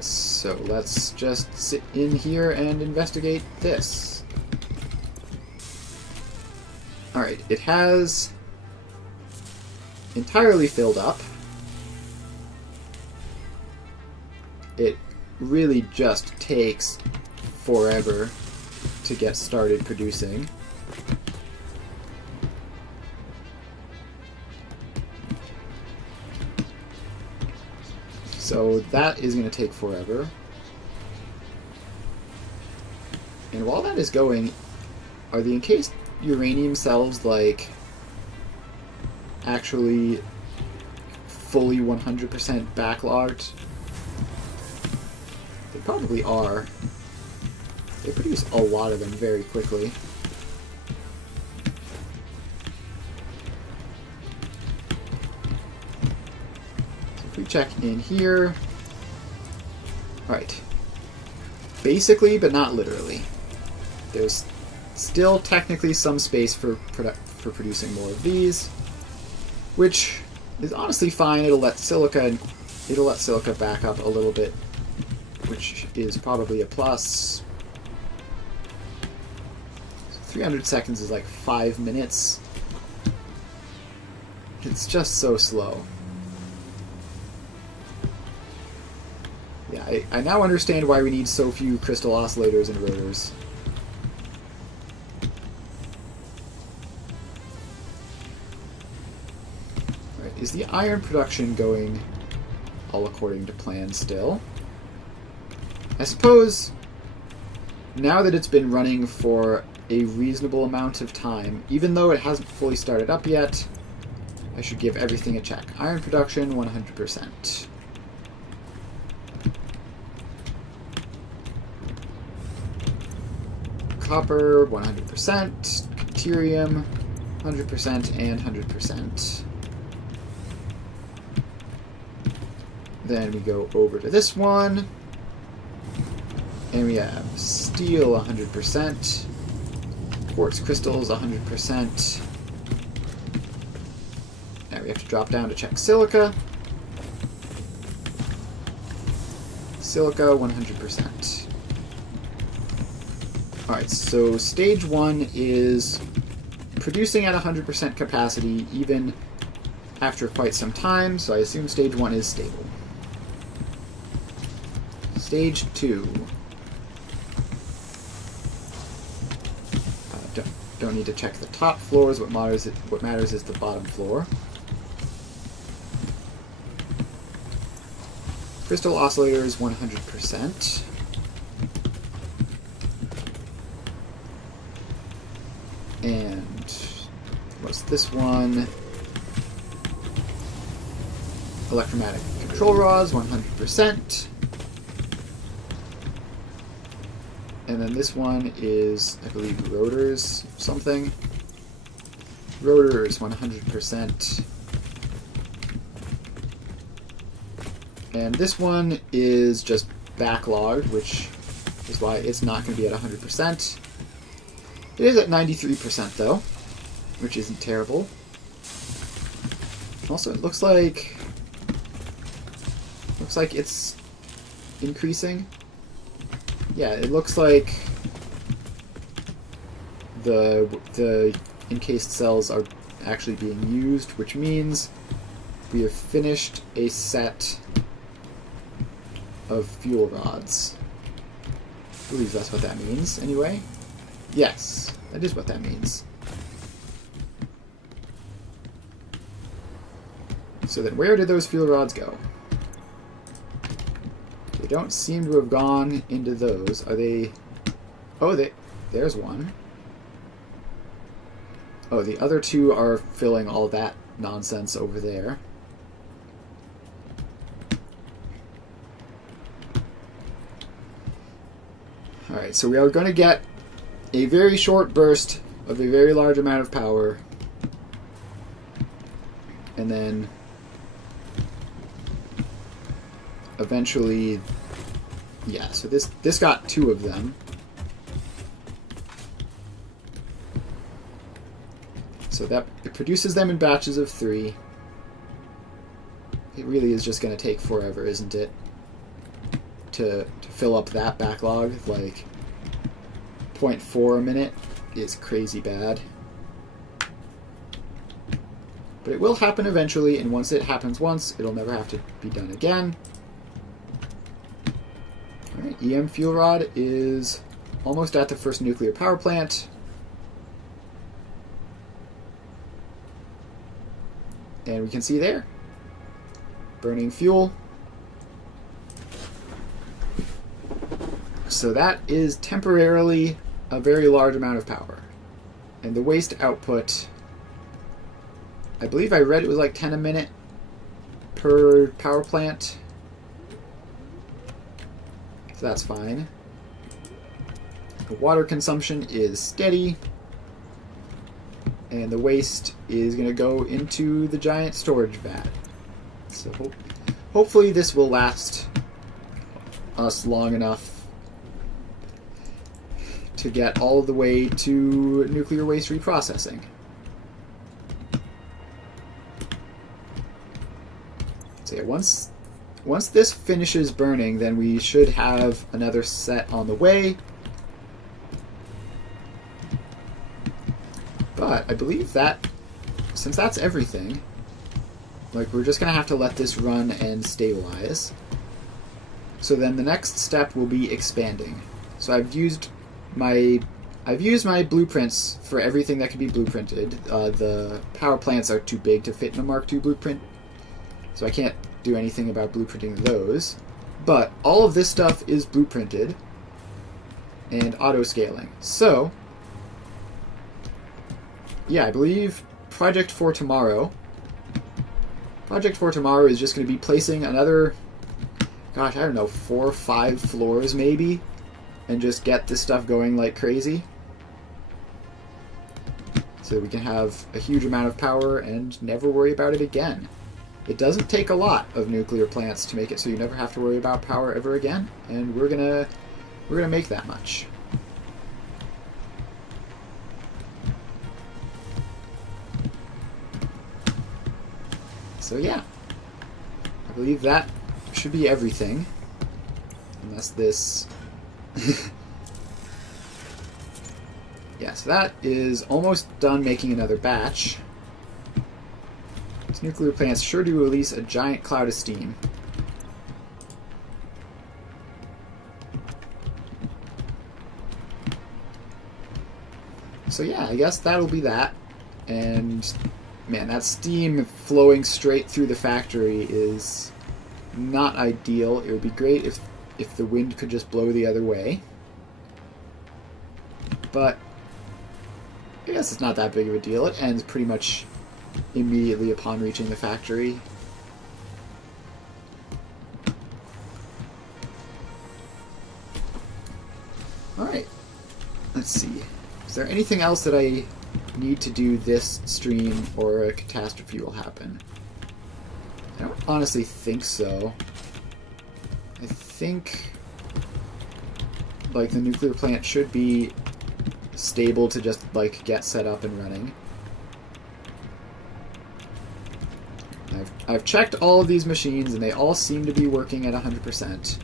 So let's just sit in here and investigate this. Alright, it has entirely filled up. It really just takes forever to get started producing. So that is going to take forever. And while that is going, are the encased uranium cells, like, actually fully 100% backlogged? They probably are. They produce a lot of them very quickly. So if we check in here... Alright. Basically, but not literally. There's still technically some space for producing more of these, which is honestly fine. It'll let silica back up a little bit, which is probably a plus. 300 seconds is like 5 minutes. It's just so slow. Yeah, I now understand why we need so few crystal oscillators and rotors. Right, is the iron production going all according to plan still? I suppose now that it's been running for a reasonable amount of time, even though it hasn't fully started up yet, I should give everything a check. Iron production, 100%. Copper, 100%. Deuterium, 100% and 100%. Then we go over to this one. And we have steel, 100%. Quartz crystals, 100%. Now we have to drop down to check silica. Silica, 100%. Alright, so stage 1 is producing at 100% capacity even after quite some time, so I assume stage 1 is stable. Stage 2. Don't need to check the top floors. What matters is the bottom floor. Crystal oscillators, 100%. And what's this one? Electromagnetic control rods, 100%. And then this one is, I believe, rotors something. Rotors, 100%. And this one is just backlogged, which is why it's not going to be at 100%. It is at 93% though, which isn't terrible. Also, it looks like it's increasing. Yeah, it looks like the encased cells are actually being used, which means we have finished a set of fuel rods. I believe that's what that means, anyway. Yes, that is what that means. So then where did those fuel rods go? They don't seem to have gone into those. Are they... Oh, there's one. Oh, the other two are filling all that nonsense over there. Alright, so we are going to get a very short burst of a very large amount of power. And then eventually, yeah, so this got two of them. So that it produces them in batches of 3. It really is just going to take forever, isn't it? To fill up that backlog. Like 0.4 a minute is crazy bad. But it will happen eventually, and once it happens once, it'll never have to be done again. Alright, EM fuel rod is almost at the first nuclear power plant. And we can see there, burning fuel. So that is temporarily a very large amount of power. And the waste output, I believe I read it was like 10 a minute per power plant. So that's fine. The water consumption is steady. And the waste is going to go into the giant storage vat. So hopefully this will last us long enough to get all the way to nuclear waste reprocessing. So yeah, once this finishes burning, then we should have another set on the way. But I believe that, since that's everything, like, we're just going to have to let this run and stabilize. So then the next step will be expanding. So I've used my blueprints for everything that can be blueprinted. The power plants are too big to fit in a Mark II blueprint, so I can't do anything about blueprinting those. But all of this stuff is blueprinted and auto-scaling. So yeah, I believe Project for Tomorrow is just going to be placing another, gosh, I don't know, 4 or 5 floors maybe, and just get this stuff going like crazy. So we can have a huge amount of power and never worry about it again. It doesn't take a lot of nuclear plants to make it so you never have to worry about power ever again, and we're gonna make that much. So yeah, I believe that should be everything, unless this... Yeah, so that is almost done making another batch. These nuclear plants sure do release a giant cloud of steam. So yeah, I guess that'll be that. And man, that steam flowing straight through the factory is not ideal. It would be great if the wind could just blow the other way. But I guess it's not that big of a deal. It ends pretty much immediately upon reaching the factory. Alright, let's see. Is there anything else that I need to do this stream or a catastrophe will happen? I don't honestly think so. I think like the nuclear plant should be stable to just like get set up and running. I've checked all of these machines and they all seem to be working at 100%.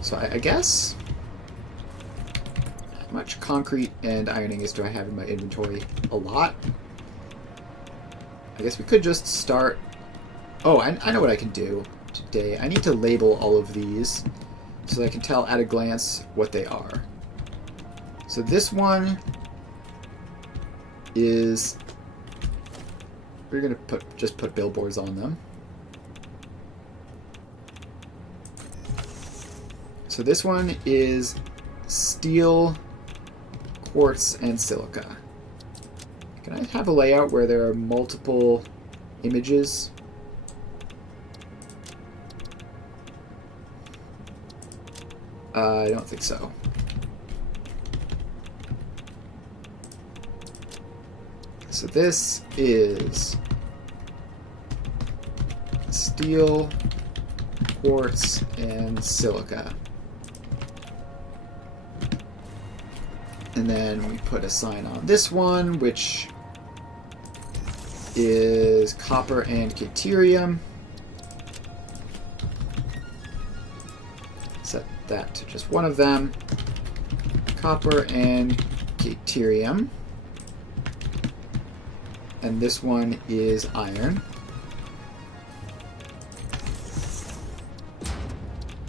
So I guess, how much concrete and ironing do I have in my inventory? A lot. I guess we could just start... Oh, I know what I can do today. I need to label all of these so that I can tell at a glance what they are. So this one is... We're going to just put billboards on them. So this one is steel, quartz, and silica. Can I have a layout where there are multiple images? I don't think so. So this is steel, quartz, and silica. And then we put a sign on this one, which is copper and deuterium. Set that to just one of them. Copper and deuterium. And this one is iron.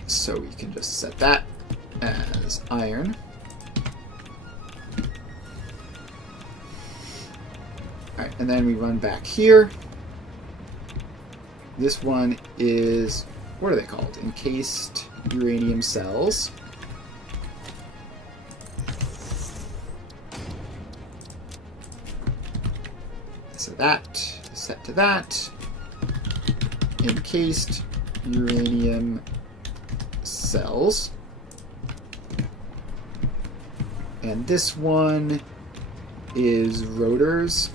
So we can just set that as iron. Alright, and then we run back here. This one is, what are they called? Encased uranium cells. So that is set to that. Encased uranium cells. And this one is rotors.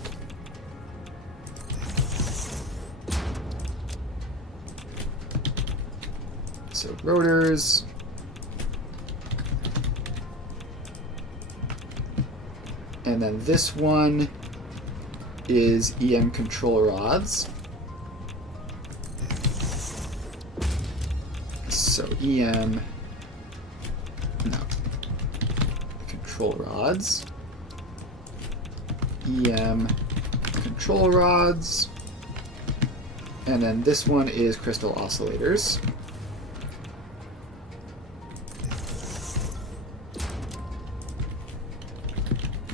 So rotors. And then this one is EM control rods. So EM, no, control rods. EM control rods. And then this one is crystal oscillators.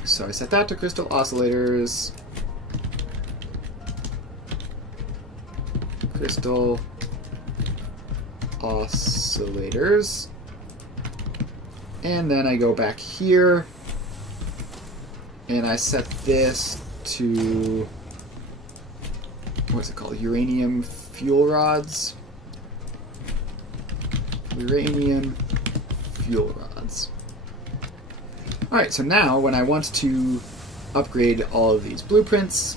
So I set that to crystal oscillators. Crystal oscillators. And then I go back here and I set this to, what's it called? Uranium fuel rods. Uranium fuel rods. Alright, so now when I want to upgrade all of these blueprints,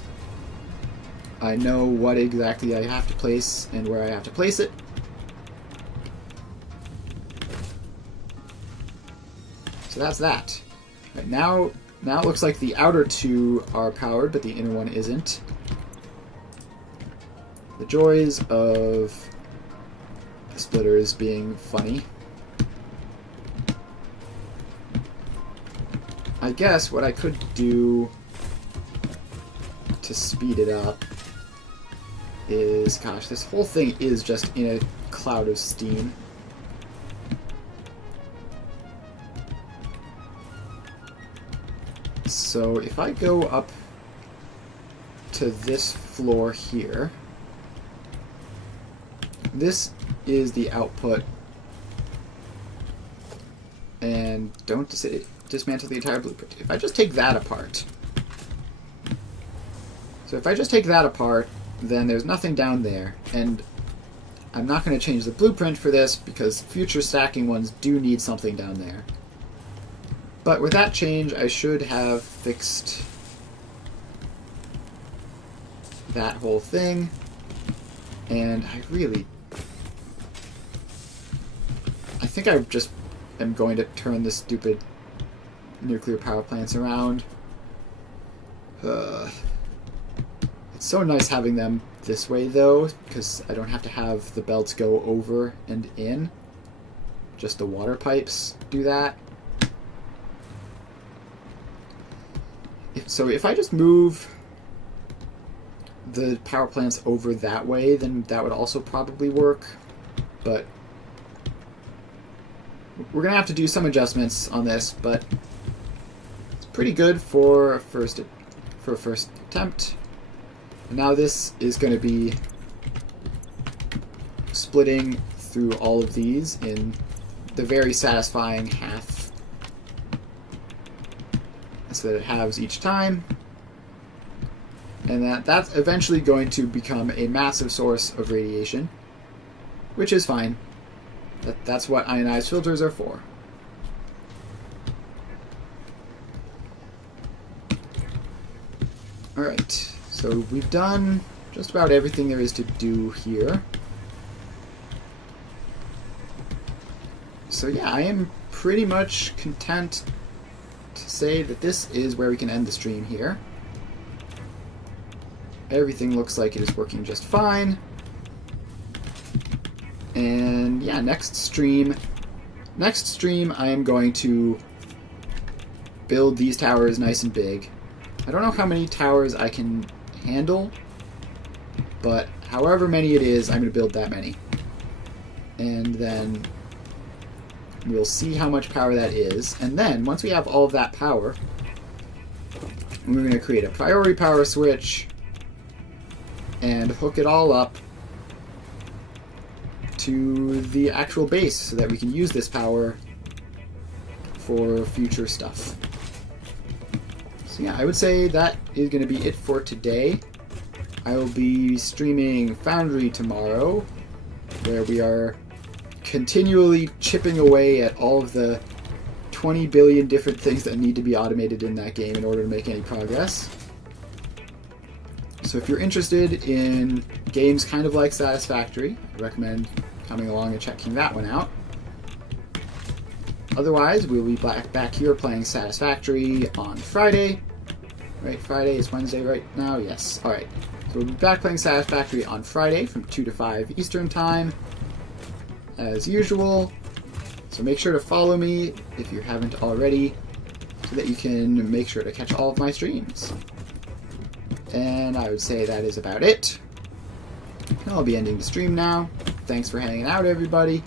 I know what exactly I have to place and where I have to place it. So that's that. Right, now it looks like the outer two are powered, but the inner one isn't. The joys of the splitters being funny. I guess what I could do to speed it up is, gosh, this whole thing is just in a cloud of steam. So if I go up to this floor here, this is the output, and don't dismantle the entire blueprint. If I just take that apart, then there's nothing down there, and I'm not going to change the blueprint for this because future stacking ones do need something down there. But with that change, I should have fixed that whole thing, and I think I just am going to turn this stupid nuclear power plants around. It's so nice having them this way, though, because I don't have to have the belts go over and in. Just the water pipes do that. So if I just move the power plants over that way, then that would also probably work. But we're going to have to do some adjustments on this, but it's pretty good for a first attempt. And now this is going to be splitting through all of these in the very satisfying half, so that it halves each time. And that's eventually going to become a massive source of radiation, which is fine. That's what ionized filters are for. Alright, so we've done just about everything there is to do here. So yeah, I am pretty much content to say that this is where we can end the stream here. Everything looks like it is working just fine. And yeah, next stream I am going to build these towers nice and big. I don't know how many towers I can handle, but however many it is, I'm going to build that many. And then we'll see how much power that is. And then, once we have all of that power, we're going to create a priority power switch and hook it all up to the actual base so that we can use this power for future stuff. So yeah, I would say that is going to be it for today. I will be streaming Foundry tomorrow, where we are continually chipping away at all of the 20 billion different things that need to be automated in that game in order to make any progress. So if you're interested in games kind of like Satisfactory, I recommend coming along and checking that one out. Otherwise, we'll be back here playing Satisfactory on Friday. Right, Friday is Wednesday right now? Yes. Alright. So we'll be back playing Satisfactory on Friday from 2 to 5 Eastern Time, as usual. So make sure to follow me if you haven't already, so that you can make sure to catch all of my streams. And I would say that is about it. I'll be ending the stream now. Thanks for hanging out, everybody.